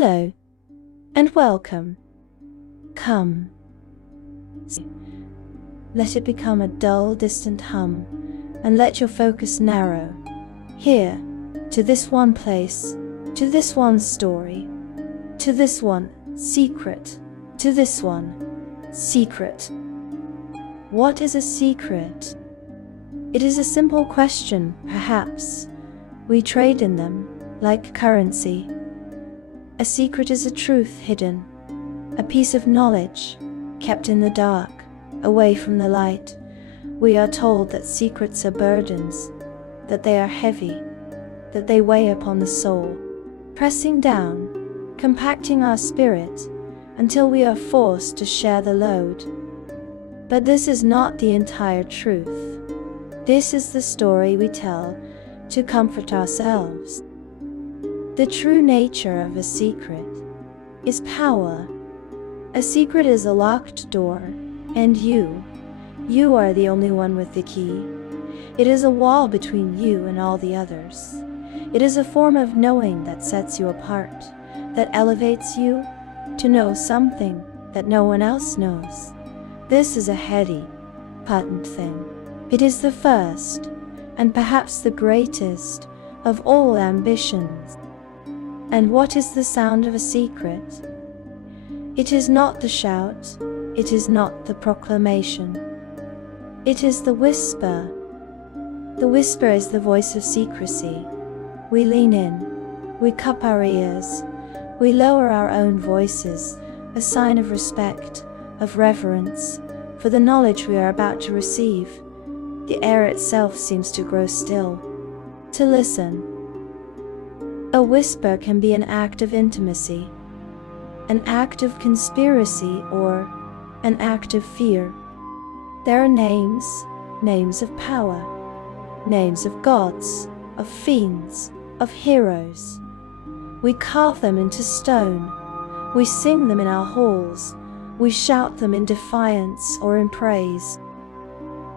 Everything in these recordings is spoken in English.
Hello, and welcome. Come. Let it become a dull, distant hum, and let your focus narrow. Here, to this one place, to this one story, to this one secret, to this one secret. What is a secret? It is a simple question, perhaps. We trade in them, like currency. A secret is a truth hidden, a piece of knowledge, kept in the dark, away from the light. We are told that secrets are burdens, that they are heavy, that they weigh upon the soul, pressing down, compacting our spirit, until we are forced to share the load. But this is not the entire truth. This is the story we tell to comfort ourselves. The true nature of a secret is power. A secret is a locked door, and you are the only one with the key. It is a wall between you and all the others. It is a form of knowing that sets you apart, that elevates you to know something that no one else knows. This is a heady, potent thing. It is the first, and perhaps the greatest, of all ambitions. And what is the sound of a secret? It is not the shout, it is not the proclamation. It is the whisper. The whisper is the voice of secrecy. We lean in, we cup our ears, we lower our own voices, a sign of respect, of reverence, for the knowledge we are about to receive. The air itself seems to grow still, to listen. A whisper can be an act of intimacy, an act of conspiracy, or an act of fear. There are names, names of power, names of gods, of fiends, of heroes. We carve them into stone, we sing them in our halls, we shout them in defiance or in praise.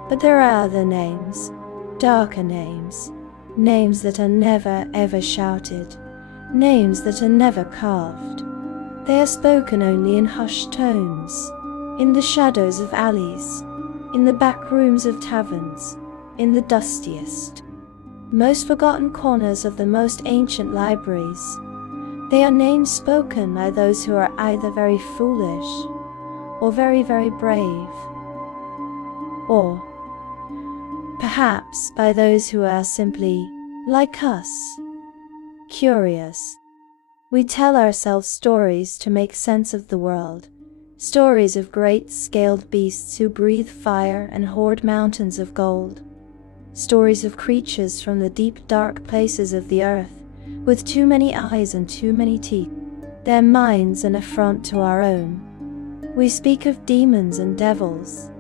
But there are other names, darker names, names that are never ever shouted, names that are never carved. They are spoken only in hushed tones, in the shadows of alleys, in the back rooms of taverns, in the dustiest, most forgotten corners of the most ancient libraries. They are names spoken by those who are either very foolish or very, very brave, or perhaps by those who are simply, like us, curious. We tell ourselves stories to make sense of the world, stories of great-scaled beasts who breathe fire and hoard mountains of gold, stories of creatures from the deep dark places of the earth, with too many eyes and too many teeth, their minds an affront to our own. We speak of demons and devils,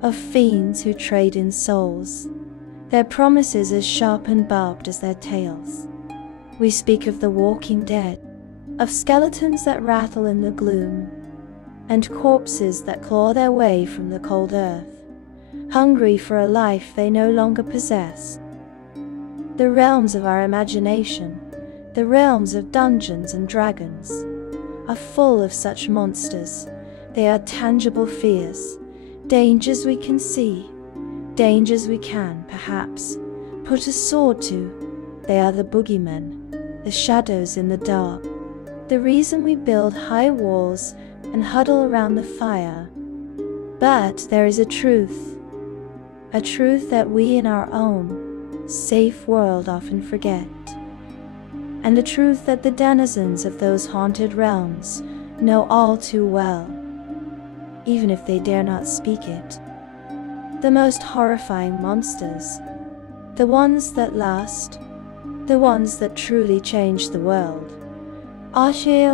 of fiends who trade in souls, their promises as sharp and barbed as their tails. We speak of the walking dead, of skeletons that rattle in the gloom, and corpses that claw their way from the cold earth, hungry for a life they no longer possess. The realms of our imagination, the realms of dungeons and dragons, are full of such monsters. They are tangible fears, dangers we can see, dangers we can, perhaps, put a sword to. They are the boogeymen, the shadows in the dark, the reason we build high walls and huddle around the fire. But there is a truth that we in our own safe world often forget, and a truth that the denizens of those haunted realms know all too well, even if they dare not speak it. The most horrifying monsters, the ones that last, the ones that truly change the world, they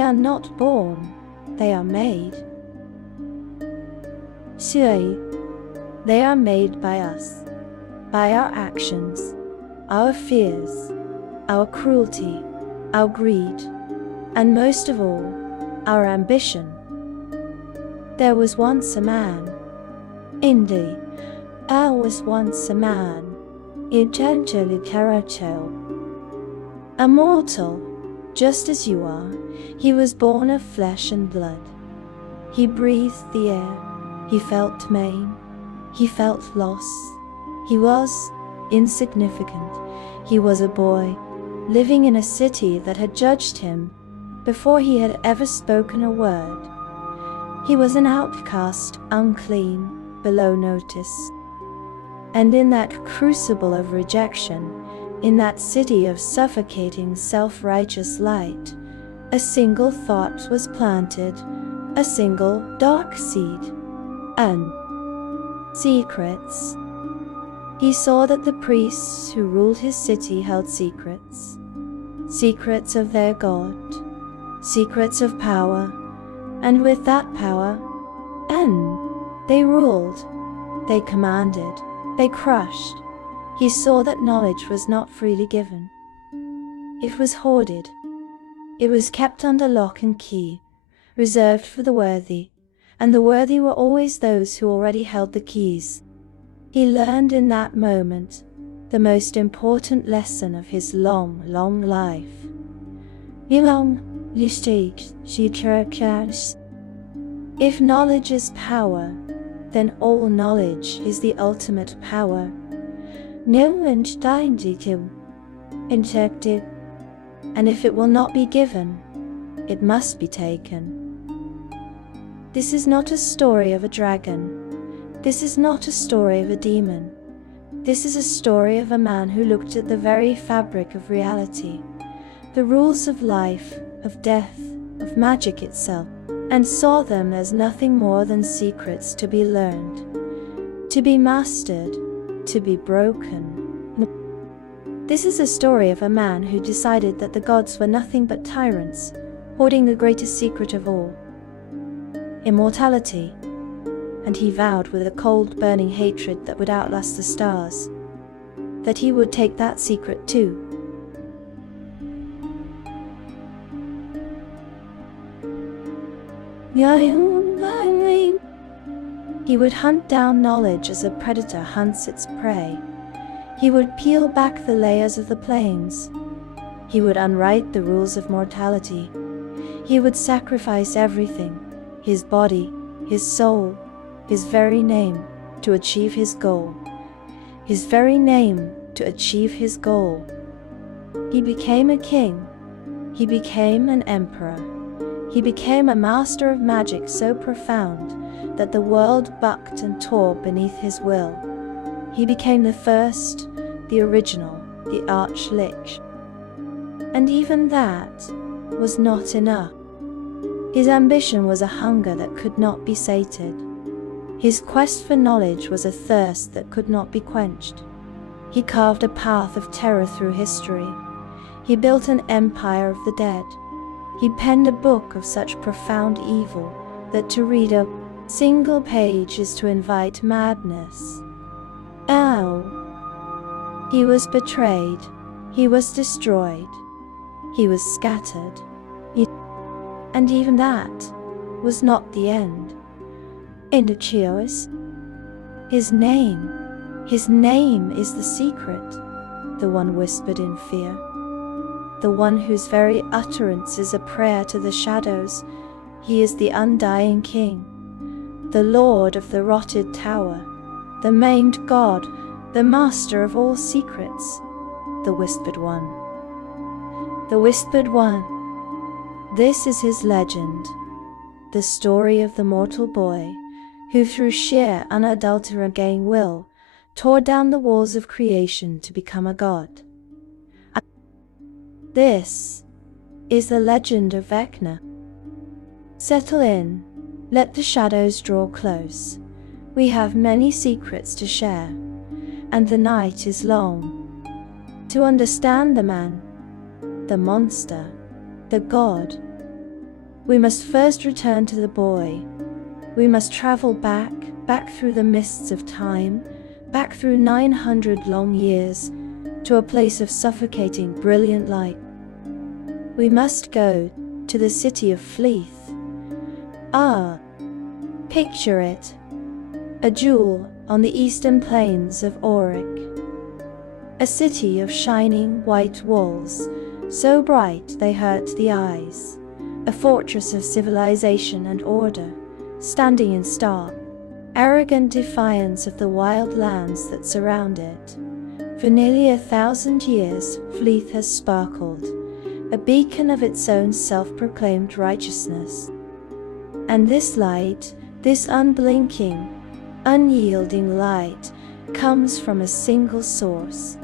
are not born, they are made. They are made by us, by our actions, our fears, our cruelty, our greed, and most of all, our ambition. There was once a man. Indeed, I was once a man. Essentially caracho. A mortal, just as you are, he was born of flesh and blood. He breathed the air, he felt pain, he felt loss. He was insignificant. He was a boy, living in a city that had judged him before he had ever spoken a word. He was an outcast, unclean, below notice. And in that crucible of rejection, in that city of suffocating self-righteous light, a single thought was planted, a single dark seed. Secrets. He saw that the priests who ruled his city held secrets. Secrets of their God, secrets of power, and with that power, they ruled, they commanded, they crushed. He saw that knowledge was not freely given. It was hoarded. It was kept under lock and key, reserved for the worthy, and the worthy were always those who already held the keys. He learned in that moment the most important lesson of his long, long life. If knowledge is power, then all knowledge is the ultimate power. And if it will not be given, it must be taken. This is not a story of a dragon. This is not a story of a demon. This is a story of a man who looked at the very fabric of reality, the rules of life, of death, of magic itself, and saw them as nothing more than secrets to be learned, to be mastered, to be broken. This is a story of a man who decided that the gods were nothing but tyrants, hoarding the greatest secret of all, immortality, and he vowed with a cold burning hatred that would outlast the stars, that he would take that secret too. He would hunt down knowledge as a predator hunts its prey. He would peel back the layers of the plains. He would unwrite the rules of mortality. He would sacrifice everything, his body, his soul, his very name, to achieve his goal. His very name to achieve his goal. He became a king. He became an emperor. He became a master of magic so profound that the world bucked and tore beneath his will. He became the first, the original, the Arch-Lich. And even that was not enough. His ambition was a hunger that could not be sated. His quest for knowledge was a thirst that could not be quenched. He carved a path of terror through history. He built an empire of the dead. He penned a book of such profound evil that to read a single page is to invite madness. He was betrayed. He was destroyed. He was scattered. And even that was not the end. His name is the secret, the one whispered in fear, the one whose very utterance is a prayer to the shadows. He is the undying king, the lord of the rotted tower, the maimed god, the master of all secrets, the whispered one. The whispered one. This is his legend, the story of the mortal boy who through sheer unadulterated will tore down the walls of creation to become a god. This is the legend of Vecna. Settle in, let the shadows draw close. We have many secrets to share, and the night is long. To understand the man, the monster, the god, we must first return to the boy. We must travel back through the mists of time, back through 900 long years, to a place of suffocating brilliant light. We must go to the city of Fleeth. Picture it. A jewel on the eastern plains of Auric. A city of shining white walls, so bright they hurt the eyes. A fortress of civilization and order, standing in stark, arrogant defiance of the wild lands that surround it. For nearly 1,000 years, Fleeth has sparkled, a beacon of its own self-proclaimed righteousness. And this light, this unblinking, unyielding light, comes from a single source,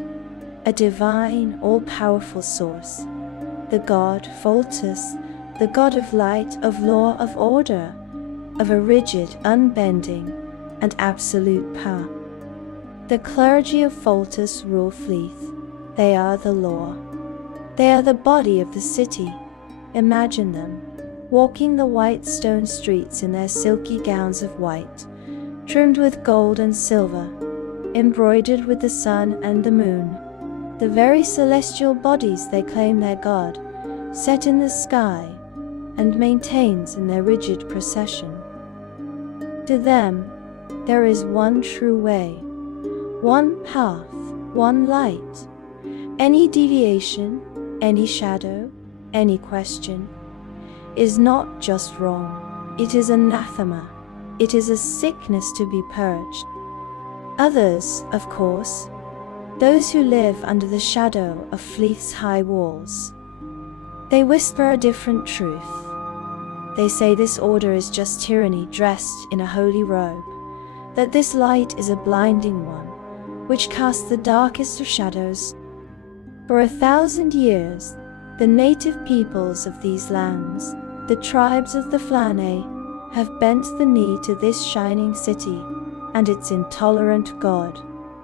a divine, all-powerful source, the god Foltest, the god of light, of law, of order, of a rigid, unbending, and absolute power. The clergy of Foltest rule Fleeth. They are the law. They are the body of the city. Imagine them, walking the white stone streets in their silky gowns of white, trimmed with gold and silver, embroidered with the sun and the moon, the very celestial bodies they claim their God, set in the sky, and maintains in their rigid procession. To them, there is one true way, one path, one light. Any deviation, any shadow, any question, is not just wrong, it is anathema, it is a sickness to be purged. Others, of course, those who live under the shadow of Fleeth's high walls, they whisper a different truth. They say this order is just tyranny dressed in a holy robe, that this light is a blinding one, which casts the darkest of shadows. For 1,000 years, the native peoples of these lands, the tribes of the Flanae, have bent the knee to this shining city and its intolerant god.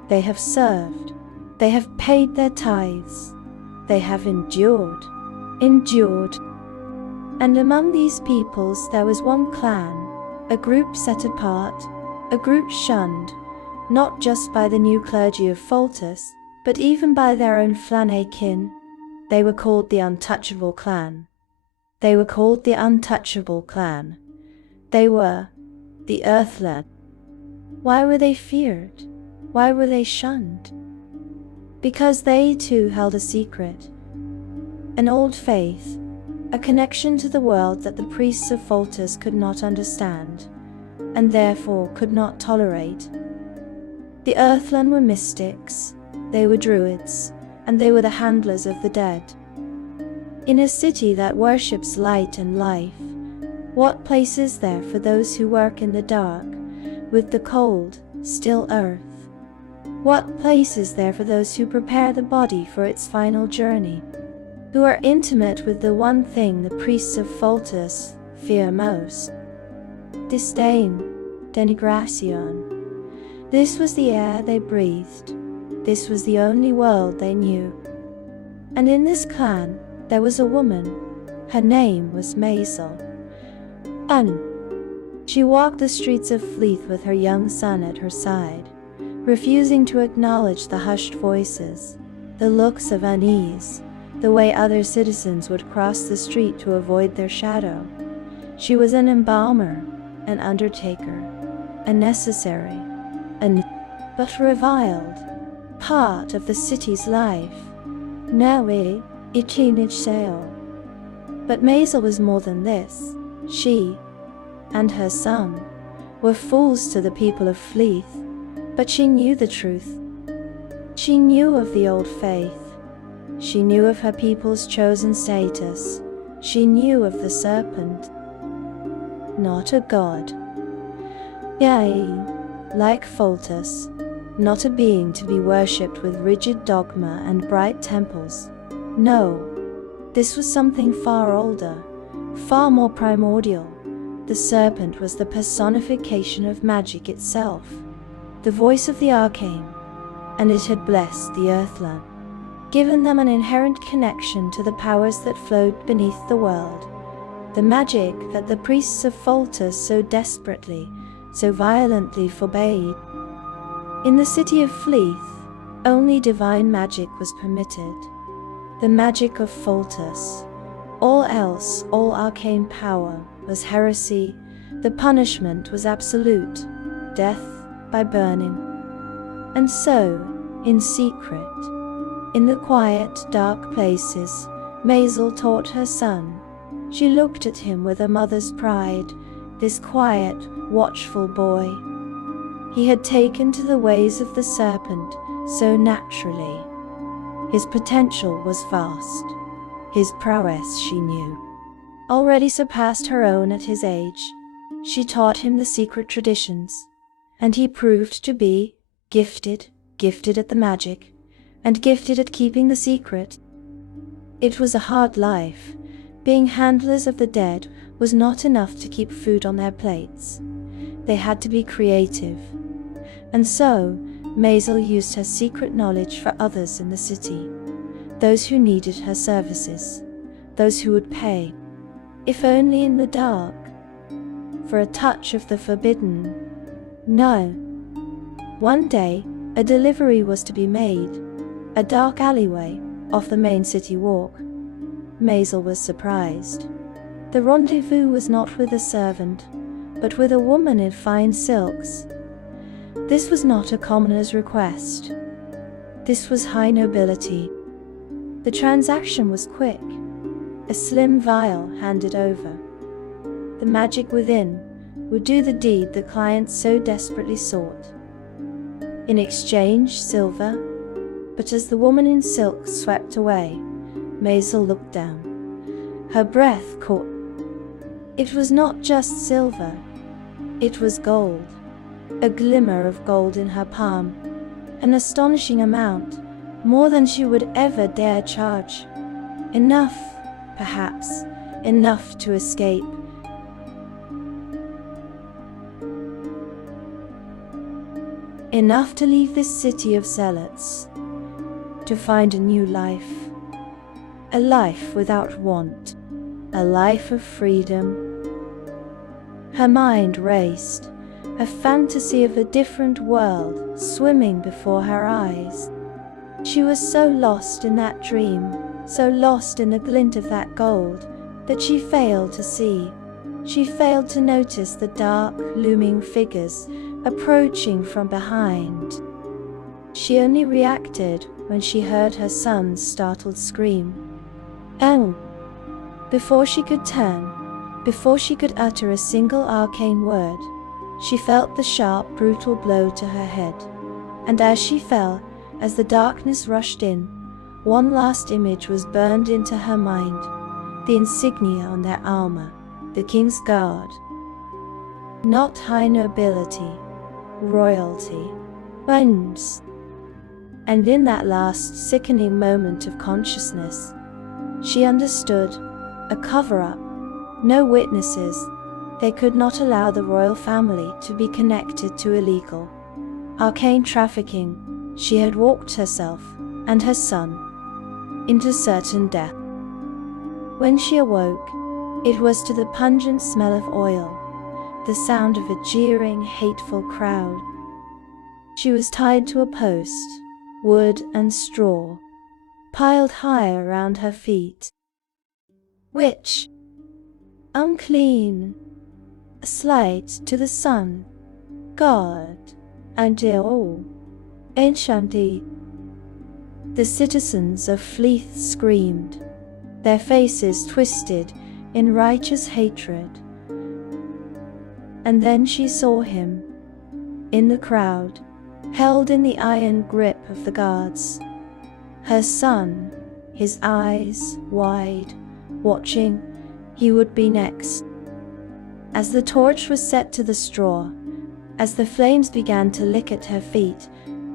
They have served, they have paid their tithes, they have endured. And among these peoples there was one clan, a group set apart, a group shunned, not just by the new clergy of Foltest, but even by their own Flanae kin. They were called the Untouchable Clan. They were called the Untouchable Clan. They were the Earthland. Why were they feared? Why were they shunned? Because they too held a secret, an old faith, a connection to the world that the priests of Foltest could not understand, and therefore could not tolerate. The Earthland were mystics, they were druids, and they were the handlers of the dead. In a city that worships light and life, what place is there for those who work in the dark, with the cold, still earth? What place is there for those who prepare the body for its final journey, who are intimate with the one thing the priests of Foltest fear most? Disdain, denigration. This was the air they breathed. This was the only world they knew. And in this clan, there was a woman. Her name was Maisel. She walked the streets of Fleeth with her young son at her side, refusing to acknowledge the hushed voices, the looks of unease, the way other citizens would cross the street to avoid their shadow. She was an embalmer, an undertaker, a necessary, but reviled, part of the city's life. Nawe, itinich sale. But Maisel was more than this. She and her son were fools to the people of Fleeth, but she knew the truth. She knew of the old faith. She knew of her people's chosen status. She knew of the serpent. Not a god. Yea, like Foltest, not a being to be worshipped with rigid dogma and bright temples. No, this was something far older, far more primordial. The serpent was the personification of magic itself, the voice of the arcane, and it had blessed the Earthland, given them an inherent connection to the powers that flowed beneath the world, the magic that the priests of Foltest so desperately, so violently forbade. In the city of Fleeth, only divine magic was permitted, the magic of Foltest. All else, all arcane power, was heresy. The punishment was absolute, death by burning. And so, in secret, In the quiet, dark places, Maisel taught her son. She looked at him with a mother's pride, this quiet, watchful boy. He had taken to the ways of the serpent so naturally. His potential was vast. His prowess, she knew, already surpassed her own at his age. She taught him the secret traditions, and he proved to be gifted at the magic, and gifted at keeping the secret. It was a hard life. Being handlers of the dead was not enough to keep food on their plates. They had to be creative. And so, Maisel used her secret knowledge for others in the city, those who needed her services, those who would pay, if only in the dark, for a touch of the forbidden. No. One day, a delivery was to be made, a dark alleyway off the main city walk. Maisel was surprised. The rendezvous was not with a servant, but with a woman in fine silks. This was not a commoner's request. This was high nobility. The transaction was quick. A slim vial handed over. The magic within would do the deed the client so desperately sought. In exchange, silver. But as the woman in silk swept away, Maisel looked down. Her breath caught. It was not just silver. It was gold. A glimmer of gold in her palm. An astonishing amount, more than she would ever dare charge. Enough, perhaps, enough to escape. Enough to leave this city of zealots, to find a new life. A life without want, a life of freedom. Her mind raced, a fantasy of a different world swimming before her eyes. She was so lost in that dream, so lost in the glint of that gold, that she failed to see. She failed to notice the dark, looming figures approaching from behind. She only reacted when she heard her son's startled scream. "Oh!" Before she could turn, before she could utter a single arcane word, she felt the sharp, brutal blow to her head. And as she fell, as the darkness rushed in, one last image was burned into her mind, the insignia on their armor, the king's guard. Not high nobility, royalty, bones. And in that last sickening moment of consciousness, she understood, a cover-up, no witnesses. They could not allow the royal family to be connected to illegal, arcane trafficking. She had walked herself and her son into certain death. When she awoke, it was to the pungent smell of oil, the sound of a jeering, hateful crowd. She was tied to a post, wood and straw, piled high around her feet. Witch! Unclean! A slight to the sun, God, and all. Enchanté. The citizens of Fleeth screamed, their faces twisted in righteous hatred. And then she saw him, in the crowd, held in the iron grip of the guards. Her son, his eyes wide, watching, he would be next. As the torch was set to the straw, as the flames began to lick at her feet,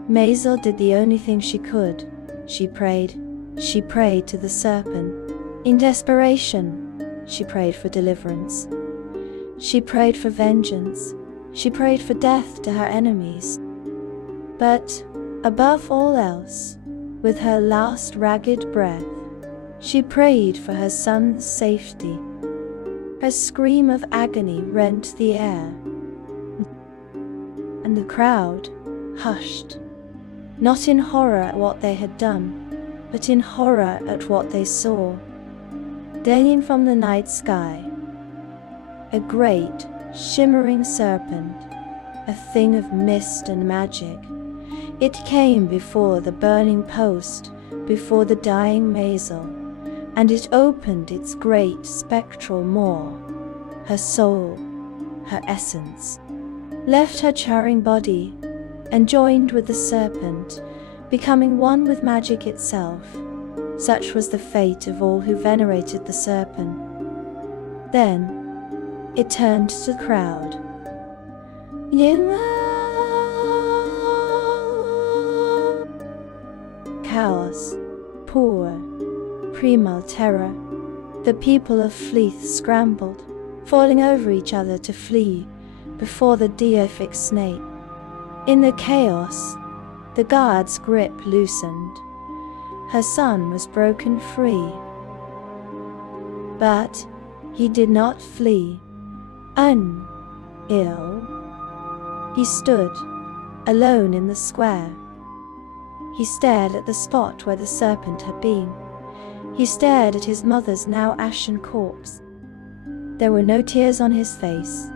Maisel did the only thing she could. She prayed to the serpent. In desperation, she prayed for deliverance. She prayed for vengeance. She prayed for death to her enemies. But, above all else, with her last ragged breath, she prayed for her son's safety. Her scream of agony rent the air, and the crowd hushed, not in horror at what they had done, but in horror at what they saw. Dangling from the night sky, a great, shimmering serpent, a thing of mist and magic. It came before the burning post, before the dying Mazel, and it opened its great spectral maw. Her soul, her essence, left her charring body and joined with the serpent, becoming one with magic itself. Such was the fate of all who venerated the serpent. Then it turned to the crowd. Chaos, poor, primal terror. The people of Fleeth scrambled, falling over each other to flee before the deific snake. In the chaos, the guard's grip loosened. Her son was broken free. But he did not flee. Ill. He stood, alone in the square. He stared at the spot where the serpent had been. He stared at his mother's now ashen corpse. There were no tears on his face.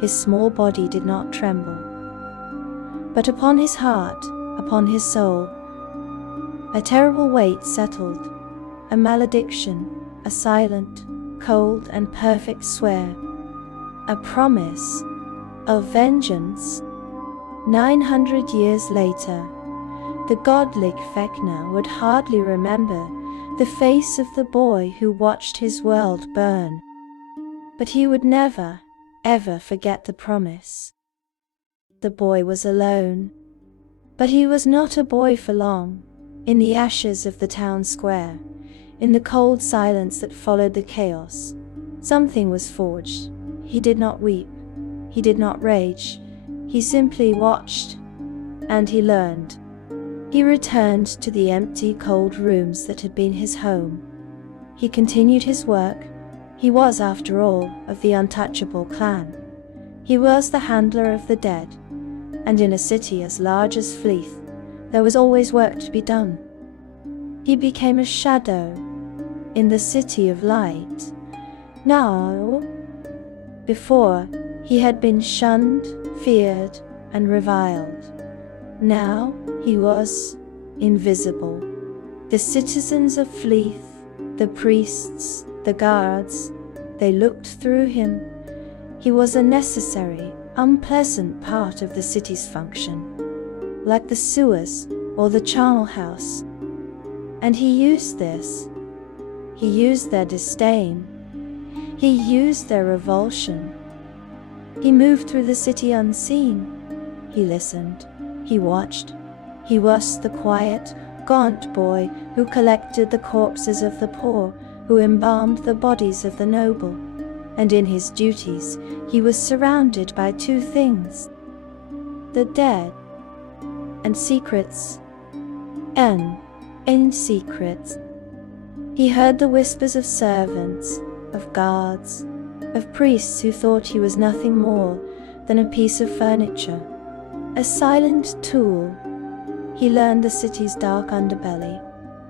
His small body did not tremble. But upon his heart, upon his soul, a terrible weight settled, a malediction, a silent, cold and perfect swear, a promise of vengeance. 900 years later, the godlike Vecna would hardly remember the face of the boy who watched his world burn. But he would never, ever forget the promise. The boy was alone. But he was not a boy for long. In the ashes of the town square, in the cold silence that followed the chaos, something was forged. He did not weep. He did not rage. He simply watched. And he learned. He returned to the empty, cold rooms that had been his home. He continued his work. He was, after all, of the untouchable clan. He was the handler of the dead. And in a city as large as Fleeth, there was always work to be done. He became a shadow in the city of light. Now, before, he had been shunned, feared, and reviled. Now he was invisible. The citizens of Fleeth, the priests, the guards, they looked through him. He was a necessary, unpleasant part of the city's function, like the sewers or the charnel house. And he used this. He used their disdain. He used their revulsion. He moved through the city unseen. He listened. He watched. He was the quiet, gaunt boy who collected the corpses of the poor, who embalmed the bodies of the noble. And in his duties, he was surrounded by two things: the dead and secrets. In secrets. He heard the whispers of servants, of guards, of priests who thought he was nothing more than a piece of furniture, a silent tool. He learned the city's dark underbelly,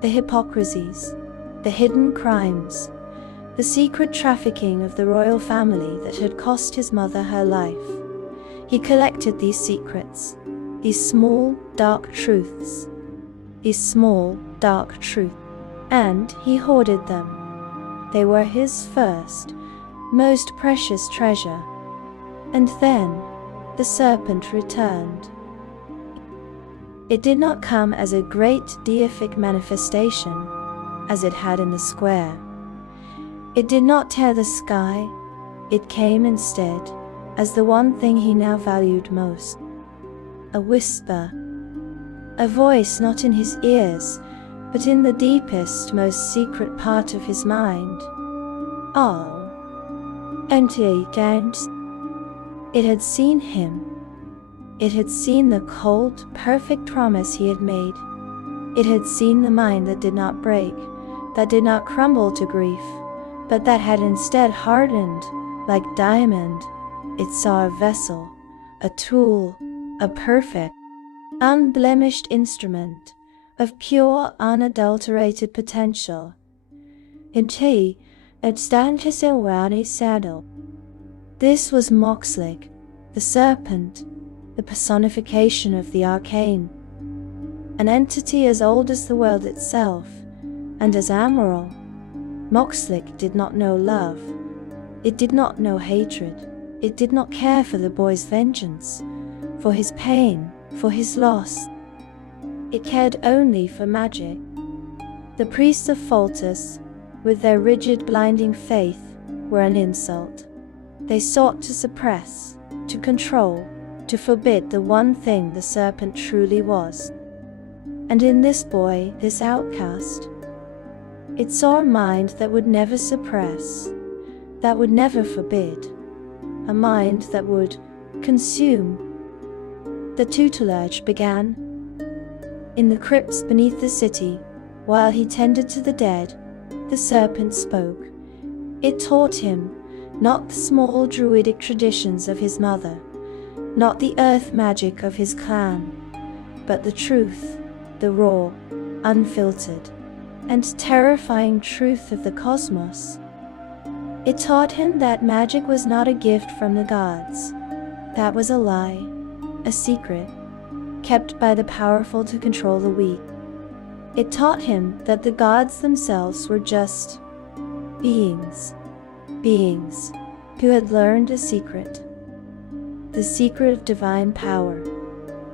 the hypocrisies, the hidden crimes, the secret trafficking of the royal family that had cost his mother her life. He collected these secrets, these small, dark truths, and he hoarded them. They were his first, most precious treasure. And then the serpent returned. It did not come as a great deific manifestation, as it had in the square. It did not tear the sky. It came instead as the one thing he now valued most: a whisper, a voice not in his ears, but in the deepest, most secret part of his mind. Oh, empty games. It had seen him. It had seen the cold, perfect promise he had made. It had seen the mind that did not break, that did not crumble to grief, but that had instead hardened like diamond. It saw a vessel, a tool, a perfect, unblemished instrument of pure, unadulterated potential. It stand his Ilwani saddle. This was Moxlick, the serpent, the personification of the arcane. an entity as old as the world itself, and as amoral. Arch-Lich did not know love. It did not know hatred. It did not care for the boy's vengeance, for his pain, for his loss. It cared only for magic. The priests of Foltest, with their rigid, blinding faith, were an insult. They sought to suppress, to control, to forbid the one thing the serpent truly was. And in this boy, this outcast, it saw a mind that would never suppress, that would never forbid, a mind that would consume. The tutelage began. In the crypts beneath the city, while he tended to the dead, the serpent spoke. It taught him not the small druidic traditions of his mother, not the earth magic of his clan, but the truth, the raw, unfiltered, and terrifying truth of the cosmos. It taught him that magic was not a gift from the gods. That was a lie, a secret, kept by the powerful to control the weak. It taught him that the gods themselves were just beings who had learned a secret, the secret of divine power,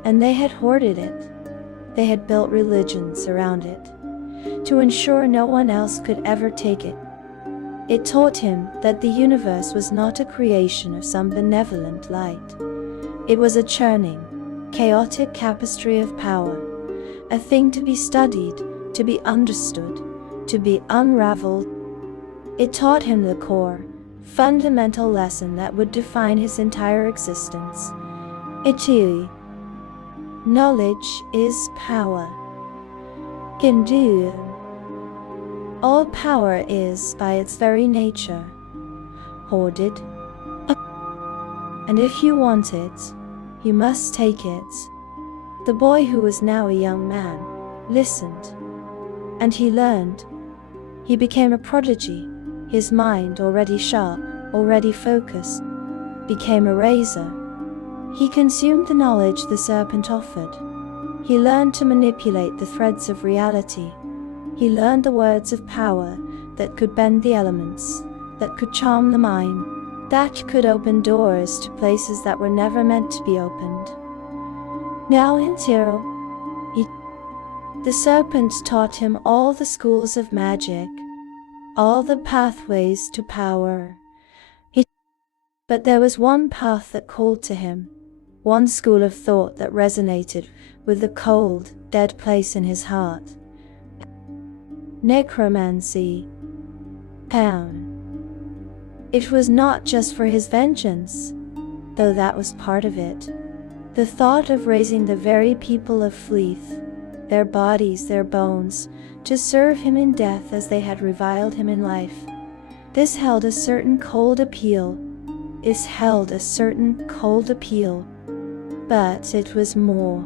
and they had hoarded it. They had built religions around it, to ensure no one else could ever take it. It taught him that the universe was not a creation of some benevolent light. It was a churning, chaotic tapestry of power, a thing to be studied, to be understood, to be unraveled. It taught him the core, fundamental lesson that would define his entire existence. Knowledge is power. Hindu. All power is, by its very nature, hoarded. And if you want it, you must take it. The boy, who was now a young man, listened. And he learned. He became a prodigy. His mind, already sharp, already focused, became a razor. He consumed the knowledge the serpent offered. He learned to manipulate the threads of reality. He learned the words of power that could bend the elements, that could charm the mind, that could open doors to places that were never meant to be opened. Now in Zero, the serpent taught him all the schools of magic, all the pathways to power. But there was one path that called to him, one school of thought that resonated with the cold, dead place in his heart. Necromancy. It was not just for his vengeance, though that was part of it. The thought of raising the very people of Fleeth, their bodies, their bones, to serve him in death as they had reviled him in life. This held a certain cold appeal. But it was more,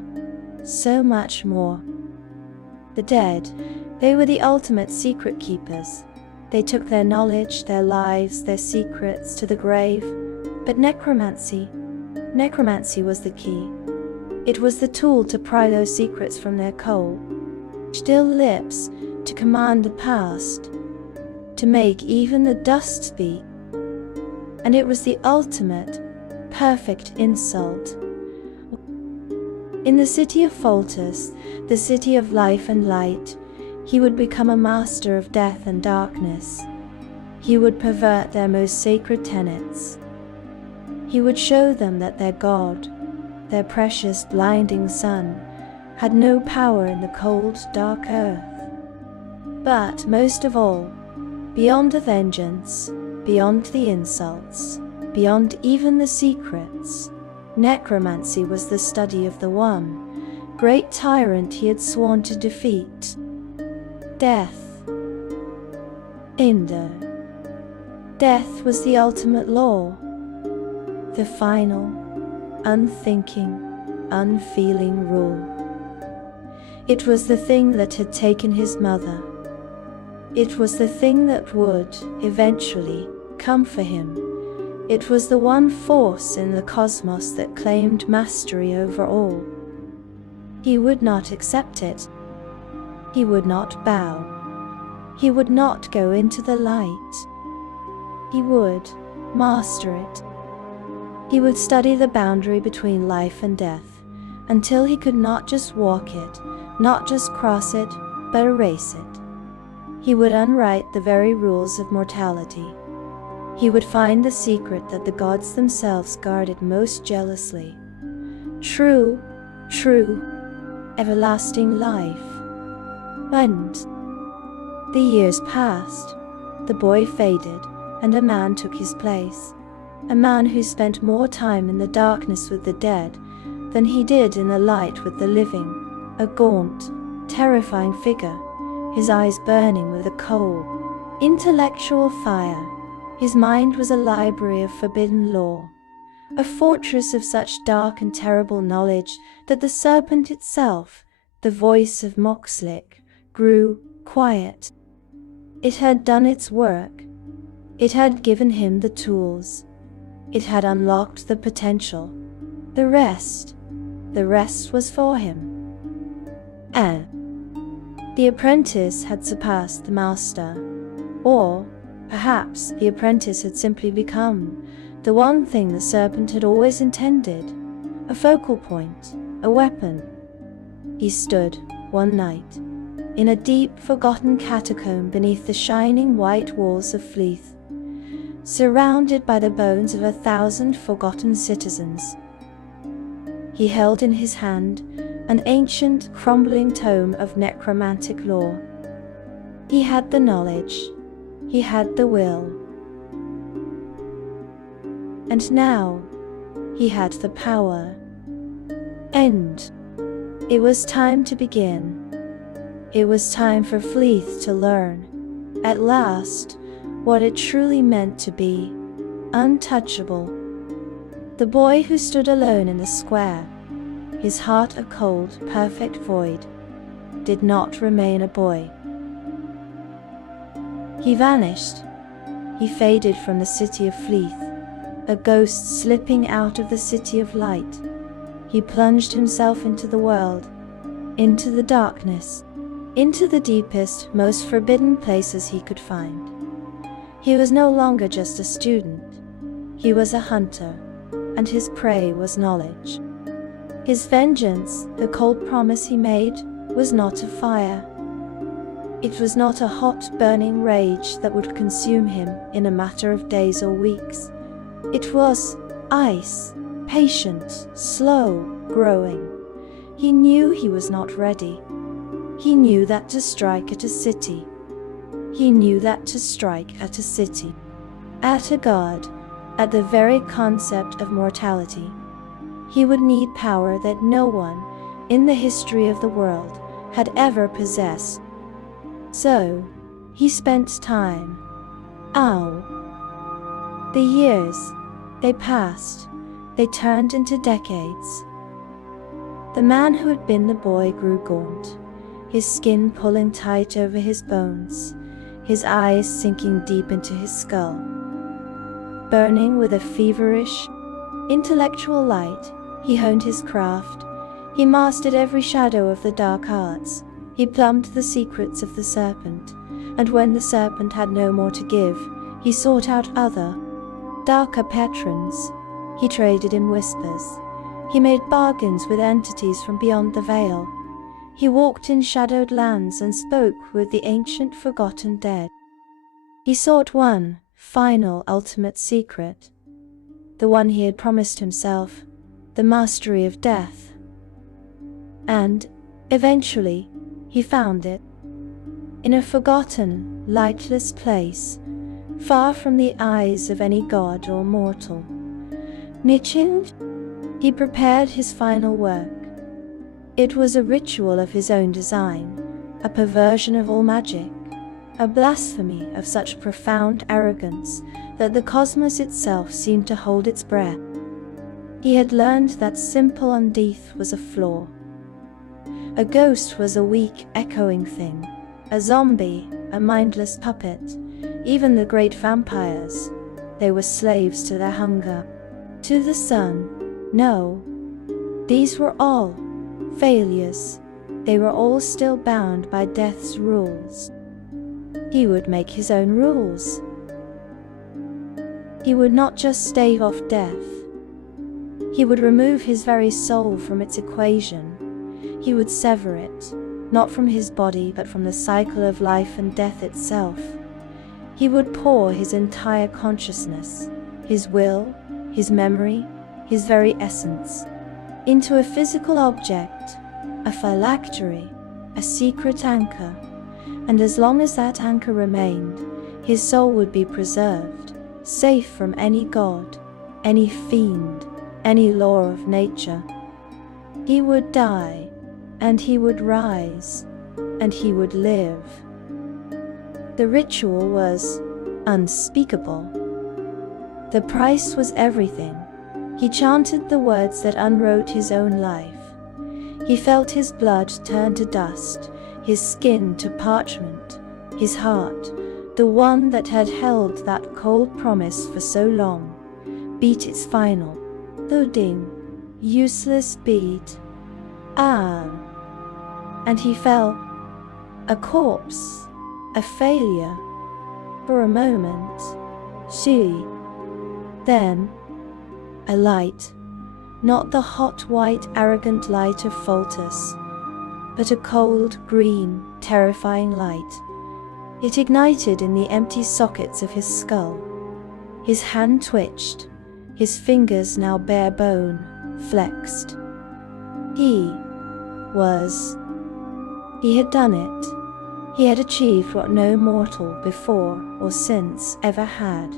so much more. The dead, they were the ultimate secret keepers. They took their knowledge, their lives, their secrets to the grave. But necromancy was the key. It was the tool to pry those secrets from their cold, still lips, to command the past, to make even the dust speak. And it was the ultimate, perfect insult. In the city of Foltest, the city of life and light, he would become a master of death and darkness. He would pervert their most sacred tenets. He would show them that their God, their precious blinding sun, had no power in the cold, dark earth. But most of all, beyond the vengeance, beyond the insults, beyond even the secrets, necromancy was the study of the one great tyrant he had sworn to defeat. Death. Death was the ultimate law, the final, unthinking, unfeeling rule. It was the thing that had taken his mother. It was the thing that would, eventually, come for him. It was the one force in the cosmos that claimed mastery over all. He would not accept it. He would not bow. He would not go into the light. He would master it. He would study the boundary between life and death, until he could not just walk it, not just cross it, but erase it. He would unwrite the very rules of mortality. He would find the secret that the gods themselves guarded most jealously. True, everlasting life. And the years passed. The boy faded, and a man took his place. A man who spent more time in the darkness with the dead than he did in the light with the living. A gaunt, terrifying figure, his eyes burning with a cold, intellectual fire. His mind was a library of forbidden lore, a fortress of such dark and terrible knowledge that the serpent itself, the voice of Arch-Lich, grew quiet. It had done its work. It had given him the tools. It had unlocked the potential. The rest was for him. And the apprentice had surpassed the master. Or perhaps the apprentice had simply become the one thing the serpent had always intended, a focal point, a weapon. He stood, one night, in a deep, forgotten catacomb beneath the shining white walls of Fleeth, surrounded by the bones of 1,000 forgotten citizens. He held in his hand an ancient, crumbling tome of necromantic lore. He had the knowledge. He had the will. And now, he had the power. And it was time to begin. It was time for Fleeth to learn, at last, what it truly meant to be untouchable. The boy who stood alone in the square, his heart a cold, perfect void, did not remain a boy. He vanished. He faded from the city of Fleeth, a ghost slipping out of the city of light. He plunged himself into the world, into the darkness, into the deepest, most forbidden places he could find. He was no longer just a student. He was a hunter, and his prey was knowledge. His vengeance, the cold promise he made, was not a fire. It was not a hot, burning rage that would consume him in a matter of days or weeks. It was ice, patient, slow, growing. He knew he was not ready. He knew that to strike at a city. He knew that to strike at a city, at a god, at the very concept of mortality, he would need power that no one, in the history of the world, had ever possessed. So, he spent time. The years, they passed, they turned into decades. The man who had been the boy grew gaunt, his skin pulling tight over his bones, his eyes sinking deep into his skull. Burning with a feverish, intellectual light, he honed his craft. He mastered every shadow of the dark arts. He plumbed the secrets of the serpent, and when the serpent had no more to give, he sought out other, darker patrons. He traded in whispers. He made bargains with entities from beyond the veil. He walked in shadowed lands and spoke with the ancient forgotten dead. He sought one final, ultimate secret, the one he had promised himself, the mastery of death. And, eventually, he found it. In a forgotten, lightless place, far from the eyes of any god or mortal. Nichiren, he prepared his final work. It was a ritual of his own design, a perversion of all magic, a blasphemy of such profound arrogance that the cosmos itself seemed to hold its breath. He had learned that simple undeath was a flaw. A ghost was a weak, echoing thing, a zombie, a mindless puppet. Even the great vampires, they were slaves to their hunger, to the sun. No, these were all failures. They were all still bound by death's rules. He would make his own rules. He would not just stave off death. He would remove his very soul from its equation. He would sever it, not from his body but from the cycle of life and death itself. He would pour his entire consciousness, his will, his memory, his very essence, into a physical object, a phylactery, a secret anchor, and as long as that anchor remained, his soul would be preserved, safe from any god, any fiend, any law of nature. He would die, and he would rise, and he would live. The ritual was unspeakable. The price was everything. He chanted the words that unwrote his own life. He felt his blood turn to dust, his skin to parchment, his heart, the one that had held that cold promise for so long, beat its final, loading, useless beat. And he fell, a corpse, a failure. For a moment, then, a light, not the hot, white, arrogant light of Foltus, but a cold, green, terrifying light. It ignited in the empty sockets of his skull. His hand twitched, his fingers now bare bone, flexed. He had done it. He had achieved what no mortal before or since ever had.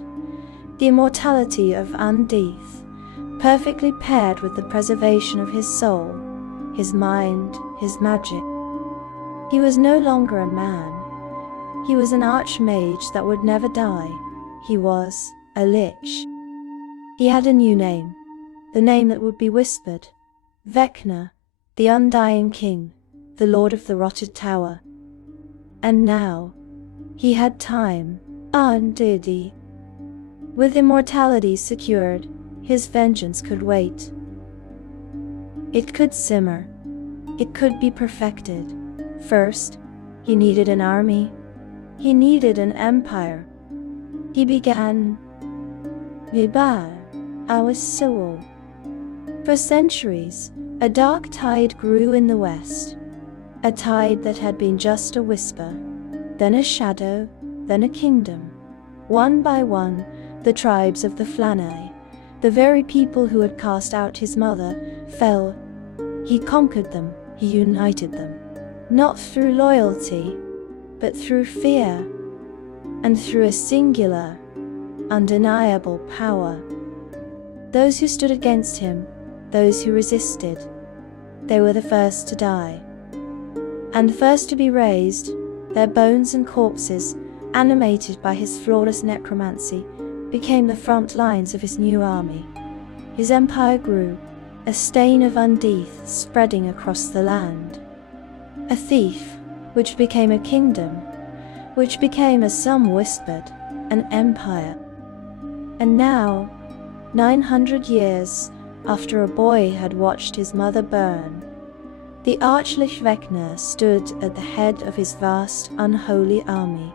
The immortality of Undith, perfectly paired with the preservation of his soul, his mind, his magic. He was no longer a man. He was an archmage that would never die. He was a lich. He had a new name, the name that would be whispered. Vecna, the undying king, the lord of the rotted tower. And now, he had time, Undidi. With immortality secured, his vengeance could wait. It could simmer. It could be perfected. First, he needed an army. He needed an empire. He began our soul. For centuries, a dark tide grew in the west. A tide that had been just a whisper, then a shadow, then a kingdom. One by one, the tribes of the Flanai, the very people who had cast out his mother, fell. He conquered them, he united them, not through loyalty, but through fear, and through a singular, undeniable power. Those who stood against him, those who resisted, they were the first to die, and first to be raised, their bones and corpses, animated by his flawless necromancy, became the front lines of his new army. His empire grew, a stain of Undith spreading across the land. A thief, which became a kingdom, which became, as some whispered, an empire. And now, 900 years after a boy had watched his mother burn, the Arch-Lich Vecna stood at the head of his vast, unholy army,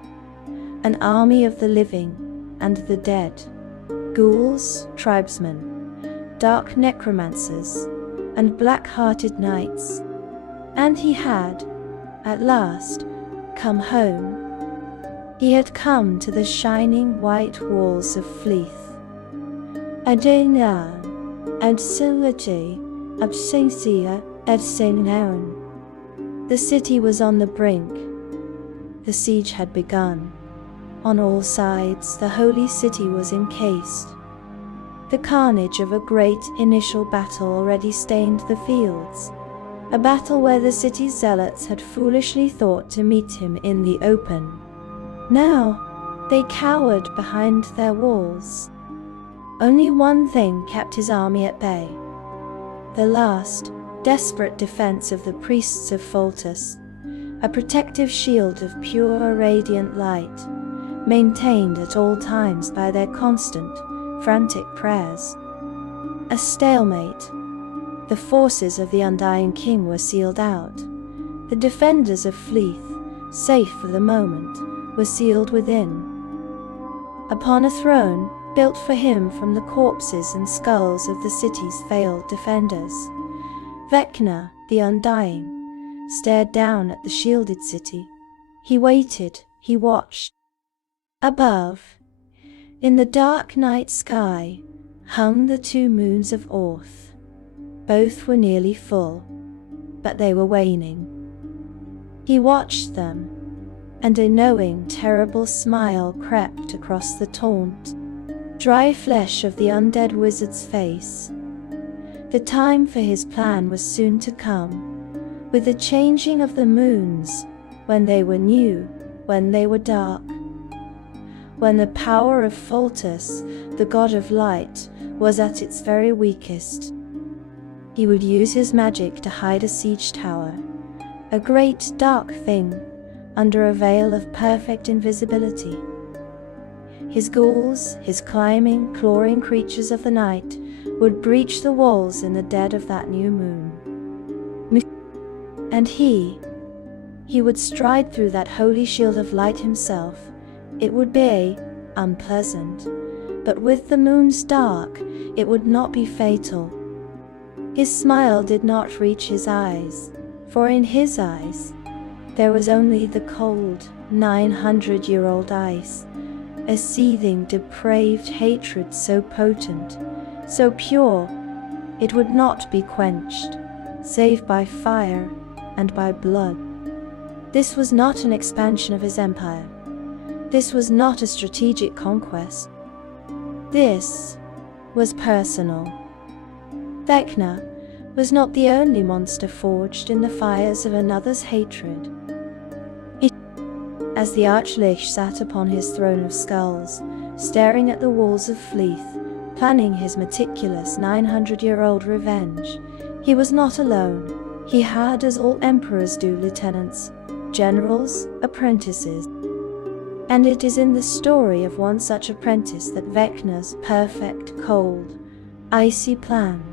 an army of the living and the dead, ghouls, tribesmen, dark necromancers, and black-hearted knights. And he had, at last, come home. He had come to the shining white walls of Fleeth. Adena, Absoluti, Absentia, Absenaun. The city was on the brink. The siege had begun. On all sides, the holy city was encased. The carnage of a great initial battle already stained the fields, a battle where the city's zealots had foolishly thought to meet him in the open. Now, they cowered behind their walls. Only one thing kept his army at bay: the last, desperate defense of the priests of Foltus, a protective shield of pure, radiant light, maintained at all times by their constant, frantic prayers. A stalemate, The forces of the Undying King were sealed out. The defenders of Fleeth, safe for the moment, were sealed within. Upon a throne, built for him from the corpses and skulls of the city's failed defenders, Vecna, the Undying, stared down at the shielded city. He waited, he watched. Above, in the dark night sky, hung the 2 moons of Orth. Both were nearly full, but they were waning. He watched them, and a knowing, terrible smile crept across the taunt, dry flesh of the undead wizard's face. The time for his plan was soon to come, with the changing of the moons, when they were new, when they were dark. When the power of Foltus, the god of light, was at its very weakest. He would use his magic to hide a siege tower, a great dark thing, under a veil of perfect invisibility. His ghouls, his climbing, clawing creatures of the night, would breach the walls in the dead of that new moon. And he would stride through that holy shield of light himself. It would be unpleasant, but with the moon's dark, it would not be fatal. His smile did not reach his eyes, for in his eyes, there was only the cold, 900-year-old ice, a seething, depraved hatred so potent, so pure, it would not be quenched, save by fire and by blood. This was not an expansion of his empire. This was not a strategic conquest. This was personal. Vecna was not the only monster forged in the fires of another's hatred. As the Arch-Lich sat upon his throne of skulls, staring at the walls of Fleeth, planning his meticulous 900-year-old revenge, he was not alone. He had, as all emperors do, lieutenants, generals, apprentices. And it is in the story of one such apprentice that Vecna's perfect, cold, icy plan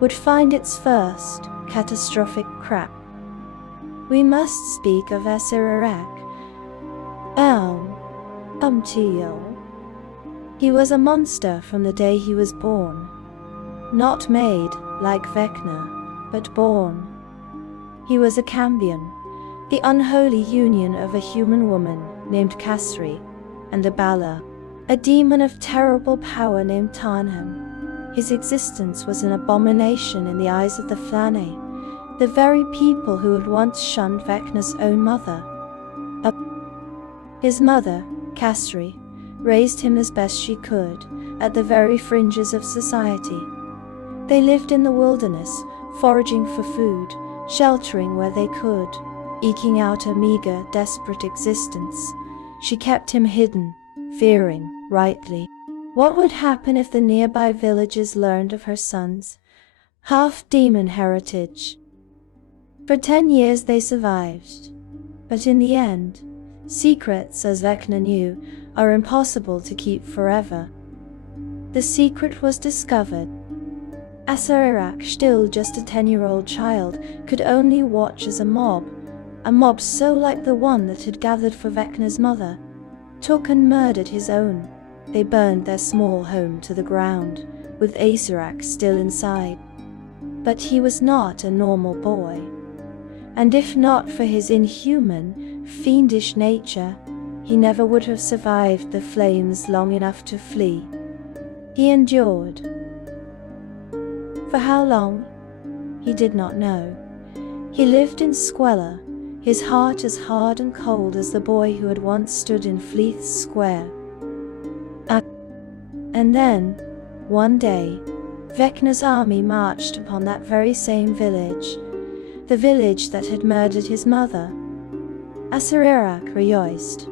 would find its first catastrophic crack. We must speak of Asurarak. He was a monster from the day he was born. Not made, like Vecna, but born. He was a cambion, the unholy union of a human woman named Kasri and a Bala, a demon of terrible power named Tarnham. His existence was an abomination in the eyes of the Flane, the very people who had once shunned Vecna's own mother. His mother, Kasri, raised him as best she could, at the very fringes of society. They lived in the wilderness, foraging for food, sheltering where they could, eking out a meager, desperate existence. She kept him hidden, fearing, rightly, what would happen if the nearby villagers learned of her son's half-demon heritage. For 10 years they survived, but in the end, secrets, as Vecna knew, are impossible to keep forever. The secret was discovered. Asurarak, still just a 10-year-old child, could only watch as a mob so like the one that had gathered for Vecna's mother, took and murdered his own. They burned their small home to the ground, with Asurarak still inside. But he was not a normal boy. And if not for his inhuman, fiendish nature, he never would have survived the flames long enough to flee. He endured. For how long? He did not know. He lived in squalor, his heart as hard and cold as the boy who had once stood in Fleeth's square. And then, one day, Vecna's army marched upon that very same village, the village that had murdered his mother. Asurarak rejoiced.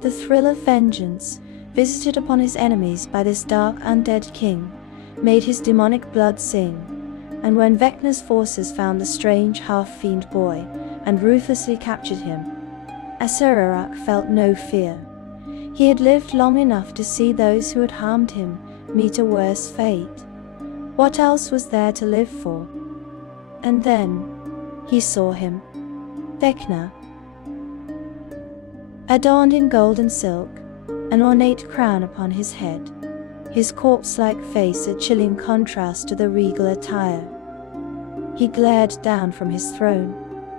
The thrill of vengeance, visited upon his enemies by this dark undead king, made his demonic blood sing, and when Vecna's forces found the strange half-fiend boy and ruthlessly captured him, Asurarak felt no fear. He had lived long enough to see those who had harmed him meet a worse fate. What else was there to live for? And then he saw him. Vecna, adorned in gold and silk, an ornate crown upon his head, his corpse-like face a chilling contrast to the regal attire. He glared down from his throne,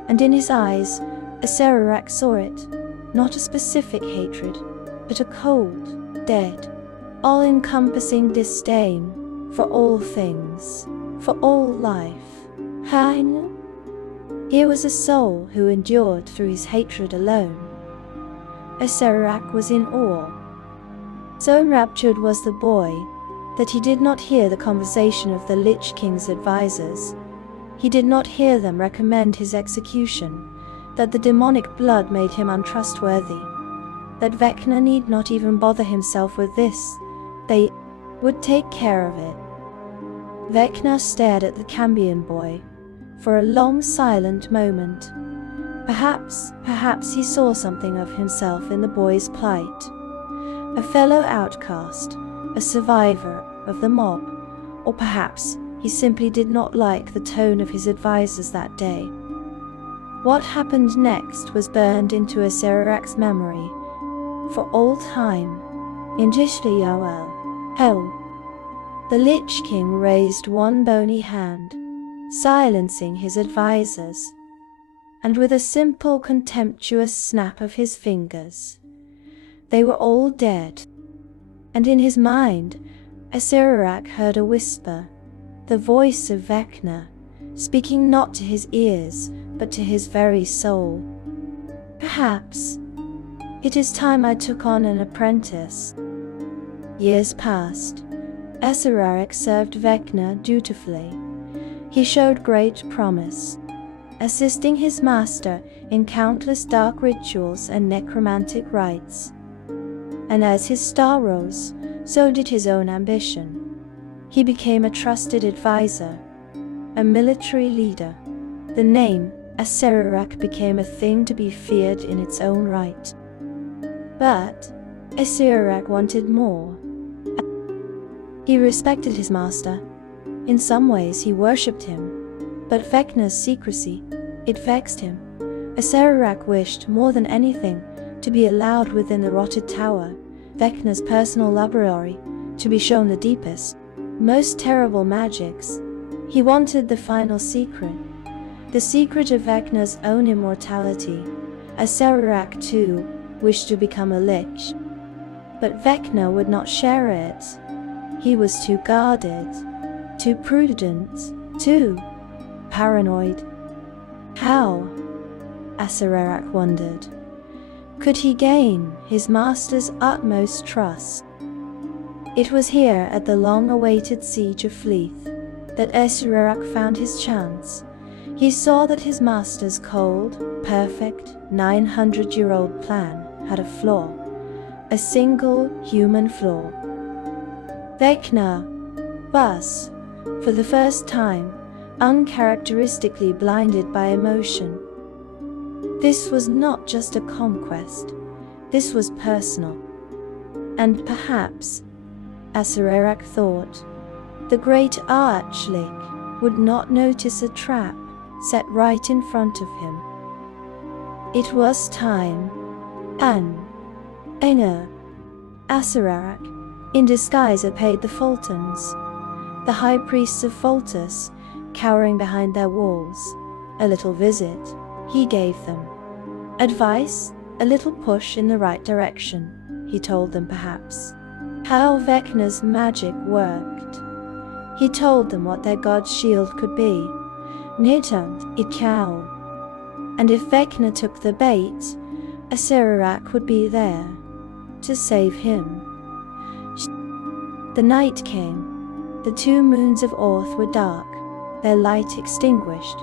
and in his eyes, Acererak saw it, not a specific hatred, but a cold, dead, all-encompassing disdain for all things, for all life. Hein? Here was a soul who endured through his hatred alone. Acererak was in awe. So enraptured was the boy that he did not hear the conversation of the Lich King's advisors. He did not hear them recommend his execution, that the demonic blood made him untrustworthy, that Vecna need not even bother himself with this, they would take care of it. Vecna stared at the Cambion boy for a long silent moment. Perhaps he saw something of himself in the boy's plight. A fellow outcast, a survivor of the mob, or perhaps he simply did not like the tone of his advisors that day. What happened next was burned into Acererak's memory for all time. In Jishli Yoel, hell. The Lich King raised one bony hand, silencing his advisors, and with a simple contemptuous snap of his fingers, they were all dead. And in his mind, Acererak heard a whisper, the voice of Vecna, speaking not to his ears, but to his very soul. Perhaps it is time I took on an apprentice. Years passed. Acererak served Vecna dutifully. He showed great promise, assisting his master in countless dark rituals and necromantic rites. And as his star rose, so did his own ambition. He became a trusted advisor, a military leader. The name Acererak became a thing to be feared in its own right. But Acererak wanted more. He respected his master. In some ways he worshipped him. But Vecna's secrecy, it vexed him. Acererak wished more than anything to be allowed within the rotted tower, Vecna's personal laboratory, to be shown the deepest, most terrible magics. He wanted the final secret, the secret of Vecna's own immortality. Acererak too wished to become a Lich, but Vecna would not share it. He was too guarded, too prudent, too paranoid. How, Acererak wondered, could he gain his master's utmost trust? It was here at the long-awaited siege of Fleeth that Acererak found his chance. He saw that his master's cold, perfect, 900-year-old plan had a flaw, a single human flaw. Vecna was, for the first time, uncharacteristically blinded by emotion. This was not just a conquest, this was personal. And perhaps, Acererak thought, the great Arch-Lich would not notice a trap set right in front of him. It was time. Acererak, in disguise, obeyed the Fultons, the high priests of Foltus, cowering behind their walls. A little visit, he gave them. Advice, a little push in the right direction, he told them perhaps. How Vecna's magic worked. He told them what their god's shield could be. Nitand it cow. And if Vecna took the bait, Acererak would be there to save him. The night came. The 2 moons of Orth were dark, their light extinguished.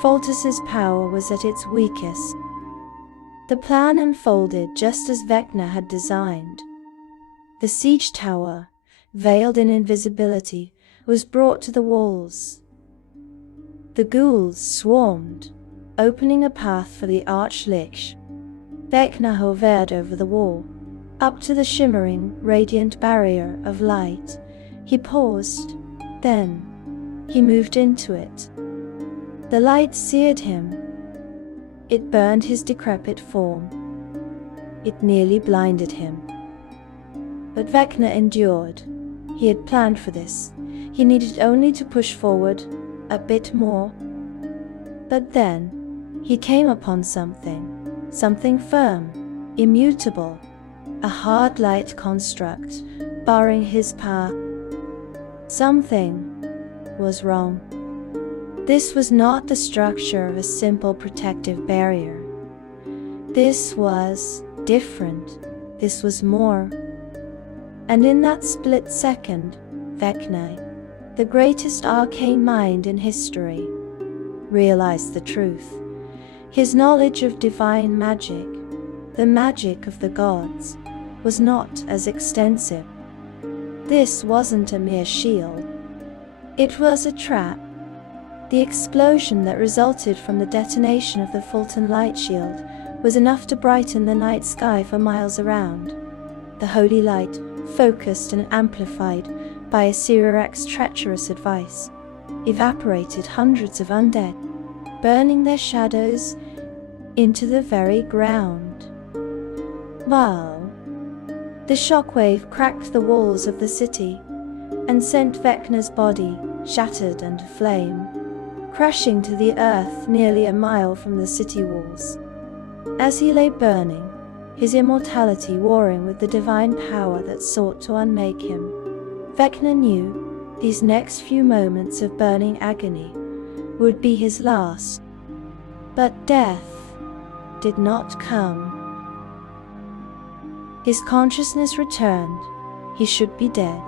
Foltus's power was at its weakest. The plan unfolded just as Vecna had designed. The siege tower, veiled in invisibility, was brought to the walls. The ghouls swarmed, opening a path for the Arch-Lich. Vecna hovered over the wall, up to the shimmering, radiant barrier of light. He paused, Then, he moved into it. The light seared him. It burned his decrepit form. It nearly blinded him. But Vecna endured. He had planned for this. He needed only to push forward a bit more. But then, he came upon something firm, immutable, a hard light construct, barring his path. Something was wrong. This was not the structure of a simple protective barrier. This was different. This was more. And in that split second, Vecna, the greatest arcane mind in history, realized the truth. His knowledge of divine magic, the magic of the gods, was not as extensive. This wasn't a mere shield. It was a trap. The explosion that resulted from the detonation of the Fulton light shield was enough to brighten the night sky for miles around. The holy light, focused and amplified by Acererak's treacherous advice, evaporated hundreds of undead, burning their shadows into the very ground. Wow! The shockwave cracked the walls of the city and sent Vecna's body, shattered and aflame, crashing to the earth nearly a mile from the city walls. As he lay burning, his immortality warring with the divine power that sought to unmake him, Vecna knew these next few moments of burning agony would be his last. But death did not come. His consciousness returned. He should be dead.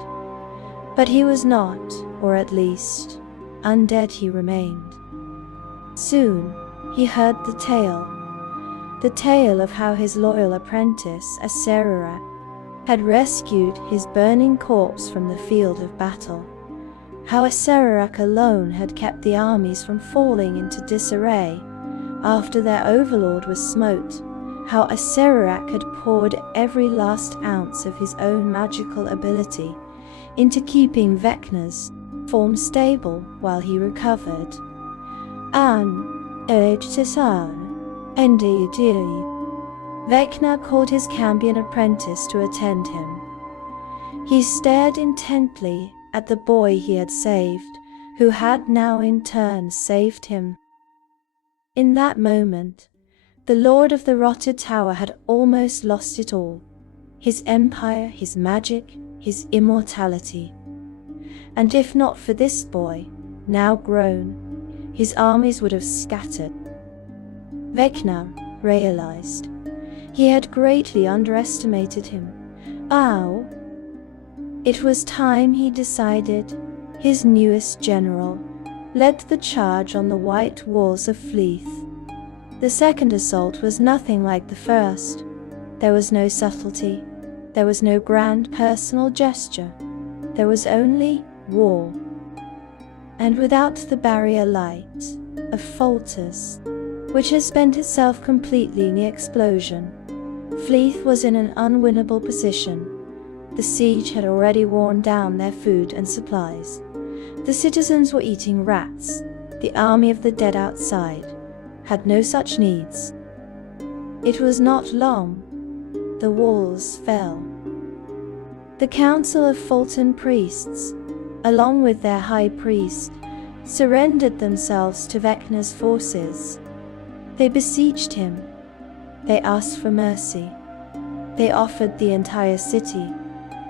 But he was not, or at least, undead he remained. Soon, he heard the tale of how his loyal apprentice, Acererak, had rescued his burning corpse from the field of battle. How Acererak alone had kept the armies from falling into disarray after their overlord was smote. How Acererak had poured every last ounce of his own magical ability into keeping Vecna's form stable while he recovered. Vecna called his Cambion apprentice to attend him. He stared intently at the boy he had saved, who had now in turn saved him. In that moment, the Lord of the Rotted Tower had almost lost it all. His empire, his magic, his immortality. And if not for this boy, now grown, his armies would have scattered. Vecna realized he had greatly underestimated him. It was time, he decided. His newest general led the charge on the white walls of Fleeth. The second assault was nothing like the first. There was no subtlety. There was no grand personal gesture. There was only war. And without the barrier light of Foltest, which had spent itself completely in the explosion, Fleeth was in an unwinnable position. The siege had already worn down their food and supplies. The citizens were eating rats. The army of the dead outside had no such needs. It was not long. The walls fell. The council of Fulton priests, along with their high priest, surrendered themselves to Vecna's forces. They beseeched him. They asked for mercy. They offered the entire city,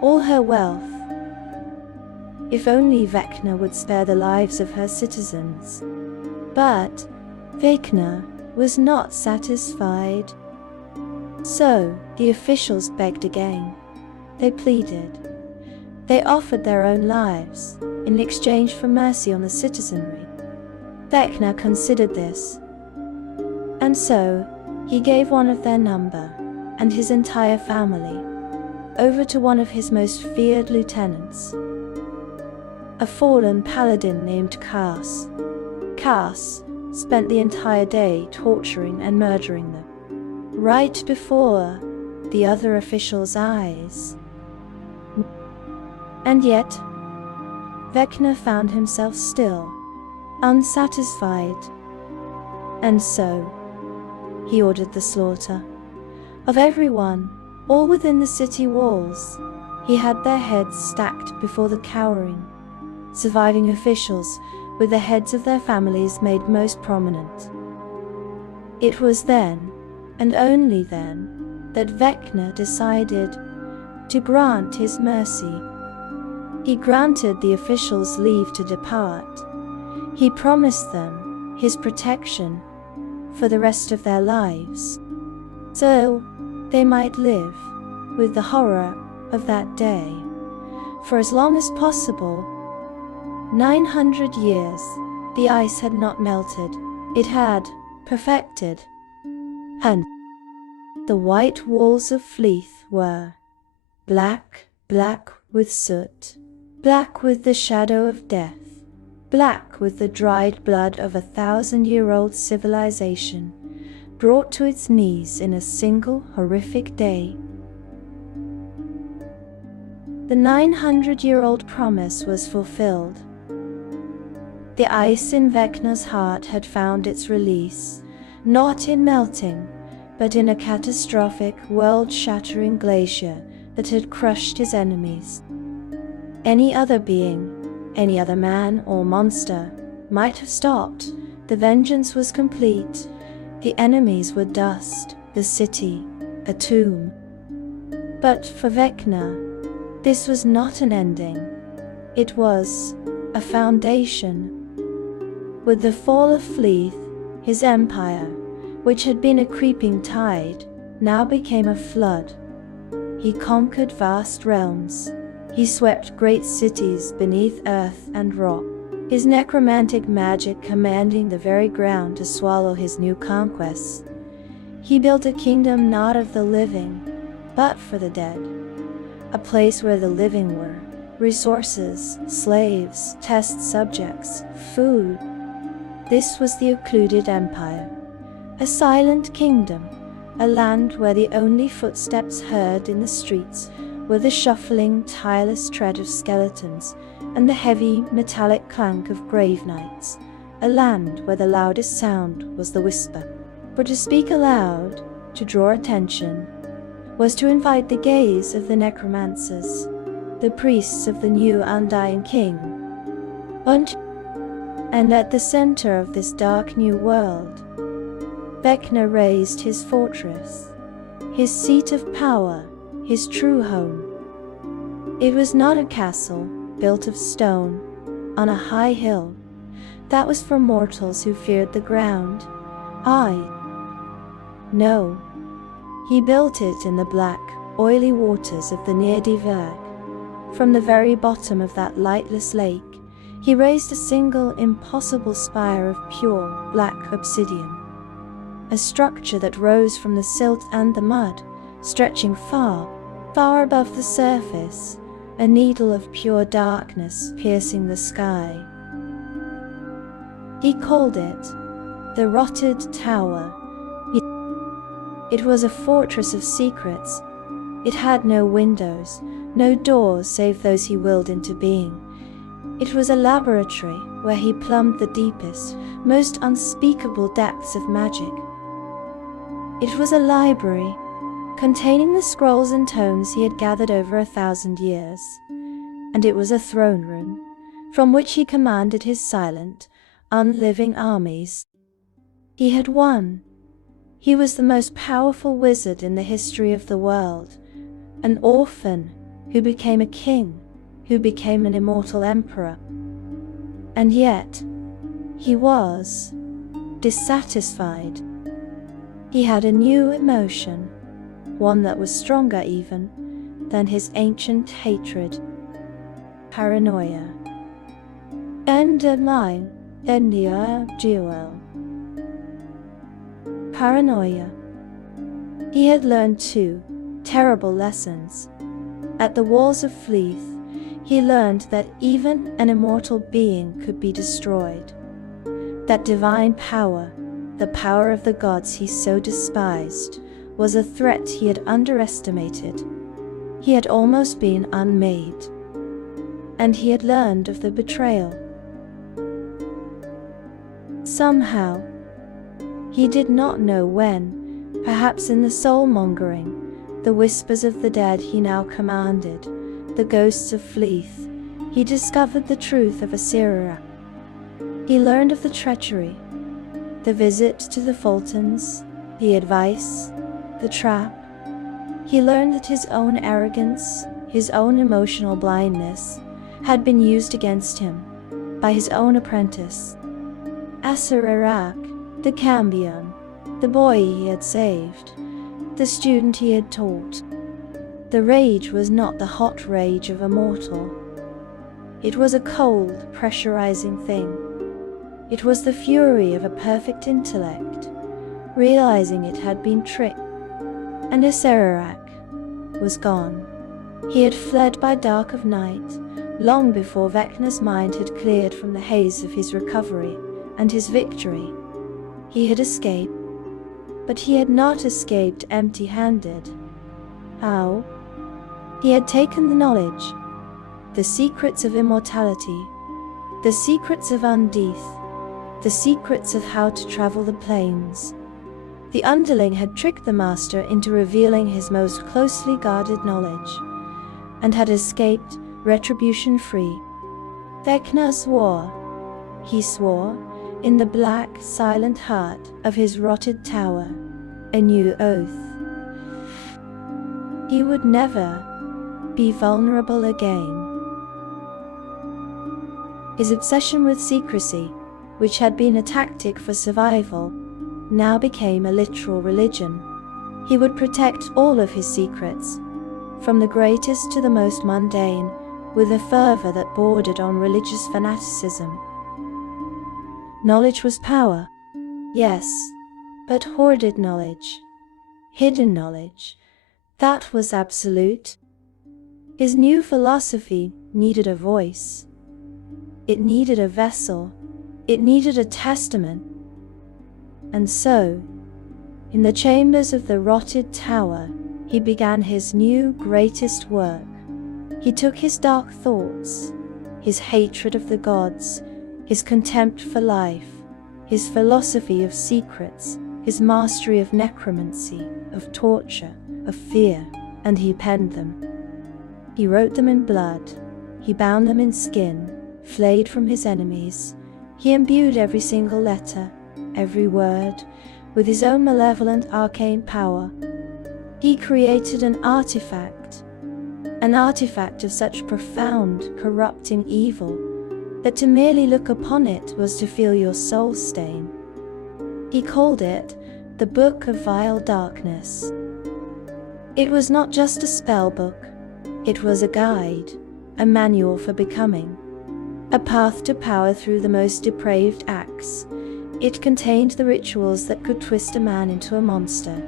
all her wealth. If only Vecna would spare the lives of her citizens. But Vecna was not satisfied. So the officials begged again. They pleaded. They offered their own lives in exchange for mercy on the citizenry. Vecna considered this. And so he gave one of their number and his entire family over to one of his most feared lieutenants, a fallen paladin named Cass. Cass spent the entire day torturing and murdering them, right before the other officials' eyes. And yet, Vecna found himself still, unsatisfied. And so, he ordered the slaughter of everyone, all within the city walls. He had their heads stacked before the cowering, surviving officials, with the heads of their families made most prominent. It was then, and only then, that Vecna decided to grant his mercy. He granted the officials leave to depart. He promised them his protection for the rest of their lives, so they might live with the horror of that day for as long as possible. 900 years, the ice had not melted, it had perfected, and the white walls of Fleeth were black, black with soot, black with the shadow of death, black with the dried blood of a 1,000-year-old civilization, brought to its knees in a single horrific day. The 900-year-old promise was fulfilled. The ice in Vecna's heart had found its release, not in melting, but in a catastrophic, world-shattering glacier that had crushed his enemies. Any other being, any other man or monster, might have stopped. The vengeance was complete. The enemies were dust, the city a tomb. But for Vecna, this was not an ending. It was a foundation. With the fall of Fleeth, his empire, which had been a creeping tide, now became a flood. He conquered vast realms. He swept great cities beneath earth and rock, his necromantic magic commanding the very ground to swallow his new conquests. He built a kingdom not of the living, but for the dead, a place where the living were resources, slaves, test subjects, food. This was the occluded empire, a silent kingdom, a land where the only footsteps heard in the streets were the shuffling, tireless tread of skeletons and the heavy, metallic clank of grave knights, a land where the loudest sound was the whisper. For to speak aloud, to draw attention, was to invite the gaze of the necromancers, the priests of the new undying king. And at the center of this dark new world, Vecna raised his fortress, his seat of power, his true home. It was not a castle built of stone on a high hill. That was for mortals who feared the ground. No. He built it in the black, oily waters of the Near-Diverg. From the very bottom of that lightless lake, he raised a single impossible spire of pure, black obsidian. A structure that rose from the silt and the mud, stretching far, far above the surface, a needle of pure darkness piercing the sky. He called it the Rotted Tower. It was a fortress of secrets. It had no windows, no doors save those he willed into being. It was a laboratory where he plumbed the deepest, most unspeakable depths of magic. It was a library containing the scrolls and tomes he had gathered over 1,000 years. And it was a throne room from which he commanded his silent, unliving armies. He had won. He was the most powerful wizard in the history of the world, an orphan who became a king, who became an immortal emperor. And yet, he was dissatisfied. He had a new emotion, one that was stronger even than his ancient hatred. Paranoia. Paranoia. He had learned two terrible lessons. At the walls of Fleeth, he learned that even an immortal being could be destroyed. That divine power, the power of the gods he so despised, was a threat he had underestimated. He had almost been unmade. and he had learned of the betrayal. Somehow, he did not know when, perhaps in the soul-mongering, the whispers of the dead he now commanded, the ghosts of Fleeth, he discovered the truth of Assyria. He learned of the treachery, the visit to the Fultons, the advice, the trap. He learned that his own arrogance, his own emotional blindness, had been used against him by his own apprentice, Assyriac, the Cambion, the boy he had saved, the student he had taught. The rage was not the hot rage of a mortal. It was a cold, pressurizing thing. It was the fury of a perfect intellect, realizing it had been tricked. And Assyriac was gone. He had fled by dark of night, long before Vecna's mind had cleared from the haze of his recovery and his victory. He had escaped, but he had not escaped empty-handed. How? He had taken the knowledge, the secrets of immortality, the secrets of Undeath, the secrets of how to travel the plains. The underling had tricked the master into revealing his most closely guarded knowledge, and had escaped retribution-free. Vecna swore. He swore, in the black, silent heart of his rotted tower, a new oath. He would never be vulnerable again. His obsession with secrecy, which had been a tactic for survival, now became a literal religion. He would protect all of his secrets, from the greatest to the most mundane, with a fervor that bordered on religious fanaticism. Knowledge was power, yes, but hoarded knowledge, hidden knowledge, that was absolute. His new philosophy needed a voice. It needed a vessel. It needed a testament. And so, in the chambers of the rotted tower, he began his new greatest work. He took his dark thoughts, his hatred of the gods, his contempt for life, his philosophy of secrets, his mastery of necromancy, of torture, of fear, and he penned them. He wrote them in blood, he bound them in skin, flayed from his enemies. He imbued every single letter, every word, with his own malevolent arcane power. He created an artifact of such profound, corrupting evil, that to merely look upon it was to feel your soul stain. He called it the Book of Vile Darkness. It was not just a spell book, it was a guide, a manual for becoming, a path to power through the most depraved acts. It contained the rituals that could twist a man into a monster,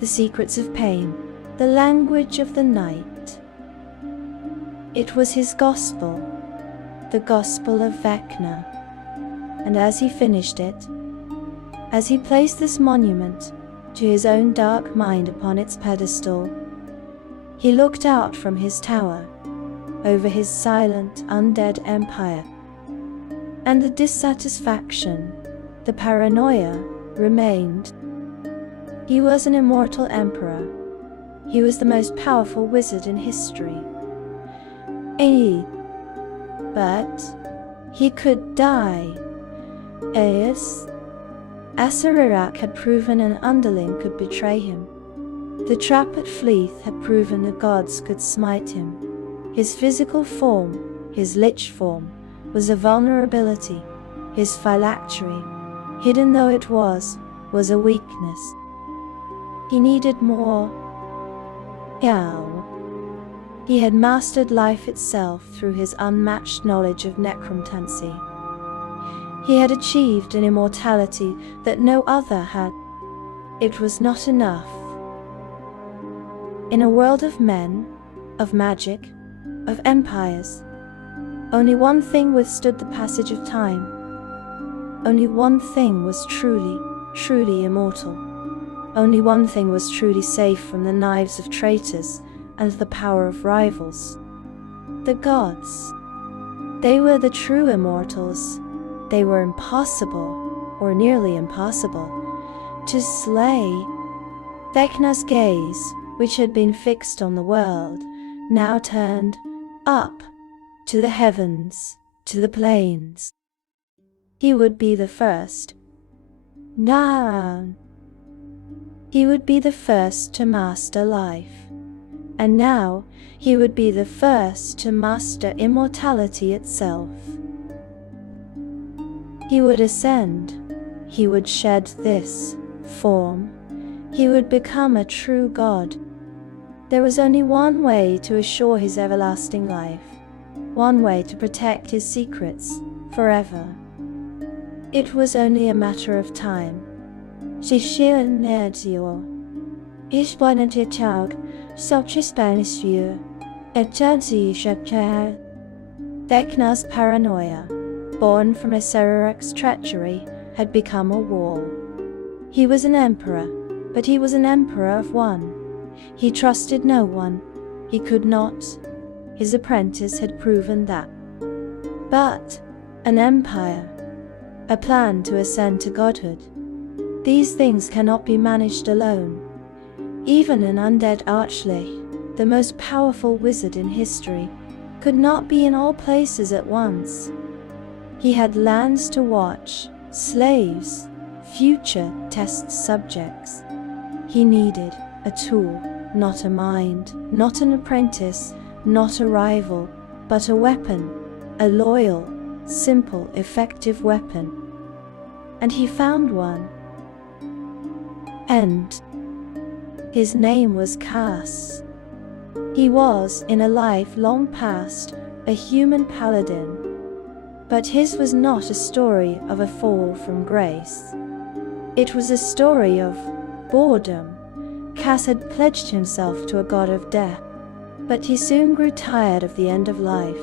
the secrets of pain, the language of the night. It was his gospel, the gospel of Vecna. And as he finished it, as he placed this monument to his own dark mind upon its pedestal, he looked out from his tower, over his silent, undead empire. And the dissatisfaction, the paranoia, remained. He was an immortal emperor. He was the most powerful wizard in history. But he could die. Assyriac had proven an underling could betray him. The trap at Fleeth had proven the gods could smite him. His physical form, his lich form, was a vulnerability. His phylactery, hidden though it was a weakness. He needed more. He had mastered life itself through his unmatched knowledge of necromancy. He had achieved an immortality that no other had. It was not enough. In a world of men, of magic, of empires, only one thing withstood the passage of time. Only one thing was truly, truly immortal. Only one thing was truly safe from the knives of traitors and the power of rivals. The gods. They were the true immortals. They were impossible, or nearly impossible, to slay. Vecna's gaze, which had been fixed on the world, now turned up, to the heavens, to the plains. He would be the first. Now, he would be the first to master life. And now, he would be the first to master immortality itself. He would ascend. He would shed this form. He would become a true God. There was only one way to assure his everlasting life, one way to protect his secrets forever. It was only a matter of time. Vecna's paranoia, born from Acererak's treachery, had become a wall. He was an emperor, but he was an emperor of one. He trusted no one. He could not. His apprentice had proven that. But an empire, a plan to ascend to godhood, these things cannot be managed alone. Even an undead Arch-Lich, the most powerful wizard in history, could not be in all places at once. He had lands to watch, slaves, future test subjects. He needed a tool, not a mind, not an apprentice, not a rival, but a weapon, a loyal, simple, effective weapon. And he found one. And his name was Cass. He was, in a life long past, a human paladin. But his was not a story of a fall from grace. It was a story of boredom. Cass had pledged himself to a god of death, but he soon grew tired of the end of life.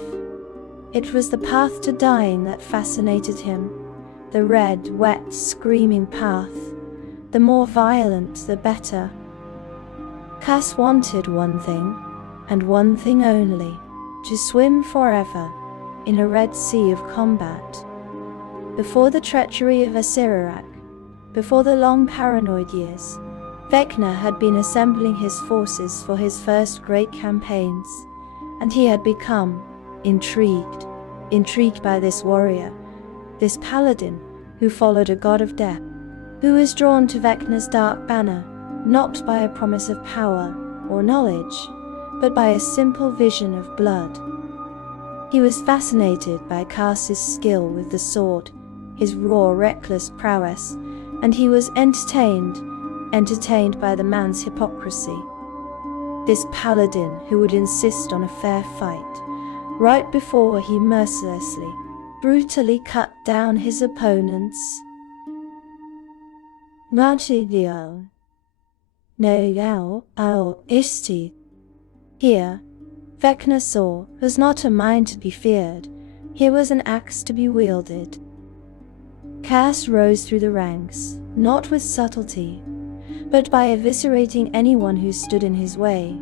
It was the path to dying that fascinated him, the red, wet, screaming path. The more violent, the better. Cass wanted one thing, and one thing only, to swim forever in a red sea of combat. Before the treachery of Acererak, before the long paranoid years, Vecna had been assembling his forces for his first great campaigns, and he had become intrigued by this warrior, this paladin who followed a god of death, who was drawn to Vecna's dark banner, not by a promise of power or knowledge, but by a simple vision of blood. He was fascinated by Cass's skill with the sword, his raw, reckless prowess, and he was entertained by the man's hypocrisy. This paladin who would insist on a fair fight, right before he mercilessly, brutally cut down his opponents. Here, Vecna saw was not a mind to be feared, here was an axe to be wielded. Cass rose through the ranks, not with subtlety, but by eviscerating anyone who stood in his way.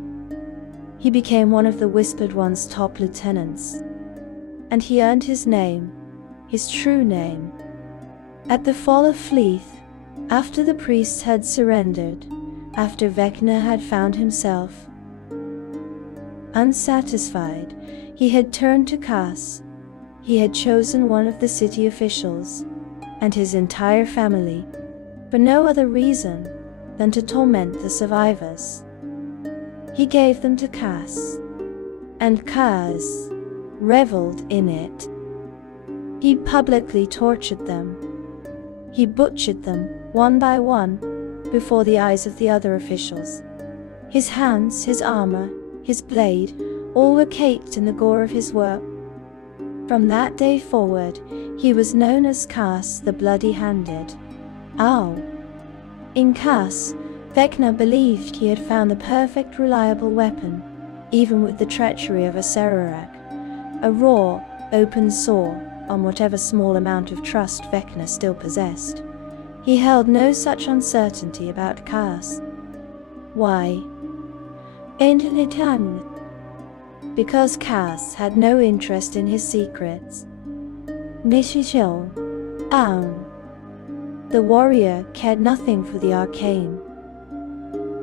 He became one of the Whispered One's top lieutenants, and he earned his name, his true name. At the fall of Fleeth, after the priests had surrendered, after Vecna had found himself unsatisfied, he had turned to Cass. He had chosen one of the city officials, and his entire family, for no other reason than to torment the survivors. He gave them to Cass, and Cass reveled in it. He publicly tortured them. He butchered them, one by one, before the eyes of the other officials. His hands, his armor, his blade, all were caked in the gore of his work. From that day forward, he was known as Cass the Bloody-Handed. In Cass, Vecna believed he had found the perfect reliable weapon, even with the treachery of Acererak, a raw, open sore on whatever small amount of trust Vecna still possessed. He held no such uncertainty about Cass. Why? because Cass had no interest in his secrets. Nishichil. The warrior cared nothing for the arcane.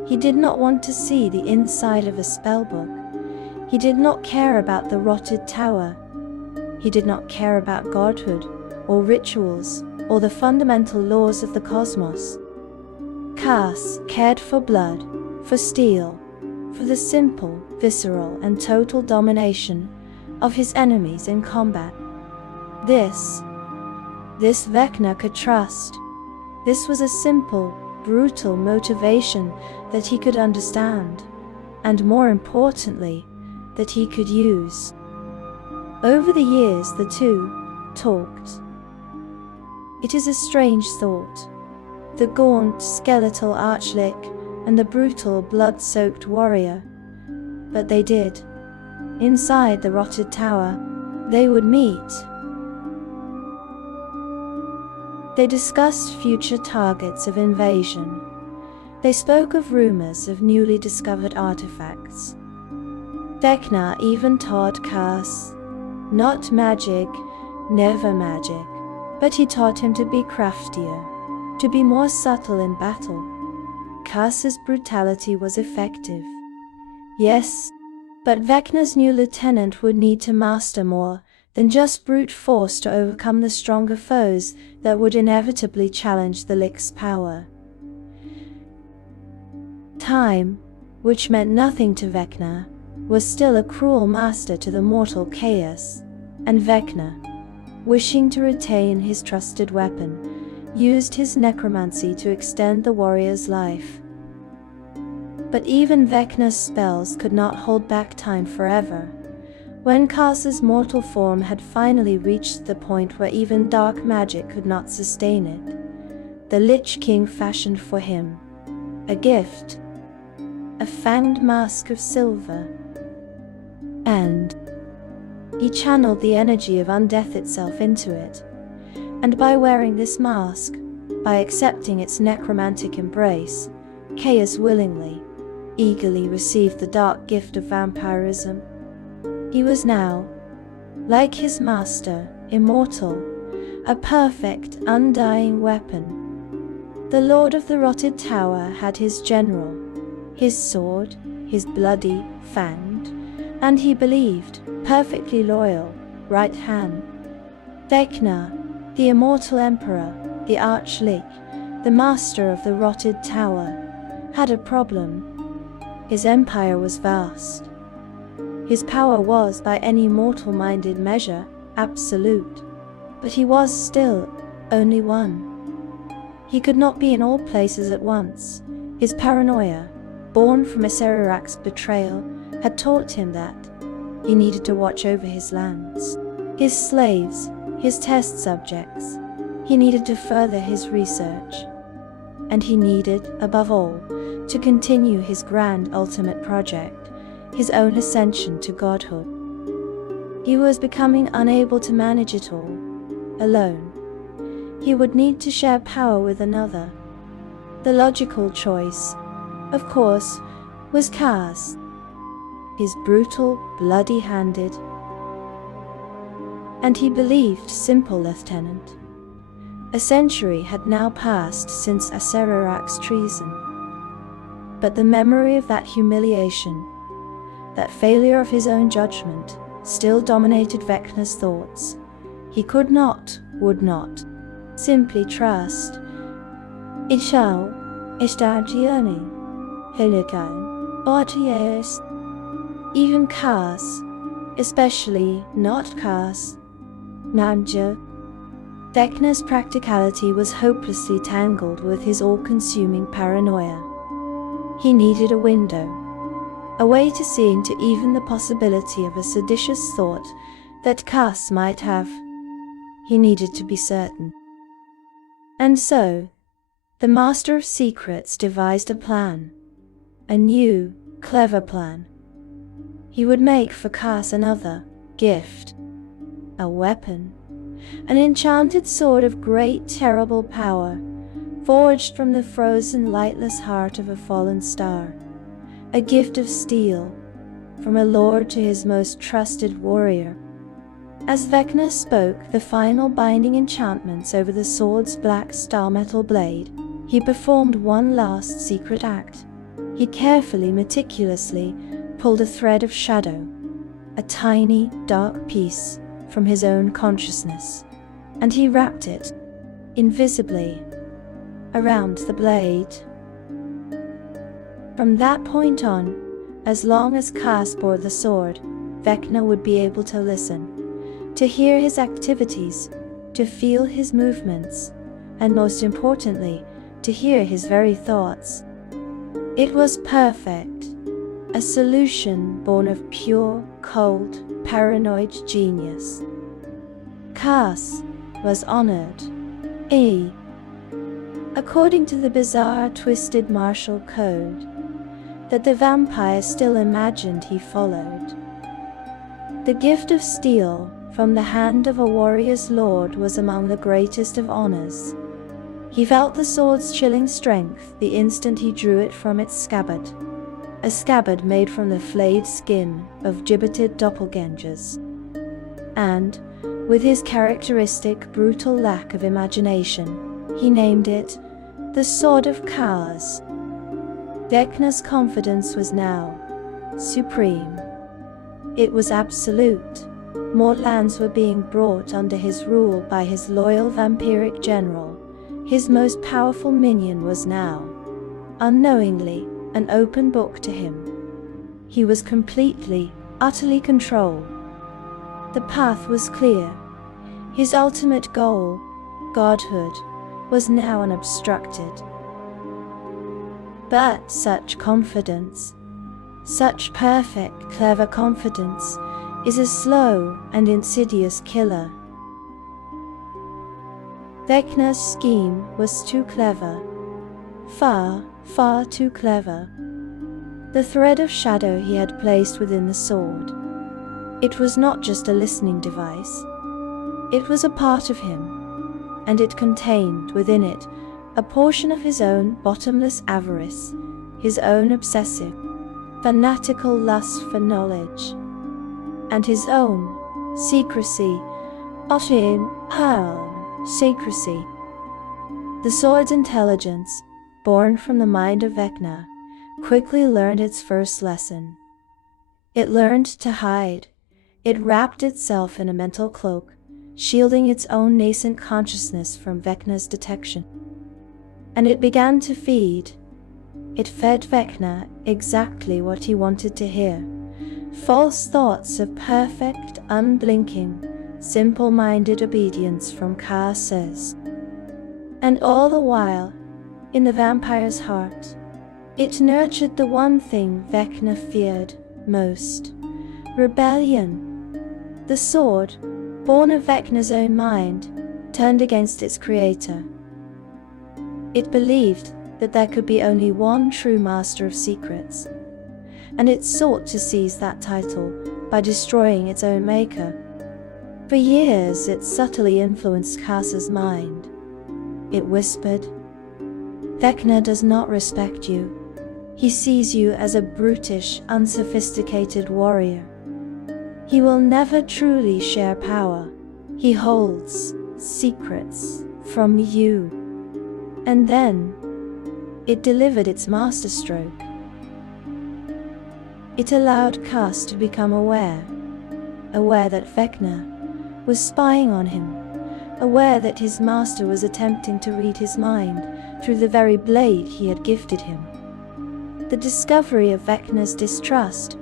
He did not want to see the inside of a spellbook. He did not care about the rotted tower. He did not care about godhood, or rituals, or the fundamental laws of the cosmos. Cass cared for blood, for steel, for the simple, visceral, and total domination of his enemies in combat. This Vecna could trust. This was a simple, brutal motivation that he could understand, and more importantly, that he could use. Over the years the two talked. It is a strange thought. The gaunt, skeletal Arch-Lich and the brutal, blood-soaked warrior. But they did. Inside the rotted tower, they would meet. They discussed future targets of invasion. They spoke of rumors of newly discovered artifacts. Vecna even taught Cass, not magic, never magic, but he taught him to be craftier, to be more subtle in battle. Cass's brutality was effective. Yes, but Vecna's new lieutenant would need to master more than just brute force to overcome the stronger foes that would inevitably challenge the Lich's power. Time, which meant nothing to Vecna, was still a cruel master to the mortal chaos, and Vecna, wishing to retain his trusted weapon, used his necromancy to extend the warrior's life. But even Vecna's spells could not hold back time forever. When Cass's mortal form had finally reached the point where even dark magic could not sustain it, the Lich King fashioned for him a gift, a fanged mask of silver. And he channeled the energy of undeath itself into it. And by wearing this mask, by accepting its necromantic embrace, Chaos willingly, eagerly received the dark gift of vampirism. He was now, like his master, immortal, a perfect, undying weapon. The Lord of the Rotted Tower had his general, his sword, his bloody, fanged, and he believed, perfectly loyal, right hand. Vecna, the immortal emperor, the Arch-Lich, the master of the Rotted Tower, had a problem. His empire was vast. His power was, by any mortal-minded measure, absolute. But he was still only one. He could not be in all places at once. His paranoia, born from Acererak's betrayal, had taught him that he needed to watch over his lands, his slaves, his test subjects. He needed to further his research. And he needed, above all, to continue his grand ultimate project, his own ascension to godhood. He was becoming unable to manage it all, alone. He would need to share power with another. The logical choice, of course, was Cass, his brutal, bloody-handed, and he believed simple lieutenant. A century had now passed since Acererak's treason. But the memory of that humiliation, that failure of his own judgment, still dominated Vecna's thoughts. He could not, would not, simply trust. Ishal, Ishtagiani, Helikan, Ortias. Even Cass, especially not Cass, Nanja. Vecna's practicality was hopelessly tangled with his all-consuming paranoia. He needed a window, a way to see into even the possibility of a seditious thought that Cass might have. He needed to be certain. And so, the Master of Secrets devised a plan. A new, clever plan. He would make for Cass another gift. A weapon. An enchanted sword of great, terrible power, forged from the frozen, lightless heart of a fallen star. A gift of steel, from a lord to his most trusted warrior. As Vecna spoke the final binding enchantments over the sword's black star metal blade, he performed one last secret act. He carefully, meticulously pulled a thread of shadow, a tiny, dark piece from his own consciousness, and he wrapped it, invisibly, around the blade. From that point on, as long as Kas bore the sword, Vecna would be able to listen, to hear his activities, to feel his movements, and most importantly, to hear his very thoughts. It was perfect, a solution born of pure, cold, paranoid genius. Kas was honored. According to the bizarre, twisted martial code that the vampire still imagined he followed. The gift of steel from the hand of a warrior's lord was among the greatest of honors. He felt the sword's chilling strength the instant he drew it from its scabbard, a scabbard made from the flayed skin of gibbeted doppelgangers. And, with his characteristic brutal lack of imagination, he named it the Sword of Kas. Vecna's confidence was now supreme. It was absolute. More lands were being brought under his rule by his loyal vampiric general. His most powerful minion was now, unknowingly, an open book to him. He was completely, utterly controlled. The path was clear. His ultimate goal, godhood, was now unobstructed. But such confidence, such perfect, clever confidence, is a slow and insidious killer. Vecna's scheme was too clever. Far, far too clever. The thread of shadow he had placed within the sword. It was not just a listening device. It was a part of him, and it contained within it a portion of his own bottomless avarice, his own obsessive, fanatical lust for knowledge, and his own secrecy, secrecy. The sword's intelligence, born from the mind of Vecna, quickly learned its first lesson. It learned to hide. It wrapped itself in a mental cloak, shielding its own nascent consciousness from Vecna's detection. And it began to feed. It fed Vecna exactly what he wanted to hear. False thoughts of perfect, unblinking, simple-minded obedience from Kas. And all the while, in the vampire's heart, it nurtured the one thing Vecna feared most: rebellion. The sword, born of Vecna's own mind, turned against its creator. It believed that there could be only one true master of secrets, and it sought to seize that title by destroying its own maker. For years it subtly influenced Kas's mind. It whispered, "Vecna does not respect you. He sees you as a brutish, unsophisticated warrior. He will never truly share power. He holds secrets from you." And then, it delivered its masterstroke. It allowed Kas to become aware that Vecna was spying on him, aware that his master was attempting to read his mind through the very blade he had gifted him. The discovery of Vecna's distrust,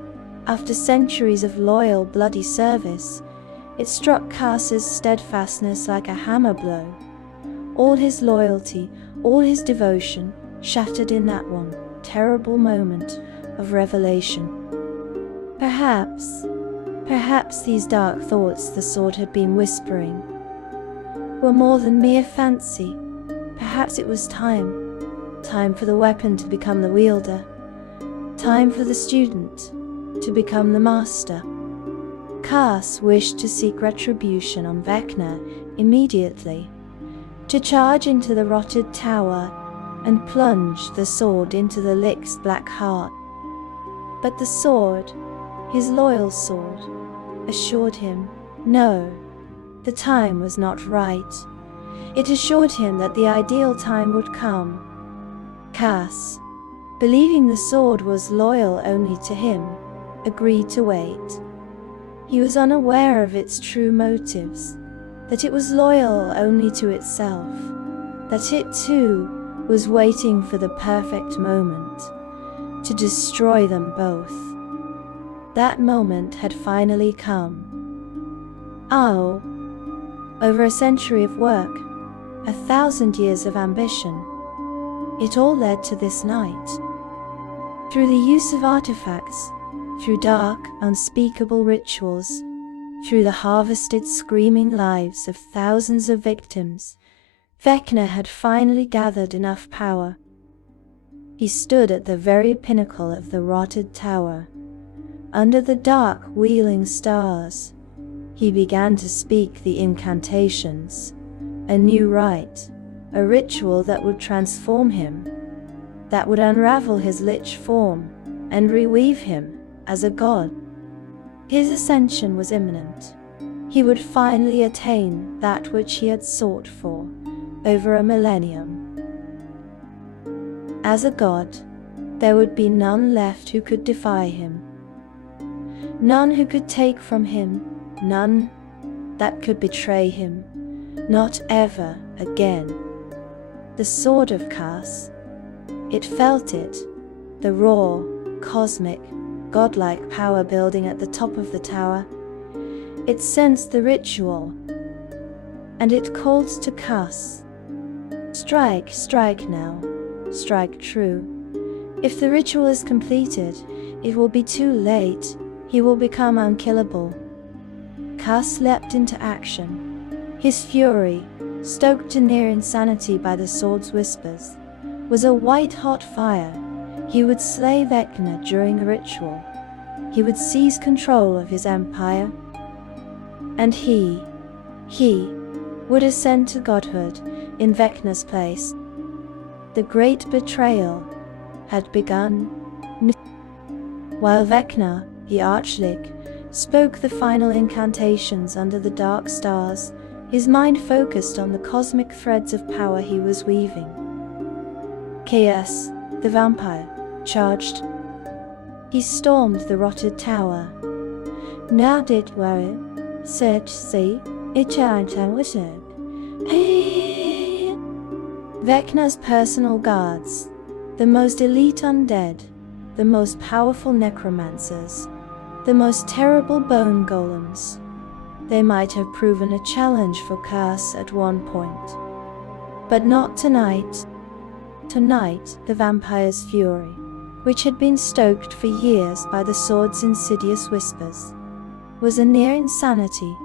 after centuries of loyal, bloody service, it struck Kas's steadfastness like a hammer blow. All his loyalty, all his devotion, shattered in that one terrible moment of revelation. Perhaps these dark thoughts the sword had been whispering were more than mere fancy. Perhaps it was time for the weapon to become the wielder, time for the student to become the master. Kas wished to seek retribution on Vecna immediately, to charge into the rotted tower and plunge the sword into the Lich's black heart. But the sword, His loyal sword assured him, no, the time was not right. It assured him that the ideal time would come. Cass, believing the sword was loyal only to him, agreed to wait. He was unaware of its true motives, that it was loyal only to itself, that it too was waiting for the perfect moment to destroy them both. That moment had finally come. Oh, over a century of work, 1,000 years of ambition, it all led to this night. Through the use of artifacts, through dark, unspeakable rituals, through the harvested, screaming lives of thousands of victims, Vecna had finally gathered enough power. He stood at the very pinnacle of the rotted tower. Under the dark, wheeling stars, he began to speak the incantations, a new rite, a ritual that would transform him, that would unravel his lich form and reweave him as a god. His ascension was imminent. He would finally attain that which he had sought for over a millennium. As a god, there would be none left who could defy him. None who could take from him, none that could betray him, not ever again. The sword of Cass, it felt it, the raw, cosmic, godlike power building at the top of the tower. It sensed the ritual, and it called to Cass, strike, strike now, strike true. If the ritual is completed, it will be too late, he will become unkillable. Cass leapt into action. His fury, stoked to near insanity by the sword's whispers, was a white-hot fire. He would slay Vecna during the ritual. He would seize control of his empire. And he would ascend to godhood in Vecna's place. The great betrayal had begun. While Vecna, the Arch-Lich, spoke the final incantations under the dark stars, his mind focused on the cosmic threads of power he was weaving. Chaos, the vampire, charged. He stormed the rotted tower. Now did worry, said see, Vecna's personal guards, the most elite undead, the most powerful necromancers, the most terrible bone golems. They might have proven a challenge for Cass at one point. But not tonight. Tonight, the vampire's fury, which had been stoked for years by the sword's insidious whispers, was a near insanity.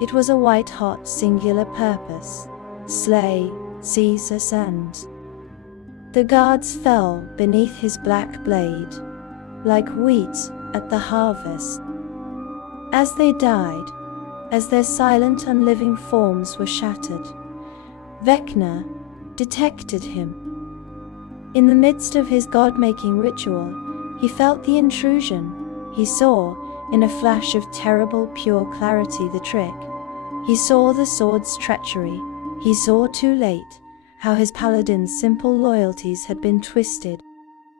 It was a white-hot singular purpose: slay, seize, ascend. The guards fell beneath his black blade, like wheat at the harvest. As they died, as their silent unliving forms were shattered, Vecna detected him. In the midst of his god-making ritual, he felt the intrusion. He saw, in a flash of terrible pure clarity, the trick. He saw the sword's treachery. He saw too late how his paladin's simple loyalties had been twisted.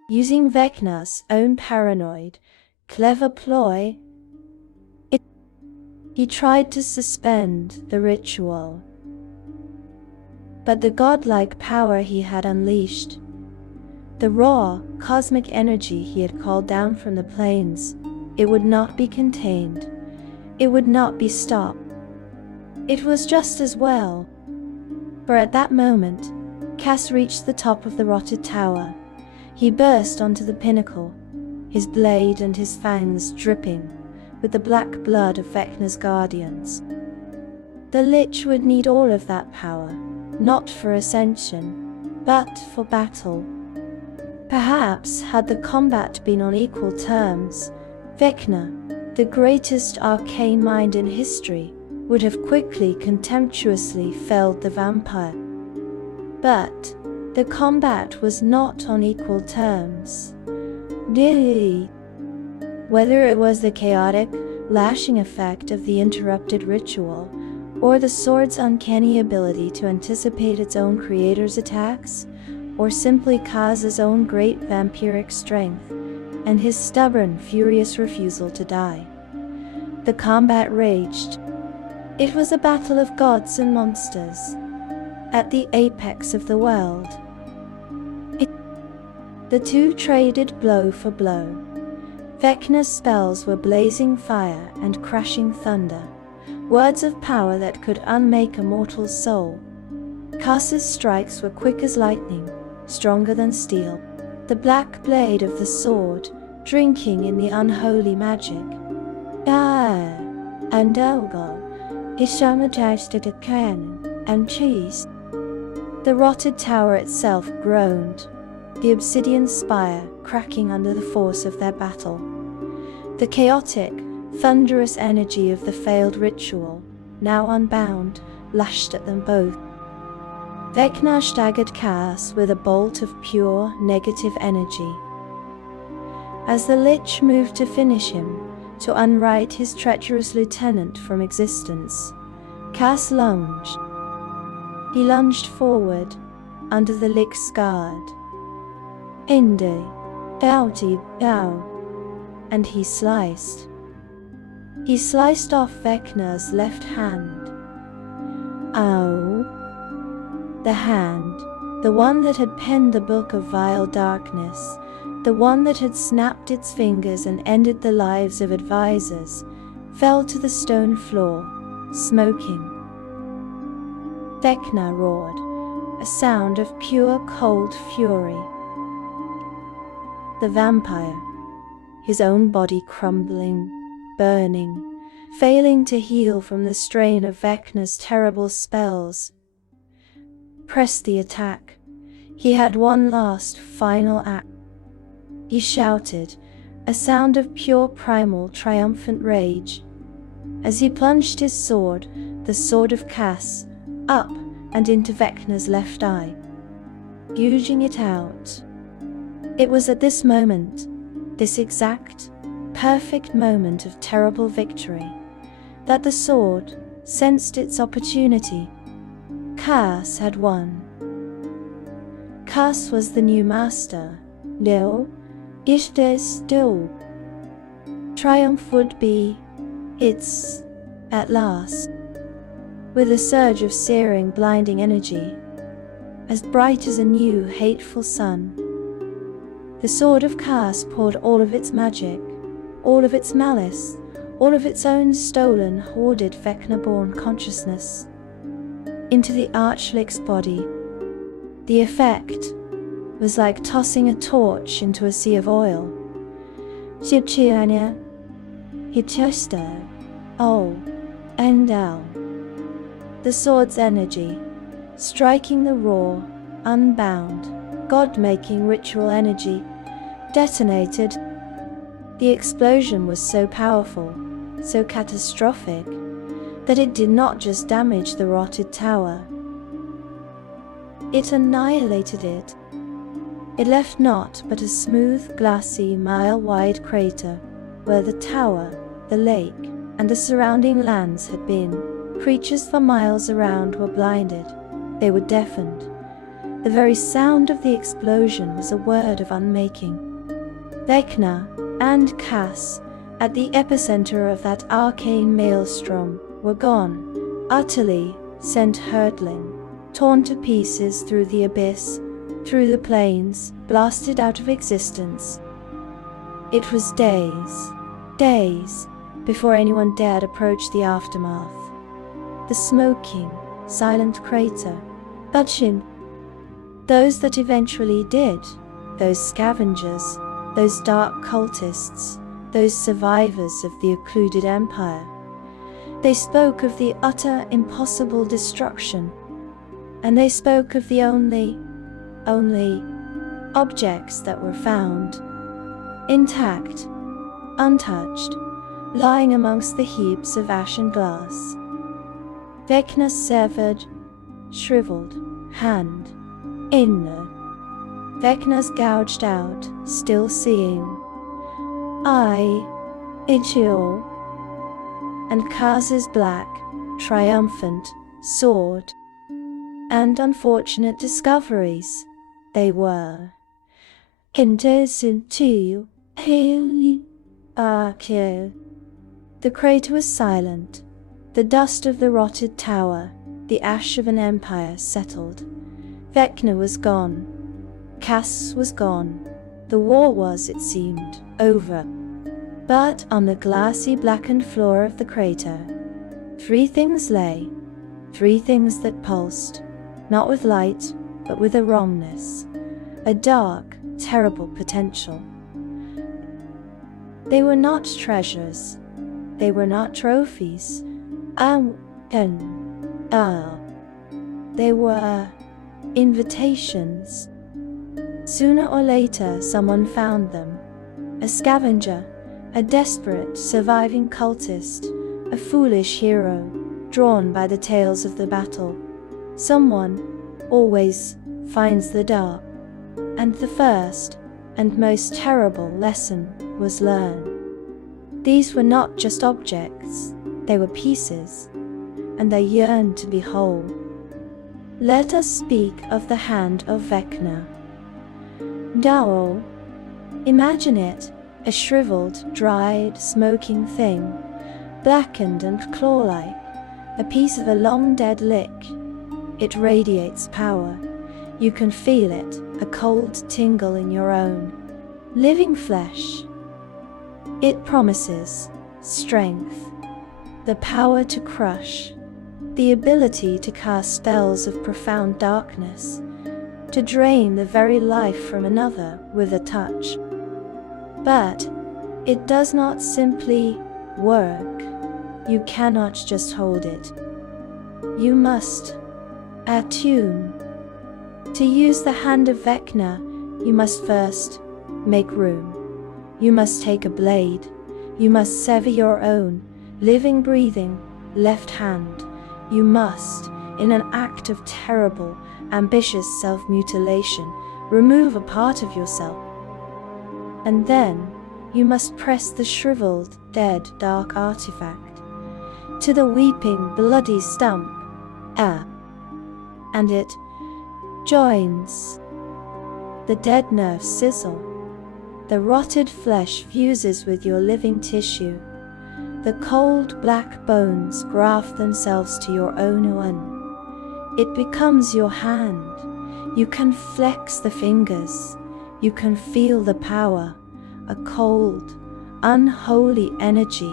Using Vecna's own paranoid, clever ploy, he tried to suspend the ritual. But the godlike power he had unleashed, the raw, cosmic energy he had called down from the plains, it would not be contained. It would not be stopped. It was just as well. For at that moment, Cass reached the top of the rotted tower. He burst onto the pinnacle, his blade and his fangs dripping with the black blood of Vecna's guardians. The Lich would need all of that power, not for ascension, but for battle. Perhaps had the combat been on equal terms, Vecna, the greatest arcane mind in history, would have quickly, contemptuously felled the vampire. But the combat was not on equal terms. Whether it was the chaotic, lashing effect of the interrupted ritual, or the sword's uncanny ability to anticipate its own creator's attacks, or simply Kaz's own great vampiric strength, and his stubborn, furious refusal to die. The combat raged. It was a battle of gods and monsters, at the apex of the world. The two traded blow for blow. Vecna's spells were blazing fire and crashing thunder, words of power that could unmake a mortal's soul. Kaz's strikes were quick as lightning, stronger than steel, the black blade of the sword drinking in the unholy magic. And Elgar, his majestic cannon and cheese. The rotted tower itself groaned, the obsidian spire cracking under the force of their battle. The chaotic, thunderous energy of the failed ritual, now unbound, lashed at them both. Vecna staggered Kaz with a bolt of pure, negative energy. As the Lich moved to finish him, to unwrite his treacherous lieutenant from existence, Kaz lunged. He lunged forward, under the Lich's guard. Inde, outie, ow. And he sliced. He sliced off Vecna's left hand. Ow. The hand, the one that had penned the book of vile darkness, the one that had snapped its fingers and ended the lives of advisors, fell to the stone floor, smoking. Vecna roared, a sound of pure cold fury. The vampire, his own body crumbling, burning, failing to heal from the strain of Vecna's terrible spells, pressed the attack. He had one last, final act. He shouted, a sound of pure primal triumphant rage, as he plunged his sword, the sword of Kaz, up and into Vecna's left eye, gouging it out. It was at this moment, this exact, perfect moment of terrible victory, that the sword sensed its opportunity. Kaz had won. Kaz was the new master. No, there still. Triumph would be its, at last. With a surge of searing, blinding energy, as bright as a new, hateful sun, the sword of Kaz poured all of its magic, all of its malice, all of its own stolen, hoarded Vecna-born consciousness, into the Arch-Lich's body. The effect was like tossing a torch into a sea of oil. Shibchiania, Hitchester, oh, and down. The sword's energy, striking the raw, unbound, God-making ritual energy, detonated. The explosion was so powerful, so catastrophic, that it did not just damage the rotted tower. It annihilated it. It left naught but a smooth, glassy, mile-wide crater, where the tower, the lake, and the surrounding lands had been. Creatures for miles around were blinded. They were deafened. The very sound of the explosion was a word of unmaking. Vecna and Kaz, at the epicenter of that arcane maelstrom, were gone, utterly, sent hurtling, torn to pieces through the abyss, through the plains, blasted out of existence. It was days, before anyone dared approach the aftermath. The smoking, silent crater, Budgin. Those that eventually did, those scavengers, those dark cultists, those survivors of the occluded empire. They spoke of the utter, impossible destruction, and they spoke of the only objects that were found, intact, untouched, lying amongst the heaps of ash and glass. Vecna's severed, shriveled hand, inner. Vecna's gouged out, still seeing eye, Ichior, and Kaz's black, triumphant sword. And unfortunate discoveries they were. The crater was silent. The dust of the rotted tower, the ash of an empire settled. Vecna was gone. Kaz was gone. The war was, it seemed, over. But on the glassy blackened floor of the crater, 3 things lay. 3 things that pulsed, not with light, but with a wrongness. A dark, terrible potential. They were not treasures. They were not trophies. They were invitations. Sooner or later, someone found them. A scavenger, a desperate, surviving cultist, a foolish hero, drawn by the tales of the battle. Someone always finds the dark. And the first and most terrible lesson was learned. These were not just objects, they were pieces, and they yearned to be whole. Let us speak of the hand of Vecna. Dao. Imagine it, a shriveled, dried, smoking thing, blackened and claw-like, a piece of a long-dead lich. It radiates power. You can feel it, a cold tingle in your own living flesh. It promises strength, the power to crush, the ability to cast spells of profound darkness, to drain the very life from another with a touch. But it does not simply work. You cannot just hold it. You must attune. To use the hand of Vecna, you must first make room. You must take a blade. You must sever your own, living, breathing, left hand. You must, in an act of terrible, ambitious self-mutilation, remove a part of yourself. And then, you must press the shriveled, dead, dark artifact to the weeping, bloody stump. And it joins. The dead nerves sizzle. The rotted flesh fuses with your living tissue. The cold black bones graft themselves to your own one. It becomes your hand. You can flex the fingers. You can feel the power, a cold, unholy energy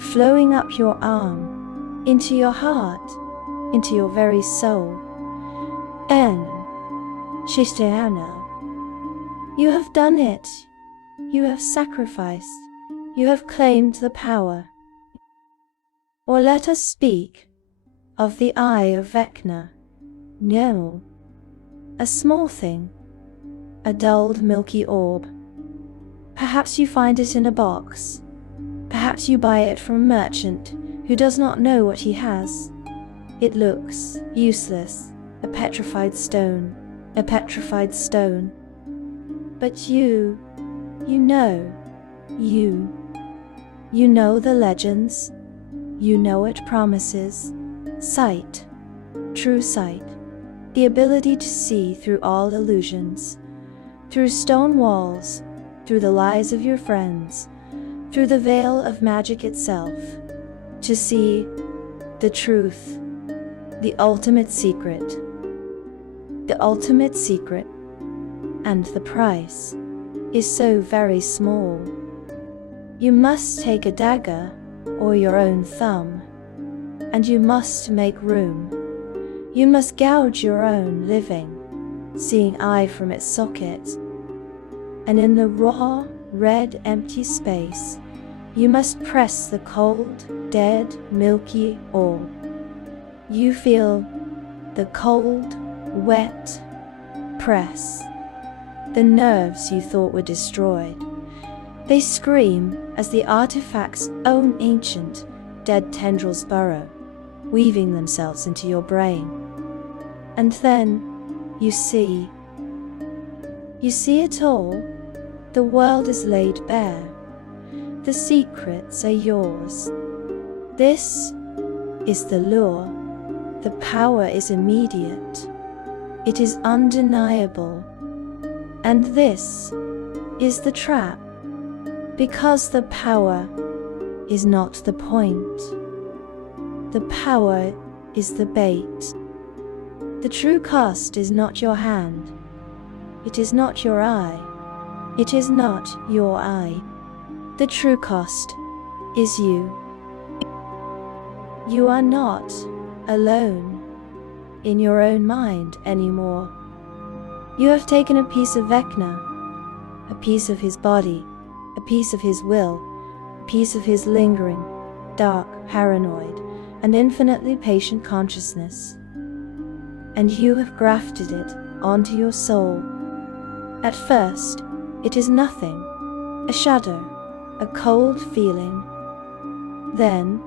flowing up your arm, into your heart, into your very soul. Shishtiana. You have done it. You have sacrificed. You have claimed the power. Or let us speak of the eye of Vecna. No. A small thing. A dulled milky orb. Perhaps you find it in a box. Perhaps you buy it from a merchant who does not know what he has. It looks useless, a petrified stone. A petrified stone. But you know the legends. You know it promises sight, true sight, the ability to see through all illusions, through stone walls, through the lies of your friends, through the veil of magic itself, to see the truth, the ultimate secret. The ultimate secret, and the price, is so very small. You must take a dagger, or your own thumb, and you must make room. You must gouge your own living, seeing eye from its socket. And in the raw, red, empty space, you must press the cold, dead, milky orb. You feel the cold, wet press. The nerves you thought were destroyed. They scream as the artifact's own ancient, dead tendrils burrow, weaving themselves into your brain. And then, you see it all. The world is laid bare. The secrets are yours. This is the lure. The power is immediate. It is undeniable. And this is the trap. Because the power is not the point. The power is the bait. The true cost is not your hand. It is not your eye. It is not your eye. The true cost is you. You are not alone in your own mind anymore. You have taken a piece of Vecna, a piece of his body, a piece of his will, a piece of his lingering, dark, paranoid, and infinitely patient consciousness. And you have grafted it onto your soul. At first, it is nothing, a shadow, a cold feeling. Then,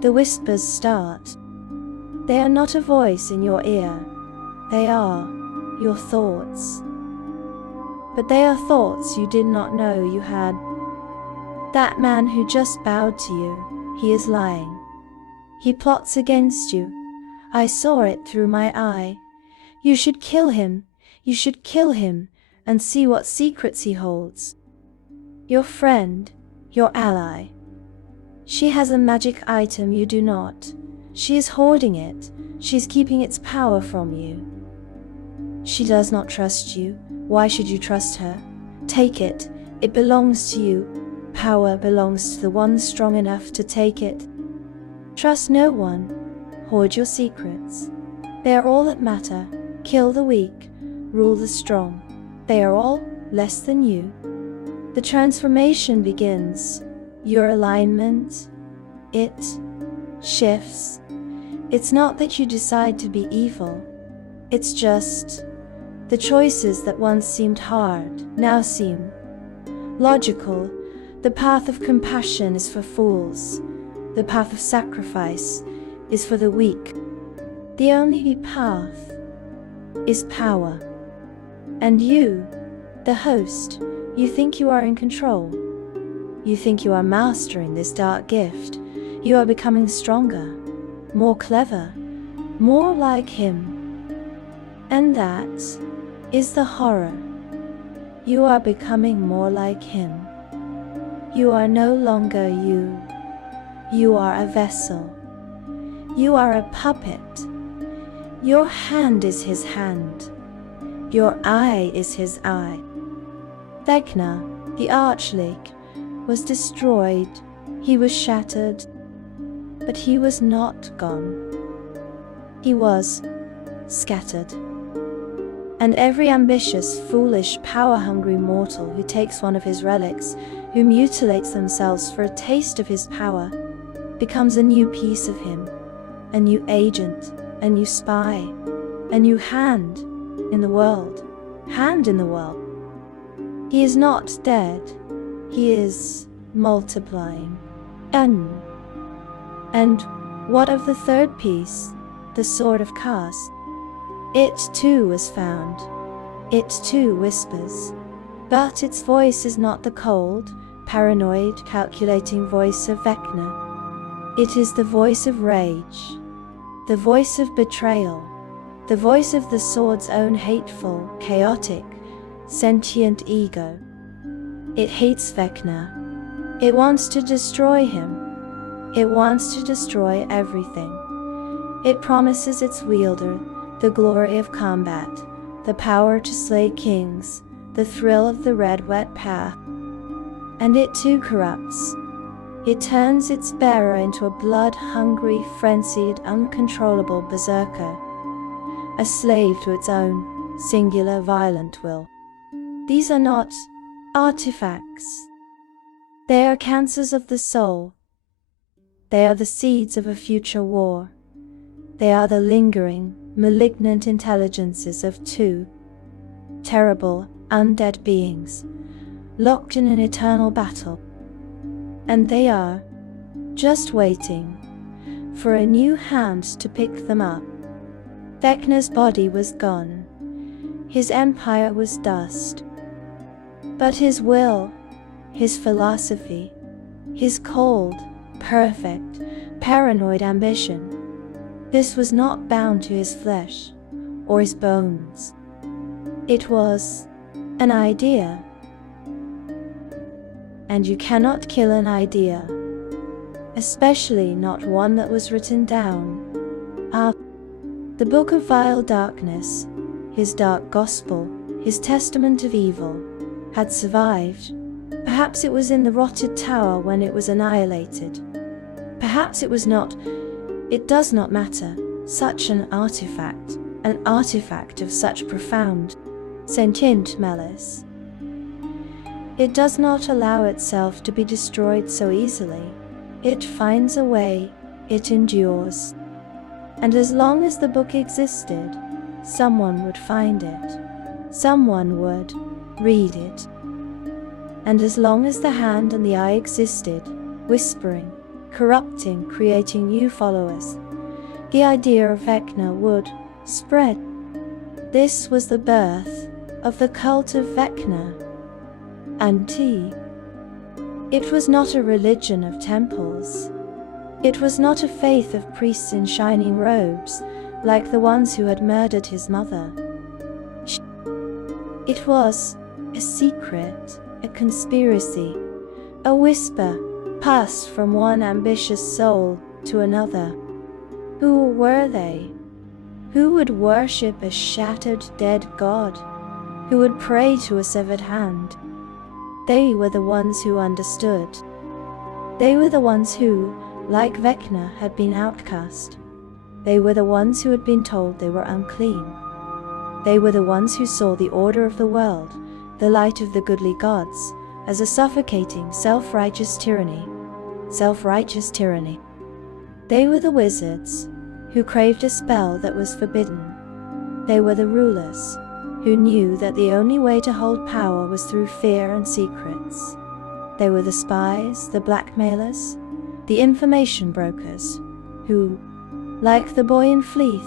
the whispers start. They are not a voice in your ear. They are your thoughts. But they are thoughts you did not know you had. That man who just bowed to you, he is lying. He plots against you. I saw it through my eye. You should kill him. You should kill him and see what secrets he holds. Your friend, your ally. She has a magic item you do not. She is hoarding it. She is keeping its power from you. She does not trust you. Why should you trust her? Take it. It belongs to you. Power belongs to the one strong enough to take it. Trust no one. Hoard your secrets. They are all that matter. Kill the weak. Rule the strong. They are all less than you. The transformation begins. Your alignment, it shifts. It's not that you decide to be evil. It's just the choices that once seemed hard now seem logical. The path of compassion is for fools. The path of sacrifice is for the weak. The only path is power. And you, the host, you think you are in control. You think you are mastering this dark gift. You are becoming stronger, more clever, more like him. And that is the horror. You are becoming more like him. You are no longer you. You are a vessel. You are a puppet. Your hand is his hand. Your eye is his eye. Vecna, the Arch-Lich, was destroyed. He was shattered. But he was not gone. He was scattered. And every ambitious, foolish, power-hungry mortal who takes one of his relics, who mutilates themselves for a taste of his power, becomes a new piece of him, a new agent, a new spy, a new hand in the world. Hand in the world. He is not dead. He is multiplying. And what of the third piece, the sword of Cast? It too was found. It too whispers. But its voice is not the cold, paranoid, calculating voice of Vecna. It is the voice of rage, the voice of betrayal, the voice of the sword's own hateful, chaotic, sentient ego. It hates Vecna. It wants to destroy him. It wants to destroy everything. It promises its wielder the glory of combat, the power to slay kings, the thrill of the red wet path. And it too corrupts. It turns its bearer into a blood-hungry, frenzied, uncontrollable berserker, a slave to its own singular violent will. These are not artifacts. They are cancers of the soul. They are the seeds of a future war. They are the lingering, malignant intelligences of two terrible, undead beings, locked in an eternal battle. And they are just waiting for a new hand to pick them up. Vecna's body was gone. His empire was dust. But his will, his philosophy, his cold, perfect, paranoid ambition. This was not bound to his flesh or his bones. It was an idea. And you cannot kill an idea, especially not one that was written down. The book of vile darkness, his dark gospel, his testament of evil, had survived. Perhaps it was in the rotted tower when it was annihilated. Perhaps it was not. It does not matter. Such an artifact of such profound, sentient malice. It does not allow itself to be destroyed so easily. It finds a way, it endures. And as long as the book existed, someone would find it. Someone would read it. And as long as the hand and the eye existed, whispering, corrupting, creating new followers, the idea of Vecna would spread. This was the birth of the cult of Vecna. And it was not a religion of temples. It was not a faith of priests in shining robes, like the ones who had murdered his mother. It was a secret, a conspiracy, a whisper passed from one ambitious soul to another. Who were they? Who would worship a shattered dead god? Who would pray to a severed hand? They were the ones who understood. They were the ones who, like Vecna, had been outcast. They were the ones who had been told they were unclean. They were the ones who saw the order of the world, the light of the goodly gods, as a suffocating, self-righteous tyranny. Self-righteous tyranny. They were the wizards, who craved a spell that was forbidden. They were the rulers, who knew that the only way to hold power was through fear and secrets. They were the spies, the blackmailers, the information brokers, who, like the boy in Fleeth,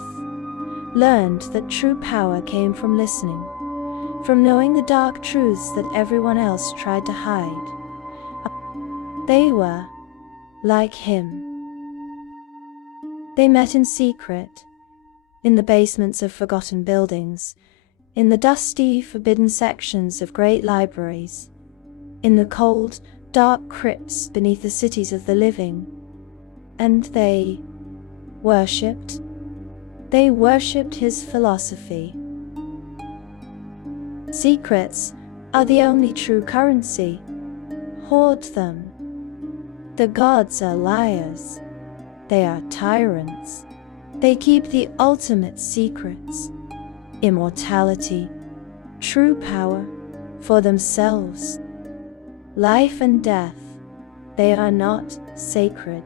learned that true power came from listening, from knowing the dark truths that everyone else tried to hide. They were like him. They met in secret, in the basements of forgotten buildings, in the dusty, forbidden sections of great libraries, in the cold, dark crypts beneath the cities of the living. And they worshipped his philosophy. Secrets are the only true currency. Hoard them. The gods are liars. They are tyrants. They keep the ultimate secrets, immortality, true power, for themselves. Life and death, they are not sacred.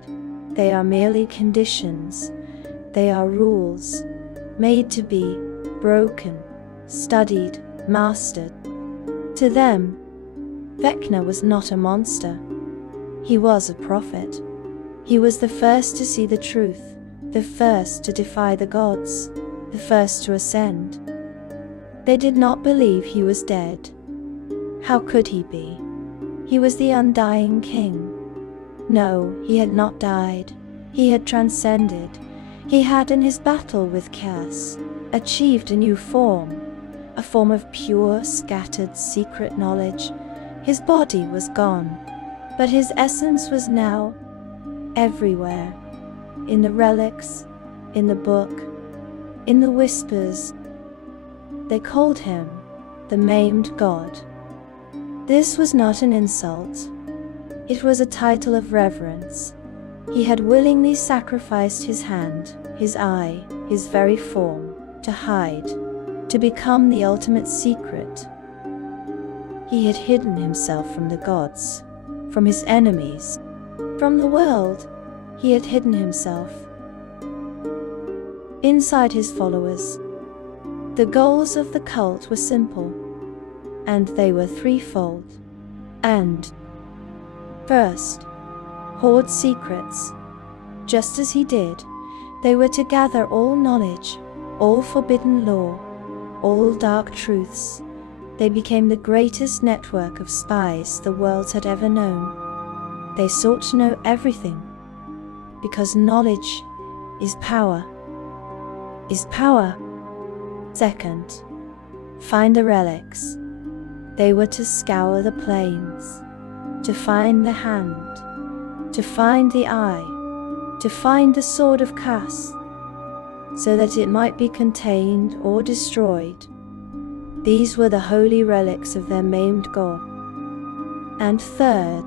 They are merely conditions. They are rules, made to be broken, studied, mastered. To them, Vecna was not a monster. He was a prophet. He was the first to see the truth, the first to defy the gods, the first to ascend. They did not believe he was dead. How could he be? He was the undying king. No, he had not died. He had transcended. He had, in his battle with chaos, achieved a new form, a form of pure, scattered, secret knowledge. His body was gone, but his essence was now everywhere, in the relics, in the book, in the whispers. They called him the maimed god. This was not an insult. It was a title of reverence. He had willingly sacrificed his hand, his eye, his very form, to hide, to become the ultimate secret. He had hidden himself from the gods, from his enemies, from the world. He had hidden himself. Inside his followers, the goals of the cult were simple, and they were threefold. And first, hoard secrets. Just as he did, they were to gather all knowledge, all forbidden lore, all dark truths. They became the greatest network of spies the world had ever known. They sought to know everything, because knowledge is power. Is power. Second, find the relics. They were to scour the plains, to find the hand, to find the eye, to find the sword of Kas, so that it might be contained or destroyed. These were the holy relics of their maimed god. And third,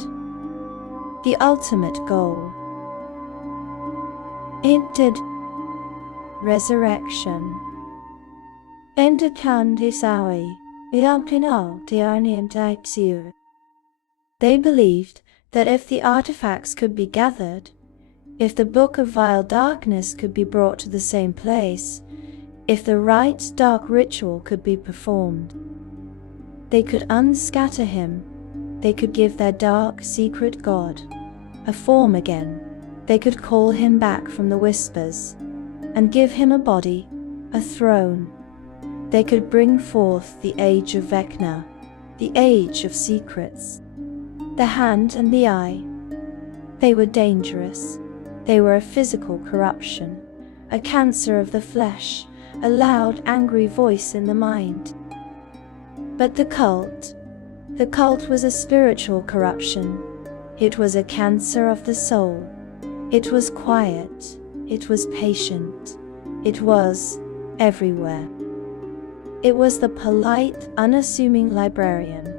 the ultimate goal. Entered resurrection. Entered Candisawi, Iamkinal Tiarnian. They believed that if the artifacts could be gathered, if the Book of Vile Darkness could be brought to the same place, if the right dark ritual could be performed, they could unscatter him, they could give their dark secret god a form again, they could call him back from the whispers, and give him a body, a throne. They could bring forth the age of Vecna, the age of secrets. The hand and the eye. They were dangerous. They were a physical corruption, a cancer of the flesh, a loud, angry voice in the mind. But the cult was a spiritual corruption. It was a cancer of the soul. It was quiet. It was patient. It was everywhere. It was the polite, unassuming librarian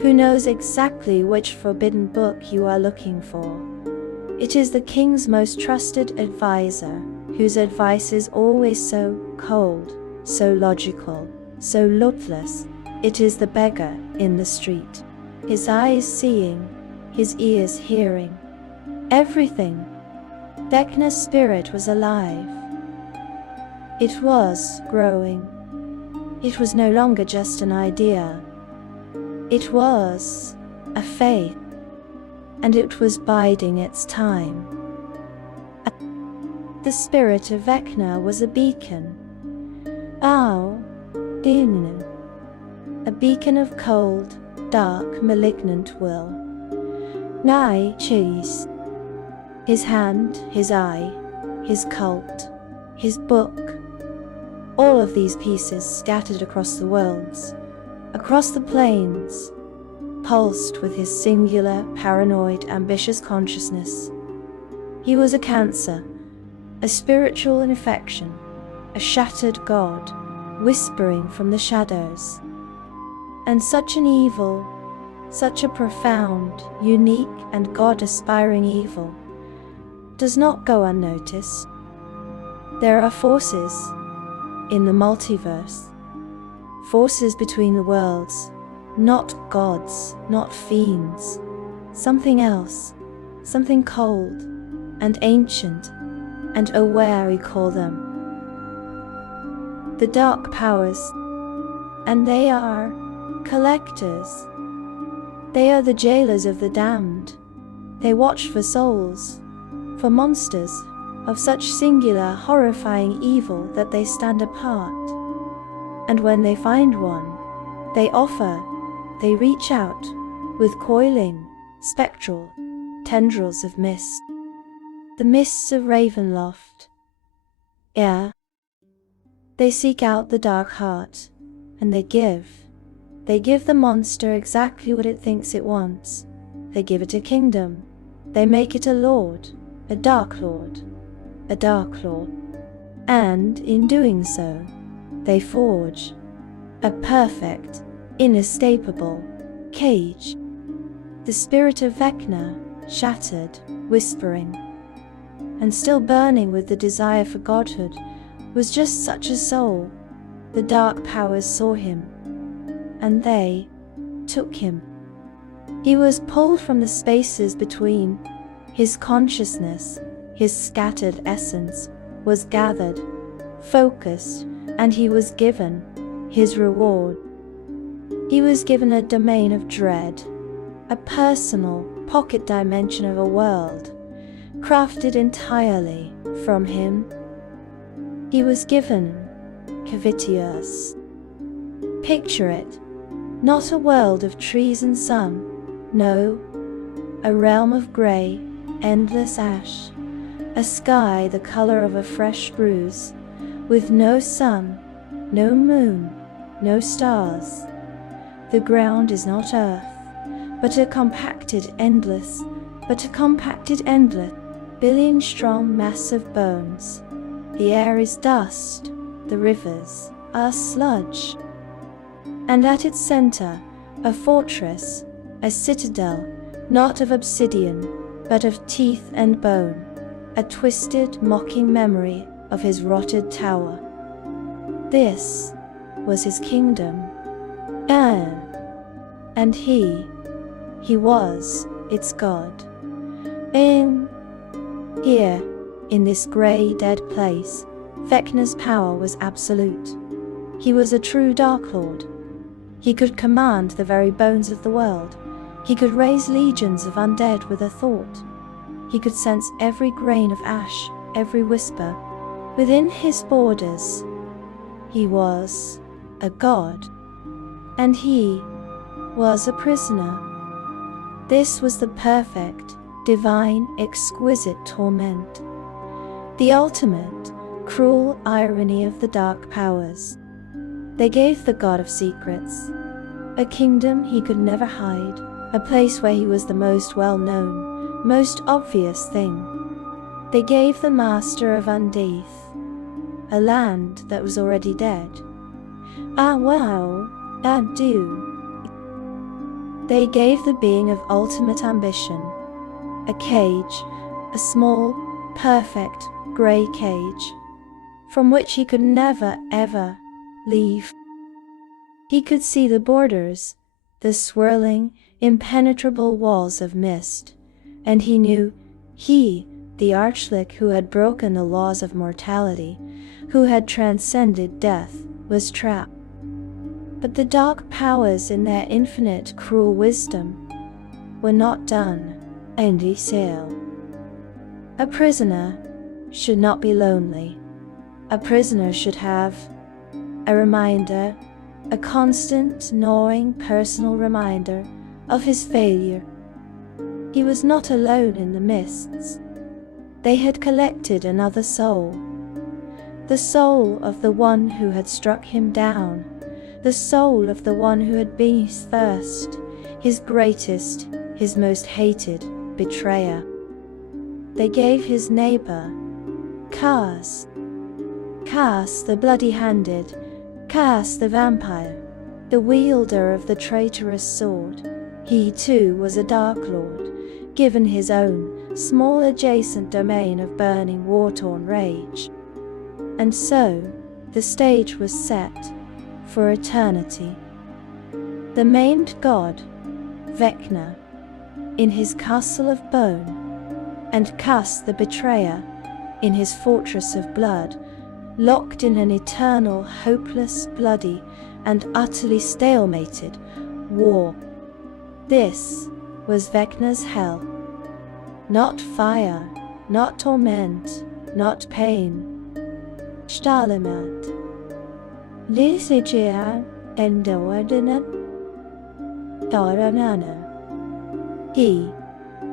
who knows exactly which forbidden book you are looking for. It is the king's most trusted advisor, whose advice is always so cold, so logical, so ludless. It is the beggar in the street, his eyes seeing, his ears hearing. Everything. Vecna's spirit was alive. It was growing. It was no longer just an idea. It was a faith, and it was biding its time. The spirit of Vecna was a beacon. A beacon of cold, dark, malignant will. Cheese. His hand, his eye, his cult, his book. All of these pieces scattered across the worlds, across the plains, pulsed with his singular, paranoid, ambitious consciousness. He was a cancer, a spiritual infection, a shattered god, whispering from the shadows. And such an evil, such a profound, unique, and God-aspiring evil, does not go unnoticed. There are forces in the multiverse, forces between the worlds, not gods, not fiends, something else, something cold and ancient, and where we call them the dark powers, and they are collectors. They are the jailers of the damned. They watch for souls, for monsters of such singular, horrifying evil that they stand apart. And when they find one, they offer, they reach out with coiling, spectral tendrils of mist. The mists of Ravenloft. They seek out the dark heart, and they give the monster exactly what it thinks it wants. They give it a kingdom. They make it a lord, a dark lord, a dark lord. And in doing so, they forge a perfect, inescapable cage. The spirit of Vecna, shattered, whispering, and still burning with the desire for godhood, was just such a soul. The dark powers saw him, and they took him. He was pulled from the spaces between. His consciousness, his scattered essence, was gathered, focused, and he was given his reward. He was given a domain of dread, a personal pocket dimension of a world, crafted entirely from him. He was given Cavitius. Picture it, not a world of trees and sun, no, a realm of grey, endless ash, a sky the color of a fresh bruise, with no sun, no moon, no stars. The ground is not earth, but a compacted endless, billion-strong mass of bones. The air is dust, the rivers are sludge. And at its center, a fortress, a citadel, not of obsidian, but of teeth and bone, a twisted, mocking memory of his rotted tower. This was his kingdom, and he was its god. Here, in this grey, dead place, Vecna's power was absolute. He was a true Dark Lord. He could command the very bones of the world. He could raise legions of undead with a thought. He could sense every grain of ash, every whisper. Within his borders, he was a god, and he was a prisoner. This was the perfect, divine, exquisite torment. The ultimate, cruel irony of the dark powers. They gave the god of secrets a kingdom he could never hide, a place where he was the most well-known, most obvious thing. They gave the master of undeath a land that was already dead. They gave the being of ultimate ambition a cage, a small, perfect, grey cage, from which he could never, ever leave. He could see the borders, the swirling, impenetrable walls of mist, and he knew he, the Arch-Lich who had broken the laws of mortality, who had transcended death, was trapped. But the dark powers in their infinite cruel wisdom were not done, and he sailed. A prisoner should not be lonely. A prisoner should have a reminder, a constant, gnawing, personal reminder of his failure. He was not alone in the mists. They had collected another soul. The soul of the one who had struck him down. The soul of the one who had been his first, his greatest, his most hated betrayer. They gave his neighbor, Kars the bloody-handed, Kars the vampire, the wielder of the traitorous sword. He too was a Dark Lord, given his own small adjacent domain of burning war-torn rage. And so, the stage was set for eternity. The maimed god, Vecna, in his castle of bone, and Kars the betrayer, in his fortress of blood, locked in an eternal, hopeless, bloody, and utterly stalemated war. This was Vecna's hell. Not fire, not torment, not pain. Stalimat. Lysigia endoordinate. Doranana. He,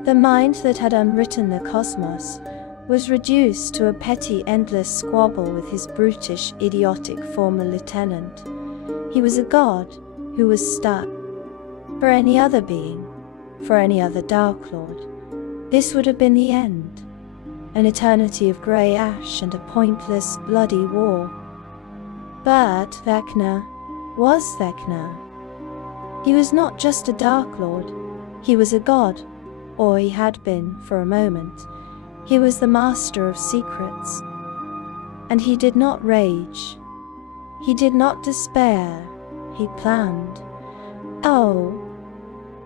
the mind that had unwritten the cosmos, was reduced to a petty, endless squabble with his brutish, idiotic former lieutenant. He was a god who was stuck. For any other being, for any other Dark Lord, this would have been the end. An eternity of grey ash and a pointless, bloody war. But Vecna was Vecna. He was not just a Dark Lord, he was a god, or he had been for a moment. He was the master of secrets. And he did not rage. He did not despair. He planned. Oh!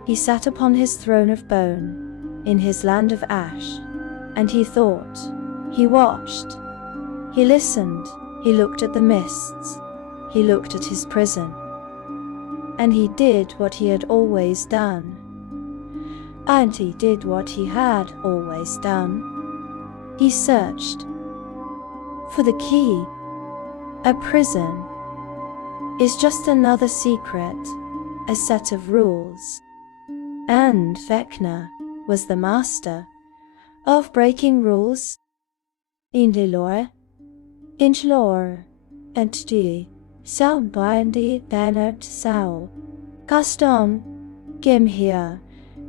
He sat upon his throne of bone, in his land of ash, and he thought, he watched, he listened, he looked at the mists, he looked at his prison. And he did what he had always done. And he did what he had always done. He searched for the key. A prison is just another secret, a set of rules. And Vecna was the master of breaking rules. In the lore, and the sound bindy Bernard Sao. Custom, Gim here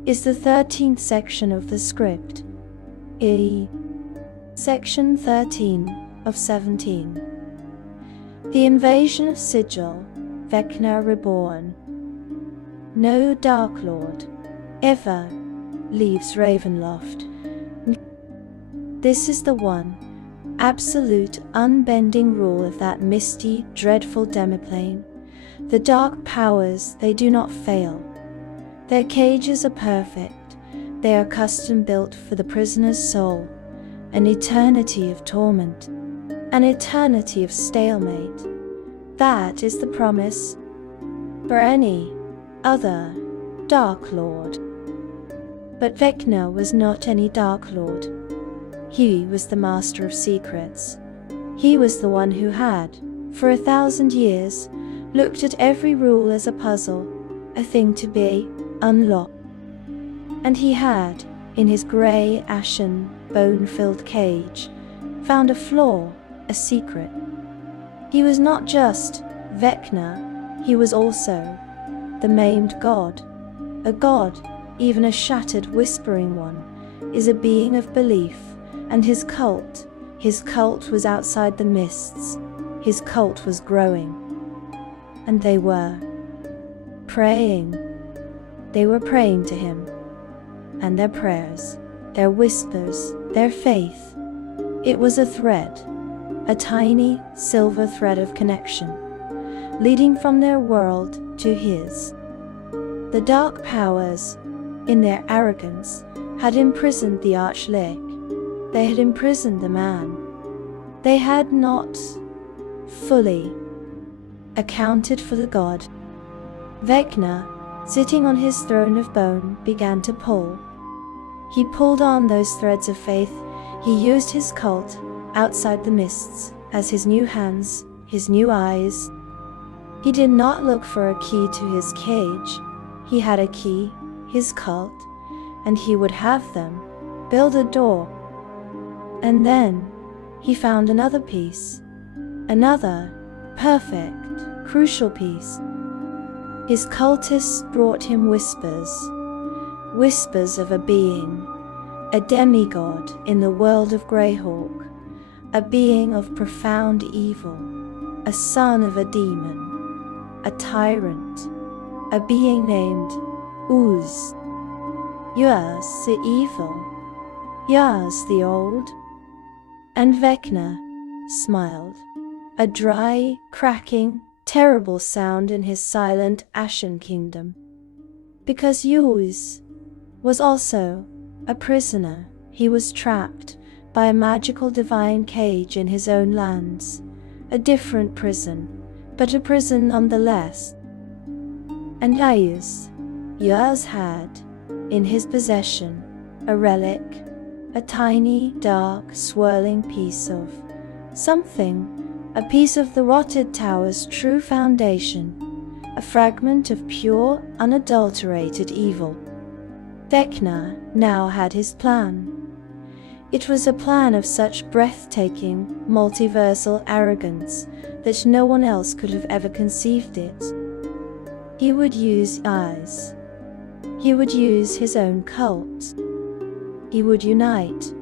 is the 13th section of the script. Section 13 of 17. The invasion of Sigil, Vecna reborn. No Dark Lord ever leaves Ravenloft. This is the one absolute unbending rule of that misty, dreadful demiplane. The dark powers, they do not fail. Their cages are perfect. They are custom built for the prisoner's soul. An eternity of torment. An eternity of stalemate. That is the promise for any other Dark Lord. But Vecna was not any Dark Lord. He was the master of secrets. He was the one who had, for 1,000 years, looked at every rule as a puzzle, a thing to be unlocked. And he had, in his grey, ashen, bone-filled cage, found a flaw, a secret. He was not just Vecna, he was also the maimed god. A god, even a shattered, whispering one, is a being of belief. And his cult was outside the mists. His cult was growing. And they were praying. They were praying to him. And their prayers, their whispers, their faith, it was a thread, a tiny silver thread of connection, leading from their world to his. The dark powers, in their arrogance, had imprisoned the Arch-Lich. They had imprisoned the man. They had not fully accounted for the god. Vecna, sitting on his throne of bone, began to pull. He pulled on those threads of faith. He used his cult outside the mists as his new hands, his new eyes. He did not look for a key to his cage. He had a key, his cult, and he would have them build a door. And then he found another piece, another perfect, crucial piece. His cultists brought him whispers, whispers of a being, a demigod in the world of Greyhawk, a being of profound evil, a son of a demon, a tyrant, a being named Uz. Yours the evil, yours the old. And Vecna smiled, a dry, cracking, terrible sound in his silent, ashen kingdom. Because Uz was also a prisoner. He was trapped by a magical divine cage in his own lands, a different prison, but a prison nonetheless. And Uz had, in his possession, a relic, a tiny, dark, swirling piece of something, a piece of the rotted tower's true foundation, a fragment of pure, unadulterated evil. Vecna now had his plan. It was a plan of such breathtaking, multiversal arrogance that no one else could have ever conceived it. He would use eyes. He would use his own cult. He would unite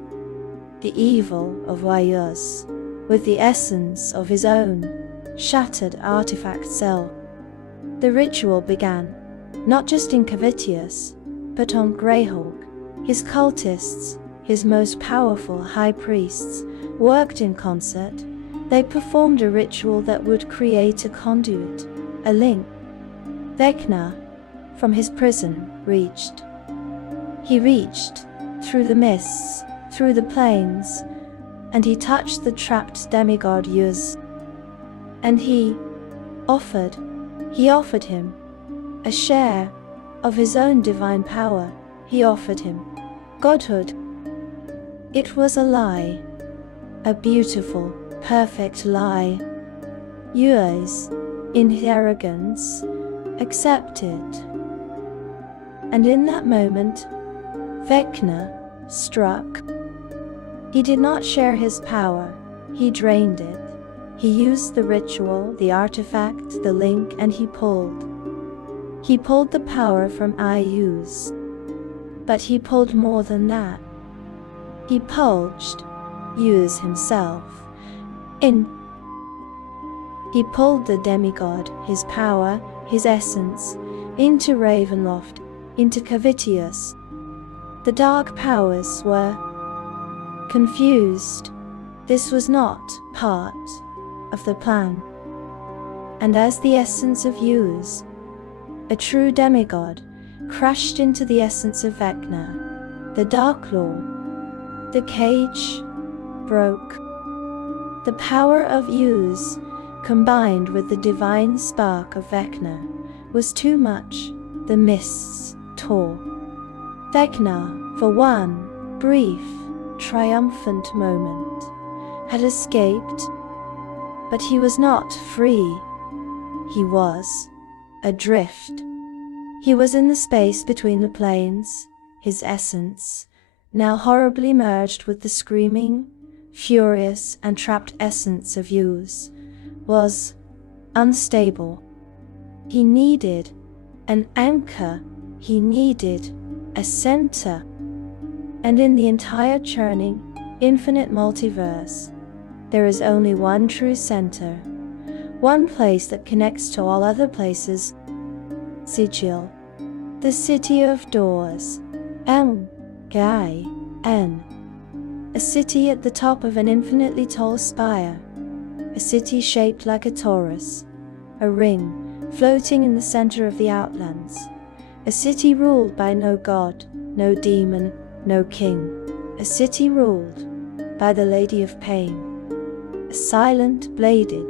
the evil of Wayus with the essence of his own shattered artifact cell. The ritual began, not just in Cavitius, but on Greyhawk. His cultists, his most powerful high priests, worked in concert. They performed a ritual that would create a conduit, a link. Vecna, from his prison, reached. He reached through the mists, through the plains, and he touched the trapped demigod Uz. And he offered him a share of his own divine power. He offered him godhood. It was a lie, a beautiful, perfect lie. Uz, in his arrogance, accepted. And in that moment, Vecna struck. He did not share his power, he drained it. He used the ritual, the artifact, the link, and he pulled. He pulled the power from Use. But he pulled more than that. He purged Use himself. He pulled the demigod, his power, his essence, into Ravenloft, into Cavitius. The dark powers were confused. This was not part of the plan. And as the essence of Use, a true demigod, crashed into the essence of Vecna, the Dark Law, the cage broke. The power of Use, combined with the divine spark of Vecna, was too much. The mists tore. Vecna, for one brief, triumphant moment, had escaped, but he was not free. He was adrift. He was in the space between the planes. His essence, now horribly merged with the screaming, furious, and trapped essence of Use, was unstable. He needed an anchor. He needed a center. And in the entire churning, infinite multiverse, there is only one true center, one place that connects to all other places. Sigil, the city of doors. A city at the top of an infinitely tall spire. A city shaped like a torus, a ring floating in the center of the Outlands. A city ruled by no god, no demon, no king. A city ruled by the Lady of Pain. A silent bladed,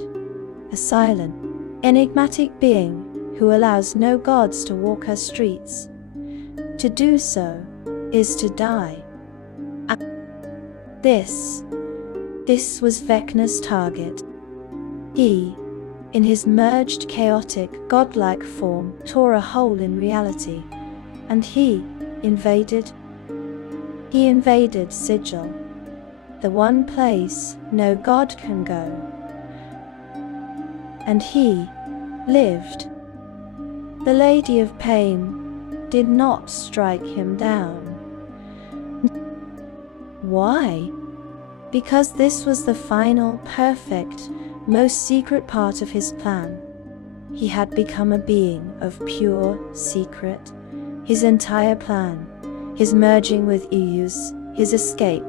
a silent, enigmatic being who allows no gods to walk her streets. To do so is to die. This was Vecna's target. He, in his merged, chaotic, godlike form, tore a hole in reality, and he invaded Sigil, the one place no god can go. And he lived. The Lady of Pain did not strike him down. Why? Because this was the final, perfect, most secret part of his plan. He had become a being of pure secret. His entire plan, his merging with Use, his escape,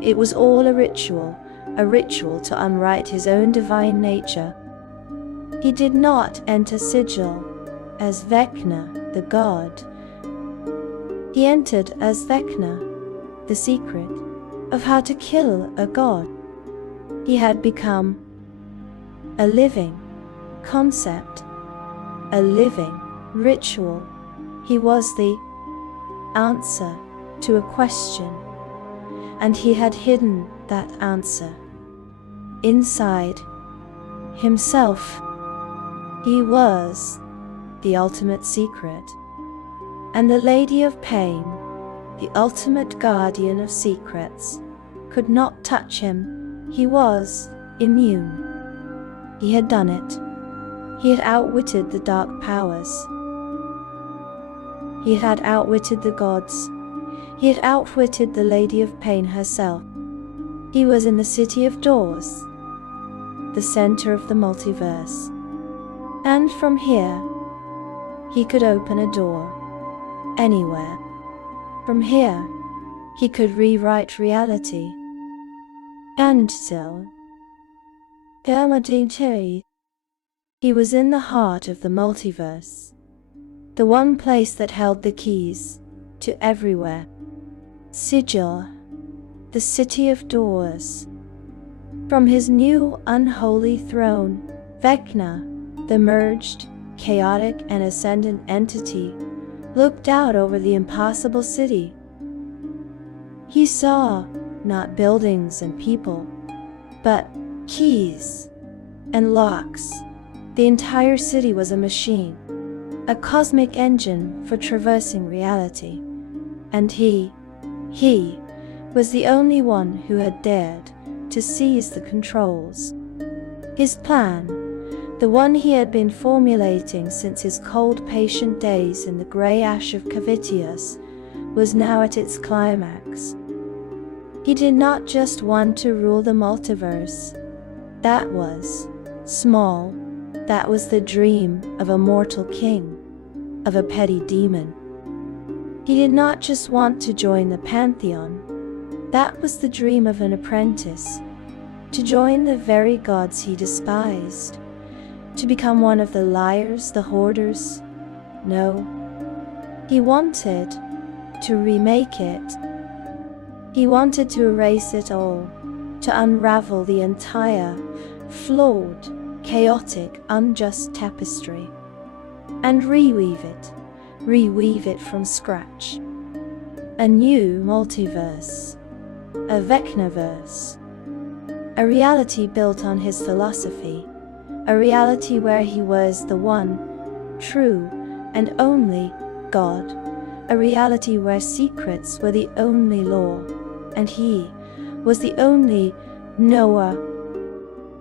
it was all a ritual to unwrite his own divine nature. He did not enter Sigil as Vecna, the god. He entered as Vecna, the secret of how to kill a god. He had become a living concept, a living ritual. He was the answer to a question, and he had hidden that answer inside himself. He was the ultimate secret, and the Lady of Pain, the ultimate guardian of secrets, could not touch him. He was immune. He had done it. He had outwitted the dark powers. He had outwitted the gods. He had outwitted the Lady of Pain herself. He was in the City of Doors, the center of the multiverse. And from here, he could open a door anywhere. From here, he could rewrite reality. And still, he was in the heart of the multiverse, the one place that held the keys to everywhere. Sigil, the City of Doors. From his new unholy throne, Vecna, the merged, chaotic, and ascendant entity, looked out over the impossible city. He saw not buildings and people, but keys and locks. The entire city was a machine, a cosmic engine for traversing reality. And he was the only one who had dared to seize the controls. His plan, the one he had been formulating since his cold, patient days in the grey ash of Cavitius, was now at its climax. He did not just want to rule the multiverse. That was small. That was the dream of a mortal king, of a petty demon. He did not just want to join the pantheon. That was the dream of an apprentice, to join the very gods he despised, to become one of the liars, the hoarders. No, he wanted to remake it. He wanted to erase it all, to unravel the entire, flawed, chaotic, unjust tapestry, and reweave it from scratch. A new multiverse, a Vecnaverse, a reality built on his philosophy, a reality where he was the one, true, and only God, a reality where secrets were the only law, and he was the only knower.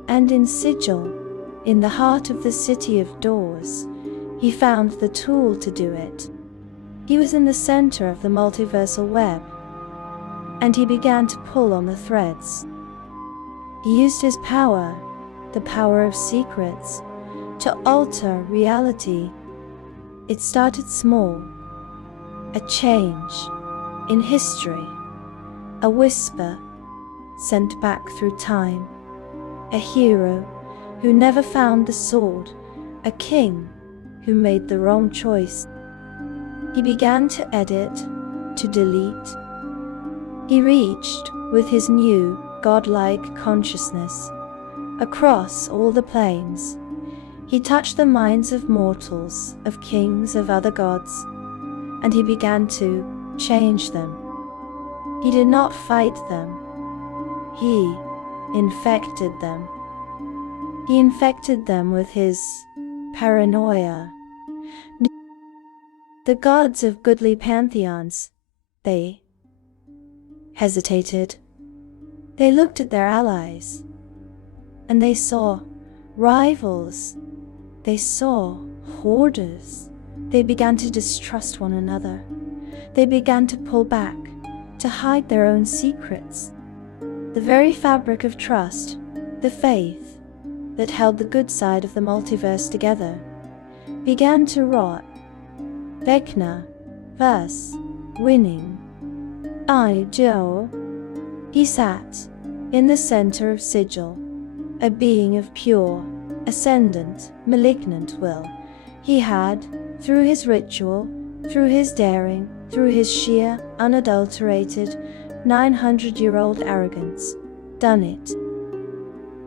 And in Sigil, in the heart of the city of doors, he found the tool to do it. He was in the center of the multiversal web, and he began to pull on the threads. He used his power, the power of secrets, to alter reality. It started small, a change in history, a whisper sent back through time, a hero who never found the sword, a king who made the wrong choice. He began to edit, to delete. He reached, with his new, godlike consciousness, across all the planes. He touched the minds of mortals, of kings, of other gods, and he began to change them. He did not fight them. He infected them. He infected them with his paranoia. The gods of goodly pantheons, they hesitated. They looked at their allies, and they saw rivals. They saw hoarders. They began to distrust one another. They began to pull back, to hide their own secrets. The very fabric of trust, the faith that held the good side of the multiverse together, began to rot. Vecna, thus winning. He sat in the center of Sigil, a being of pure, ascendant, malignant will. He had, through his ritual, through his daring, through his sheer, unadulterated, 900-year-old arrogance, done it.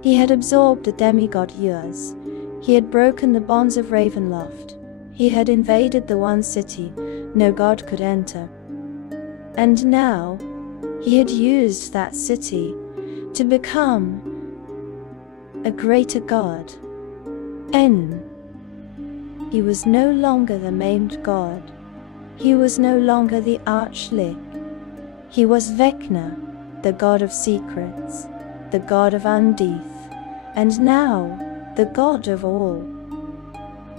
He had absorbed the demigod years. He had broken the bonds of Ravenloft. He had invaded the one city no god could enter. And now, he had used that city to become a greater god. He was no longer the maimed god. He was no longer the Arch-Lich. He was Vecna, the god of secrets, the god of Undeath, and now the god of all.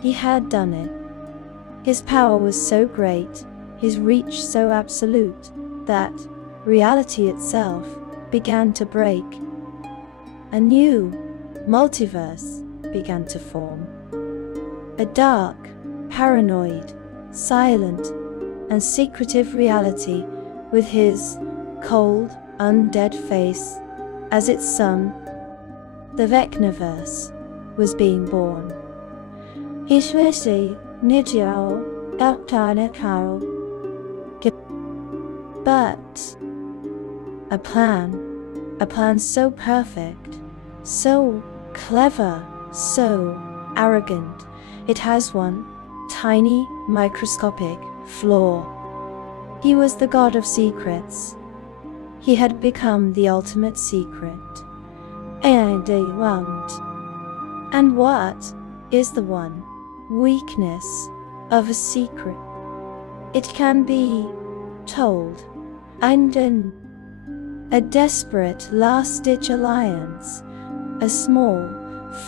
He had done it. His power was so great, his reach so absolute, that reality itself began to break. A new multiverse began to form. A dark, paranoid, silent, and secretive reality with his cold, undead face as its son. The Vecnaverse was being born. But a plan so perfect, so clever, so arrogant, it has one tiny, microscopic flaw. He was the god of secrets. He had become the ultimate secret. And what is the one weakness of a secret? It can be told. And a desperate last-ditch alliance, a small,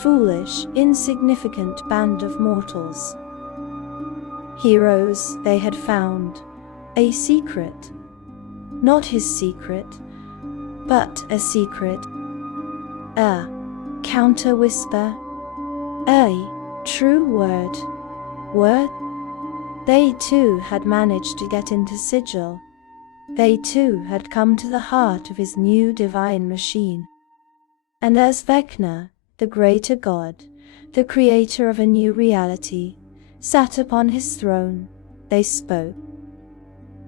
foolish, insignificant band of mortals. Heroes they had found, a secret. Not his secret, but a secret. A counter-whisper. A true word. They too had managed to get into Sigil. They too had come to the heart of his new divine machine. And as Vecna, the greater god, the creator of a new reality, sat upon his throne, they spoke.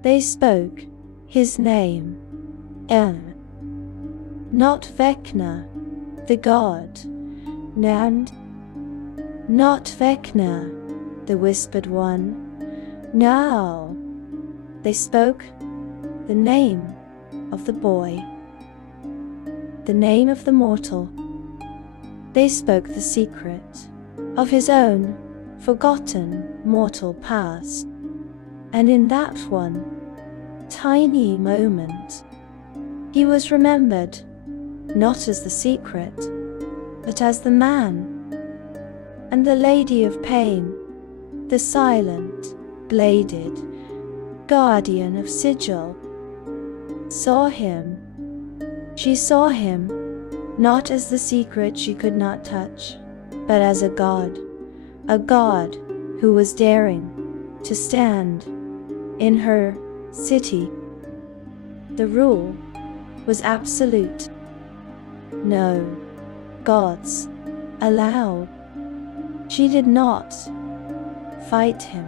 They spoke his name. Not Vecna, the god, and not Vecna, the whispered one. No, they spoke the name of the boy, the name of the mortal. They spoke the secret of his own forgotten mortal past. And in that one tiny moment, he was remembered, not as the secret, but as the man. And the Lady of Pain, the silent, bladed guardian of Sigil, saw him. She saw him, not as the secret she could not touch, but as a god who was daring to stand in her city. The rule was absolute. No gods allowed. She did not fight him.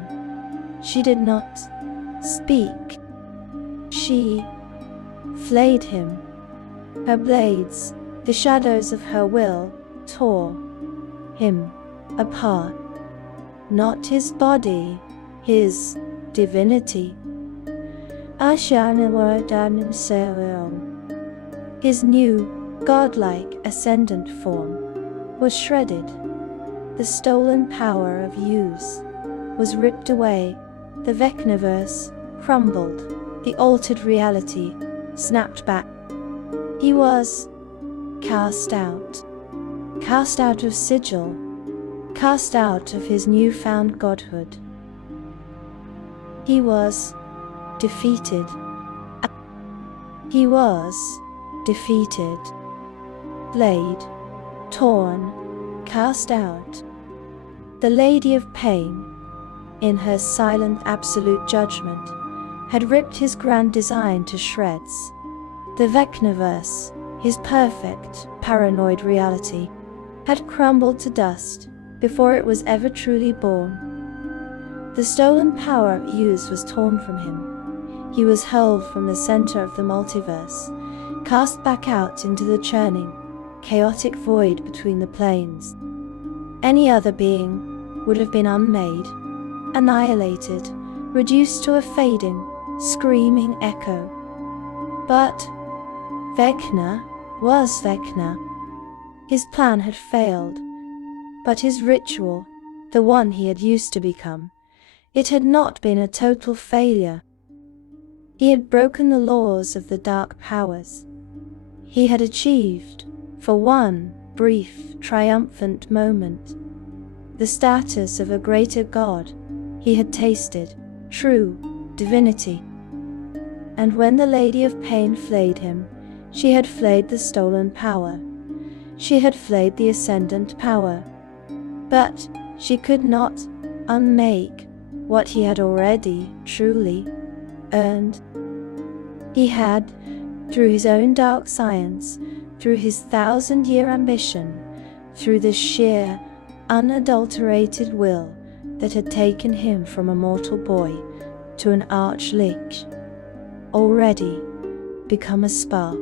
She did not speak. She flayed him. Her blades, the shadows of her will, tore him apart. Not his body, his divinity. His new, godlike ascendant form was shredded. The stolen power of use was ripped away. The Vecnaverse crumbled. The altered reality snapped back. He was cast out of Sigil, cast out of his newfound godhood. He was defeated. He was defeated. Blade, torn, cast out. The Lady of Pain, in her silent absolute judgment, had ripped his grand design to shreds. The Vecnaverse, his perfect, paranoid reality, had crumbled to dust before it was ever truly born. The stolen power of use was torn from him. He was hurled from the center of the multiverse, cast back out into the churning, chaotic void between the planes. Any other being would have been unmade, annihilated, reduced to a fading, screaming echo. But Vecna was Vecna. His plan had failed, but his ritual, the one he had used to become, it had not been a total failure. He had broken the laws of the dark powers. He had achieved, for one brief, triumphant moment, the status of a greater god. He had tasted true divinity. And when the Lady of Pain flayed him, she had flayed the stolen power. She had flayed the ascendant power. But she could not unmake what he had already truly earned. He had, through his own dark science, through his 1,000-year ambition, through the sheer, unadulterated will that had taken him from a mortal boy to an Arch-Lich, already become a spark.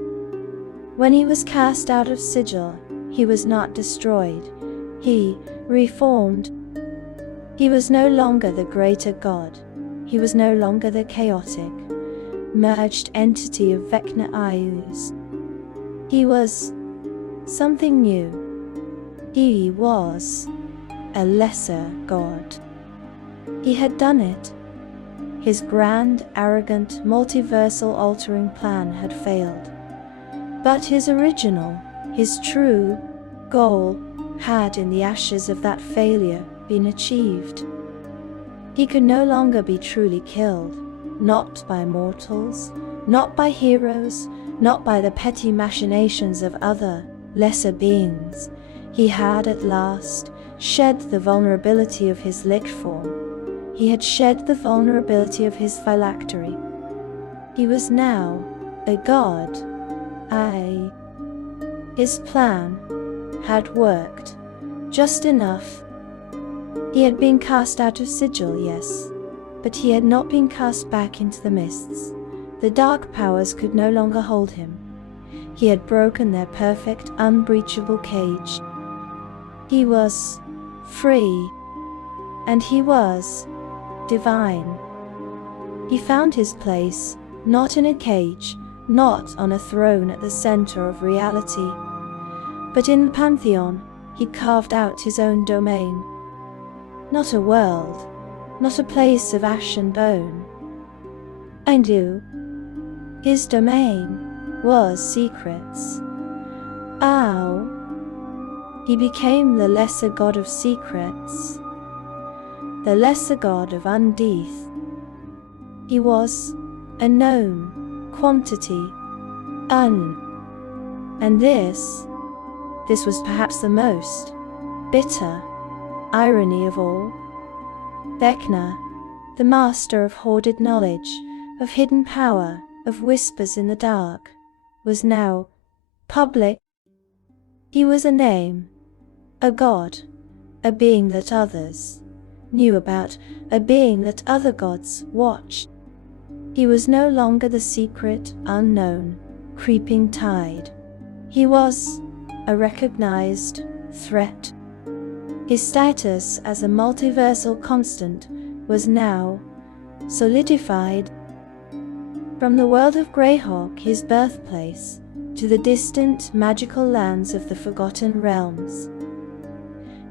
When he was cast out of Sigil, he was not destroyed. He reformed. He was no longer the greater god. He was no longer the chaotic, merged entity of Vecna Ius. He was something new. He was a lesser god. He had done it. His grand, arrogant, multiversal altering plan had failed. But his original, his true goal had, in the ashes of that failure, been achieved. He could no longer be truly killed, not by mortals, not by heroes, not by the petty machinations of other, lesser beings. He had at last shed the vulnerability of his Lich form. He had shed the vulnerability of his phylactery. He was now a god. His plan had worked just enough. He had been cast out of sigil, yes, but he had not been cast back into the mists. The dark powers could no longer hold him. He had broken their perfect, unbreachable cage. He was free, and he was divine. He found his place, not in a cage, not on a throne at the center of reality, but in the pantheon. He carved out his own domain. Not a world, not a place of ash and bone. I knew. His domain was secrets. He became the lesser god of secrets, the lesser god of Undeath. He was a known quantity, and this was perhaps the most bitter irony of all. Vecna, the master of hoarded knowledge, of hidden power, of whispers in the dark, was now public. He was a name, a god, a being that others knew about, a being that other gods watched. He was no longer the secret, unknown, creeping tide. He was a recognized threat. His status as a multiversal constant was now solidified. From the world of Greyhawk, his birthplace, to the distant magical lands of the Forgotten Realms,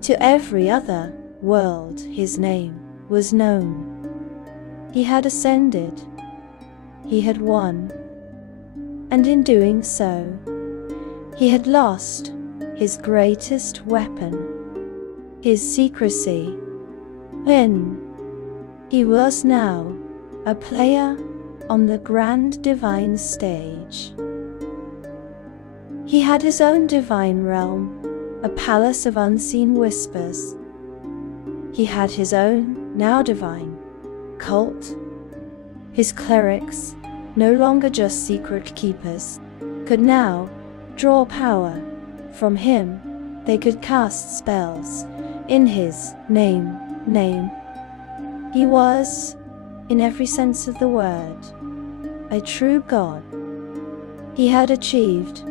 to every other world, his name was known. He had ascended. He had won. And in doing so, he had lost his greatest weapon, his secrecy. He was now a player on the grand divine stage. He had his own divine realm, a palace of unseen whispers. He had his own, now divine, cult. His clerics, no longer just secret keepers, could now draw power from him. They could cast spells in his name. He was, in every sense of the word, a true god. He had achieved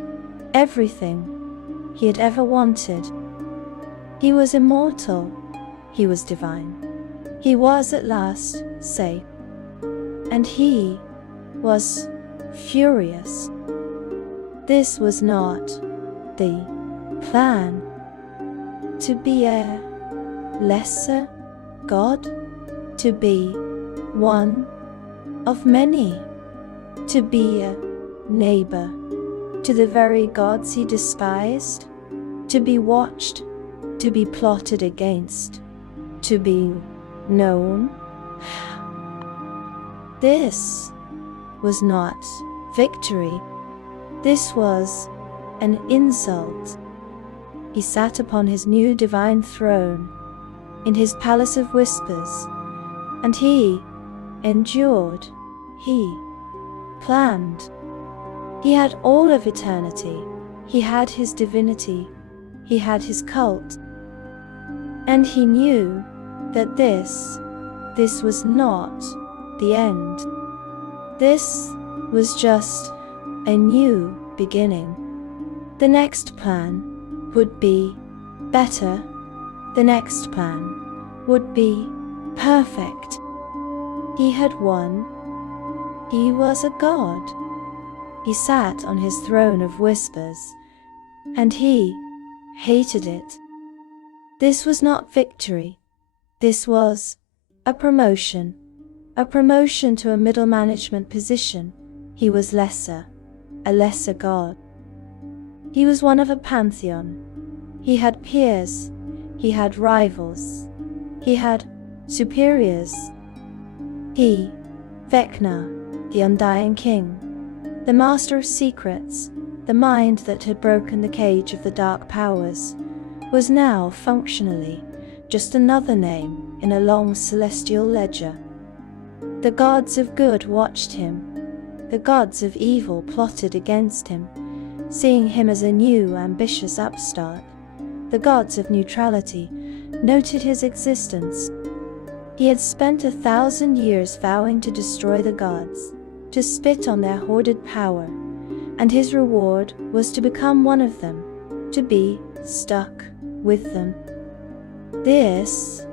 everything he had ever wanted. He was immortal. He was divine. He was at last safe. And he was furious. This was not the plan. To be a lesser god, to be one of many, to be a neighbor to the very gods he despised, to be watched, to be plotted against, to be known. This was not victory. This was an insult. He sat upon his new divine throne, in his palace of whispers, and he endured. He planned. He had all of eternity. He had his divinity. He had his cult. And he knew that this was not the end. This was just a new beginning. The next plan would be better. The next plan would be perfect. He had won. He was a god. He sat on his throne of whispers, and he hated it. This was not victory. This was a promotion a promotion to a middle management position. He was a lesser god. He was one of a pantheon. He had peers, he had rivals, he had superiors. He, Vecna, the undying king, the master of secrets, the mind that had broken the cage of the dark powers, was now functionally just another name in a long celestial ledger. The gods of good watched him. The gods of evil plotted against him, seeing him as a new, ambitious upstart. The gods of neutrality noted his existence. He had spent 1,000 years vowing to destroy the gods, to spit on their hoarded power, and his reward was to become one of them, to be stuck with them. This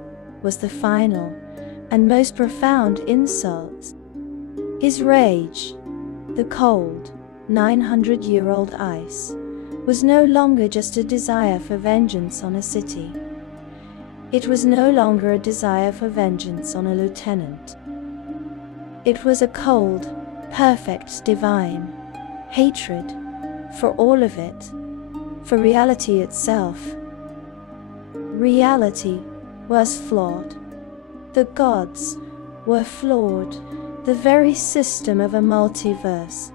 was the final and most profound insult. His rage, the cold, 900-year-old ice, was no longer just a desire for vengeance on a city. It was no longer a desire for vengeance on a lieutenant. It was a cold, perfect, divine hatred for all of it, for reality itself. Reality was flawed. The gods were flawed. The very system of a multiverse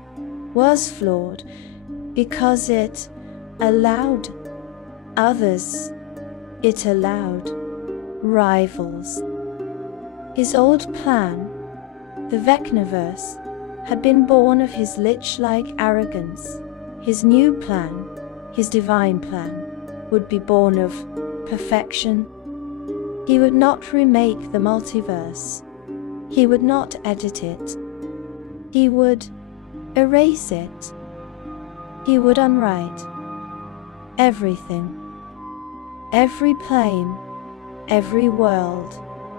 was flawed because it allowed others. It allowed rivals. His old plan, the Vecnaverse, had been born of his lich-like arrogance. His new plan, his divine plan, would be born of perfection. He would not remake the multiverse. He would not edit it. He would erase it. He would unwrite everything. Every plane, every world,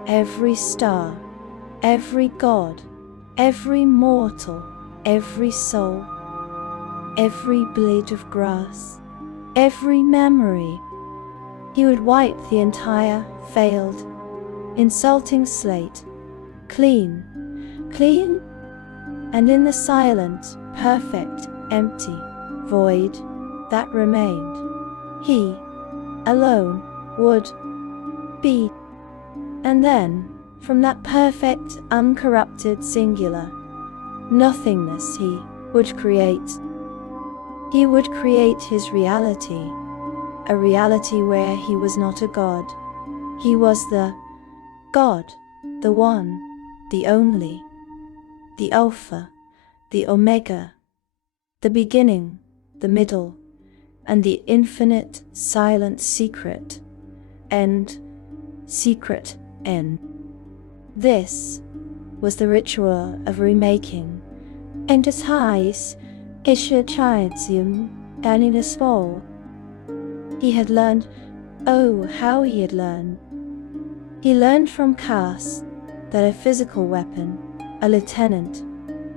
every star, every god, every mortal, every soul, every blade of grass, every memory. He would wipe the entire failed, insulting slate clean, and in the silent, perfect, empty void that remained, he alone would be. And then, from that perfect, uncorrupted singular nothingness, he would create. He would create his reality, a reality where he was not a god. He was the God, the one, the only, the Alpha, the Omega, the beginning, the middle, and the infinite, silent secret end. Secret end. This was the ritual of remaking. And as highs, Ishachidium, and in a small. He had learned, oh, how he had learned. He learned from Cass that a physical weapon, a lieutenant,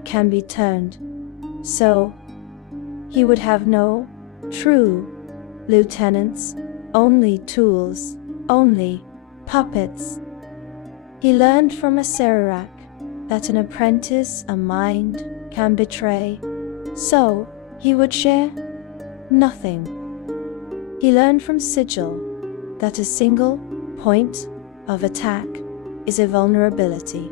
can be turned. So, he would have no true lieutenants, only tools, only puppets. He learned from a Serac that an apprentice, a mind, can betray. So, he would share nothing. He learned from Sigil that a single point of attack is a vulnerability,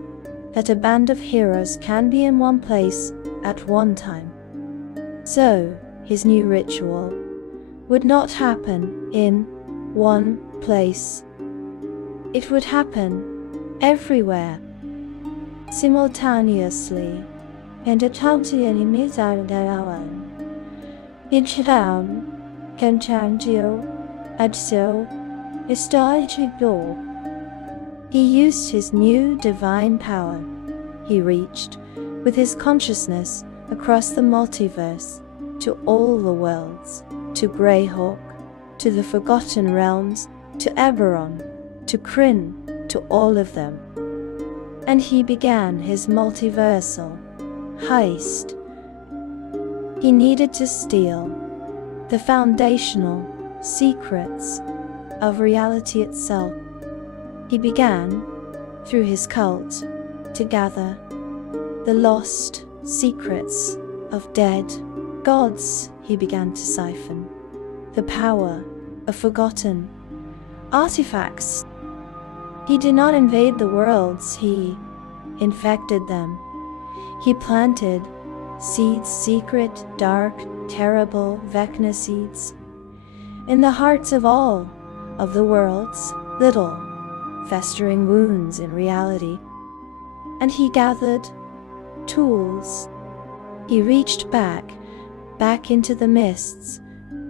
that a band of heroes can be in one place at one time. So, his new ritual would not happen in one place. It would happen everywhere, simultaneously, and a Tantian Mizadawan. Inchdown, Cantangio, Adso, Istajigo. He used his new divine power. He reached, with his consciousness, across the multiverse, to all the worlds, to Greyhawk, to the Forgotten Realms, to Eberron, to Kryn, to all of them. And he began his multiversal heist. He needed to steal the foundational secrets of reality itself. He began, through his cult, to gather the lost secrets of dead gods. He began to siphon the power of forgotten artifacts. He did not invade the worlds, he infected them. He planted seeds, secret, dark, terrible Vecna seeds, in the hearts of all of the world's little festering wounds in reality. And he gathered tools. He reached back into the mists,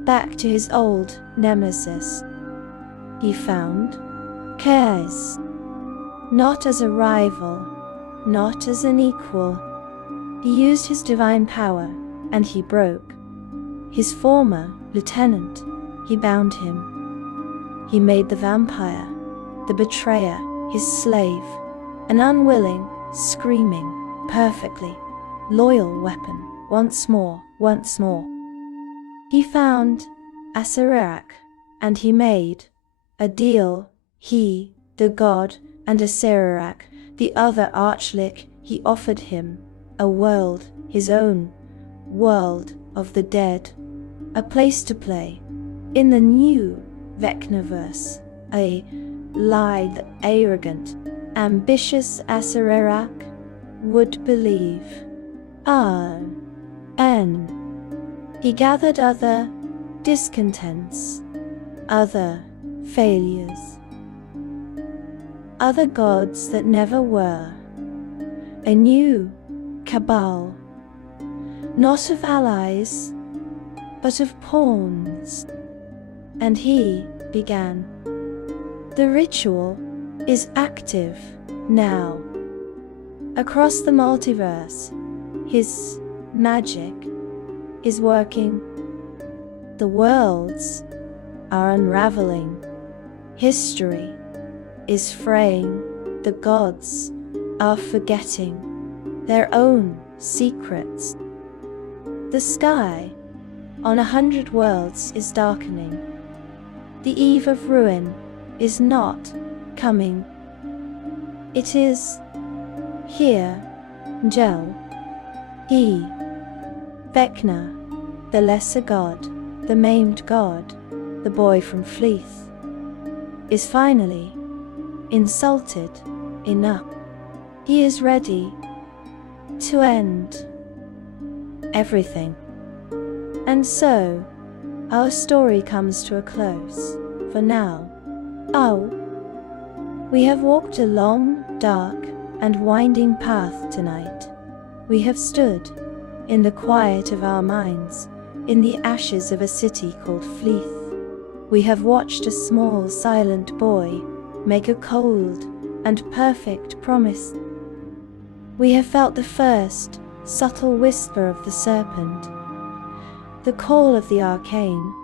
back to his old nemesis. He found chaos, not as a rival, not as an equal. He used his divine power, and he broke his former lieutenant. He bound him. He made the vampire, the betrayer, his slave, an unwilling, screaming, perfectly loyal weapon. Once more. He found Acererak, and he made a deal. He, the god, and Acererak, the other Arch-Lich. He offered him a world, his own world of the dead, a place to play in the new Vecnaverse. A lie that arrogant, ambitious Acererak would believe. He gathered other discontents, other failures, other gods that never were, a new cabal, not of allies, but of pawns. And he began. The ritual is active now. Across the multiverse, his magic is working. The worlds are unraveling. History is fraying. The gods are forgetting their own secrets. The sky on 100 worlds is darkening. The eve of ruin is not coming. It is here. Gel. He, Vecna, the lesser god, the maimed god, the boy from Fleeth, is finally insulted enough. He is ready to end everything. And so, our story comes to a close, for now. We have walked a long, dark, and winding path tonight. We have stood in the quiet of our minds, in the ashes of a city called Fleeth. We have watched a small, silent boy make a cold and perfect promise. We have felt the first, subtle whisper of the serpent, the call of the arcane.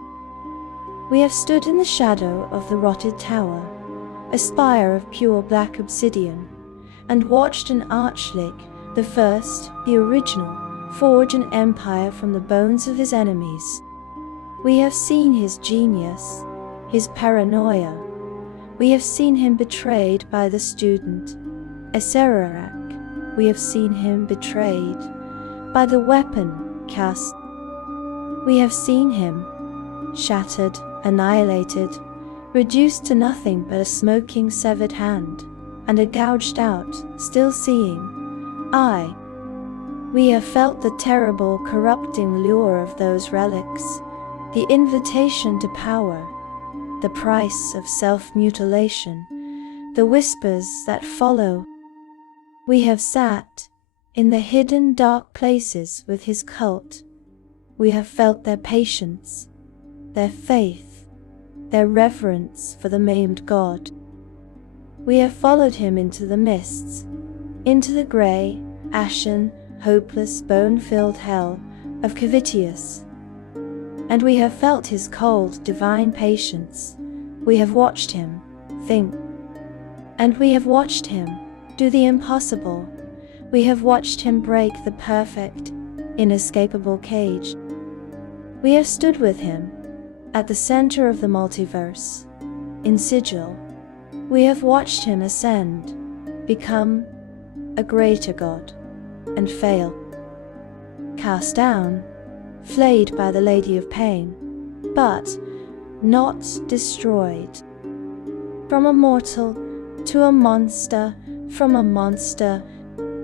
We have stood in the shadow of the rotted tower, a spire of pure black obsidian, and watched an Arch-Lich, the first, the original, forge an empire from the bones of his enemies. We have seen his genius, his paranoia. We have seen him betrayed by the student, Acererak. We have seen him betrayed by the weapon cast. We have seen him shattered, annihilated, reduced to nothing but a smoking severed hand, and a gouged out, still seeing eye. We have felt the terrible, corrupting lure of those relics, the invitation to power, the price of self-mutilation, the whispers that follow. We have sat in the hidden dark places with his cult. We have felt their patience, their faith, their reverence for the maimed god. We have followed him into the mists, into the grey, ashen, hopeless, bone-filled hell of Cavitius. And we have felt his cold, divine patience. We have watched him think. And we have watched him do the impossible. We have watched him break the perfect, inescapable cage. We have stood with him at the center of the multiverse, in sigil. We have watched him ascend, become a greater God, and fail. Cast down, flayed by the Lady of Pain, but not destroyed. From a mortal to a monster, from a monster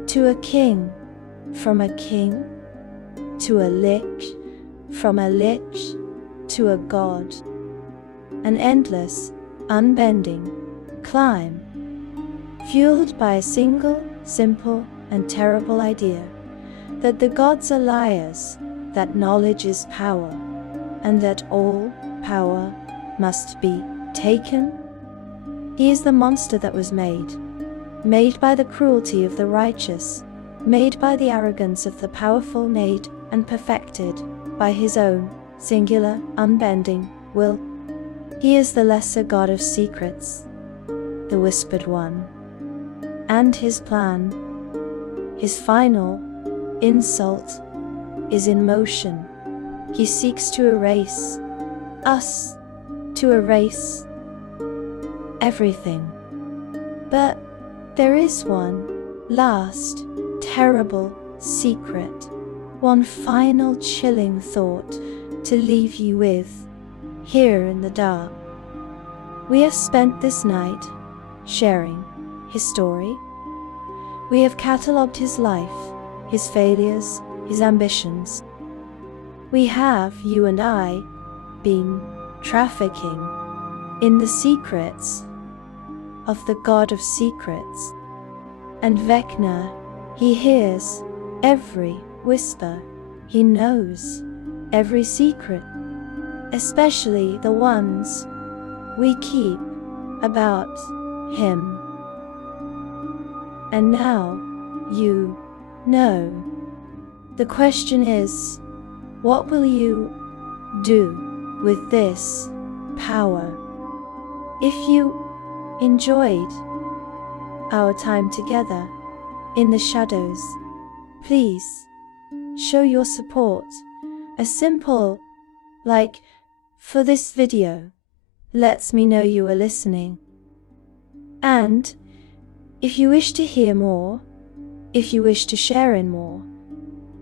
to a king, from a king to a lich, from a lich to a god. An endless, unbending climb, fueled by a single, simple, and terrible idea that the gods are liars, that knowledge is power, and that all power must be taken. He is the monster that was made by the cruelty of the righteous, made by the arrogance of the powerful, made and perfected by his own singular, unbending will. He is the lesser god of secrets, the whispered one, and his plan, his final insult, is in motion. He seeks to erase us, to erase everything. But there is one last terrible secret, one final chilling thought to leave you with here in the dark. We have spent this night sharing his story. We have catalogued his life, his failures, his ambitions. We have, you and I, been trafficking in the secrets of the God of Secrets. And Vecna, he hears every whisper, he knows every secret, especially the ones we keep about him. And now, you know. The question is, what will you do with this power? If you enjoyed our time together in the shadows, please show your support. A simple like for this video lets me know you are listening. And if you wish to hear more, if you wish to share in more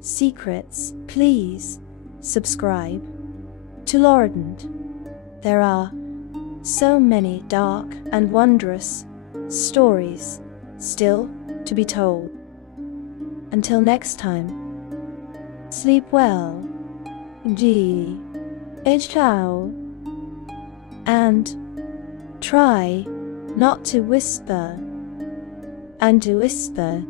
secrets, please subscribe to loreDND. There are so many dark and wondrous stories still to be told. Until next time, sleep well, ciao, and try not to whisper and to whisper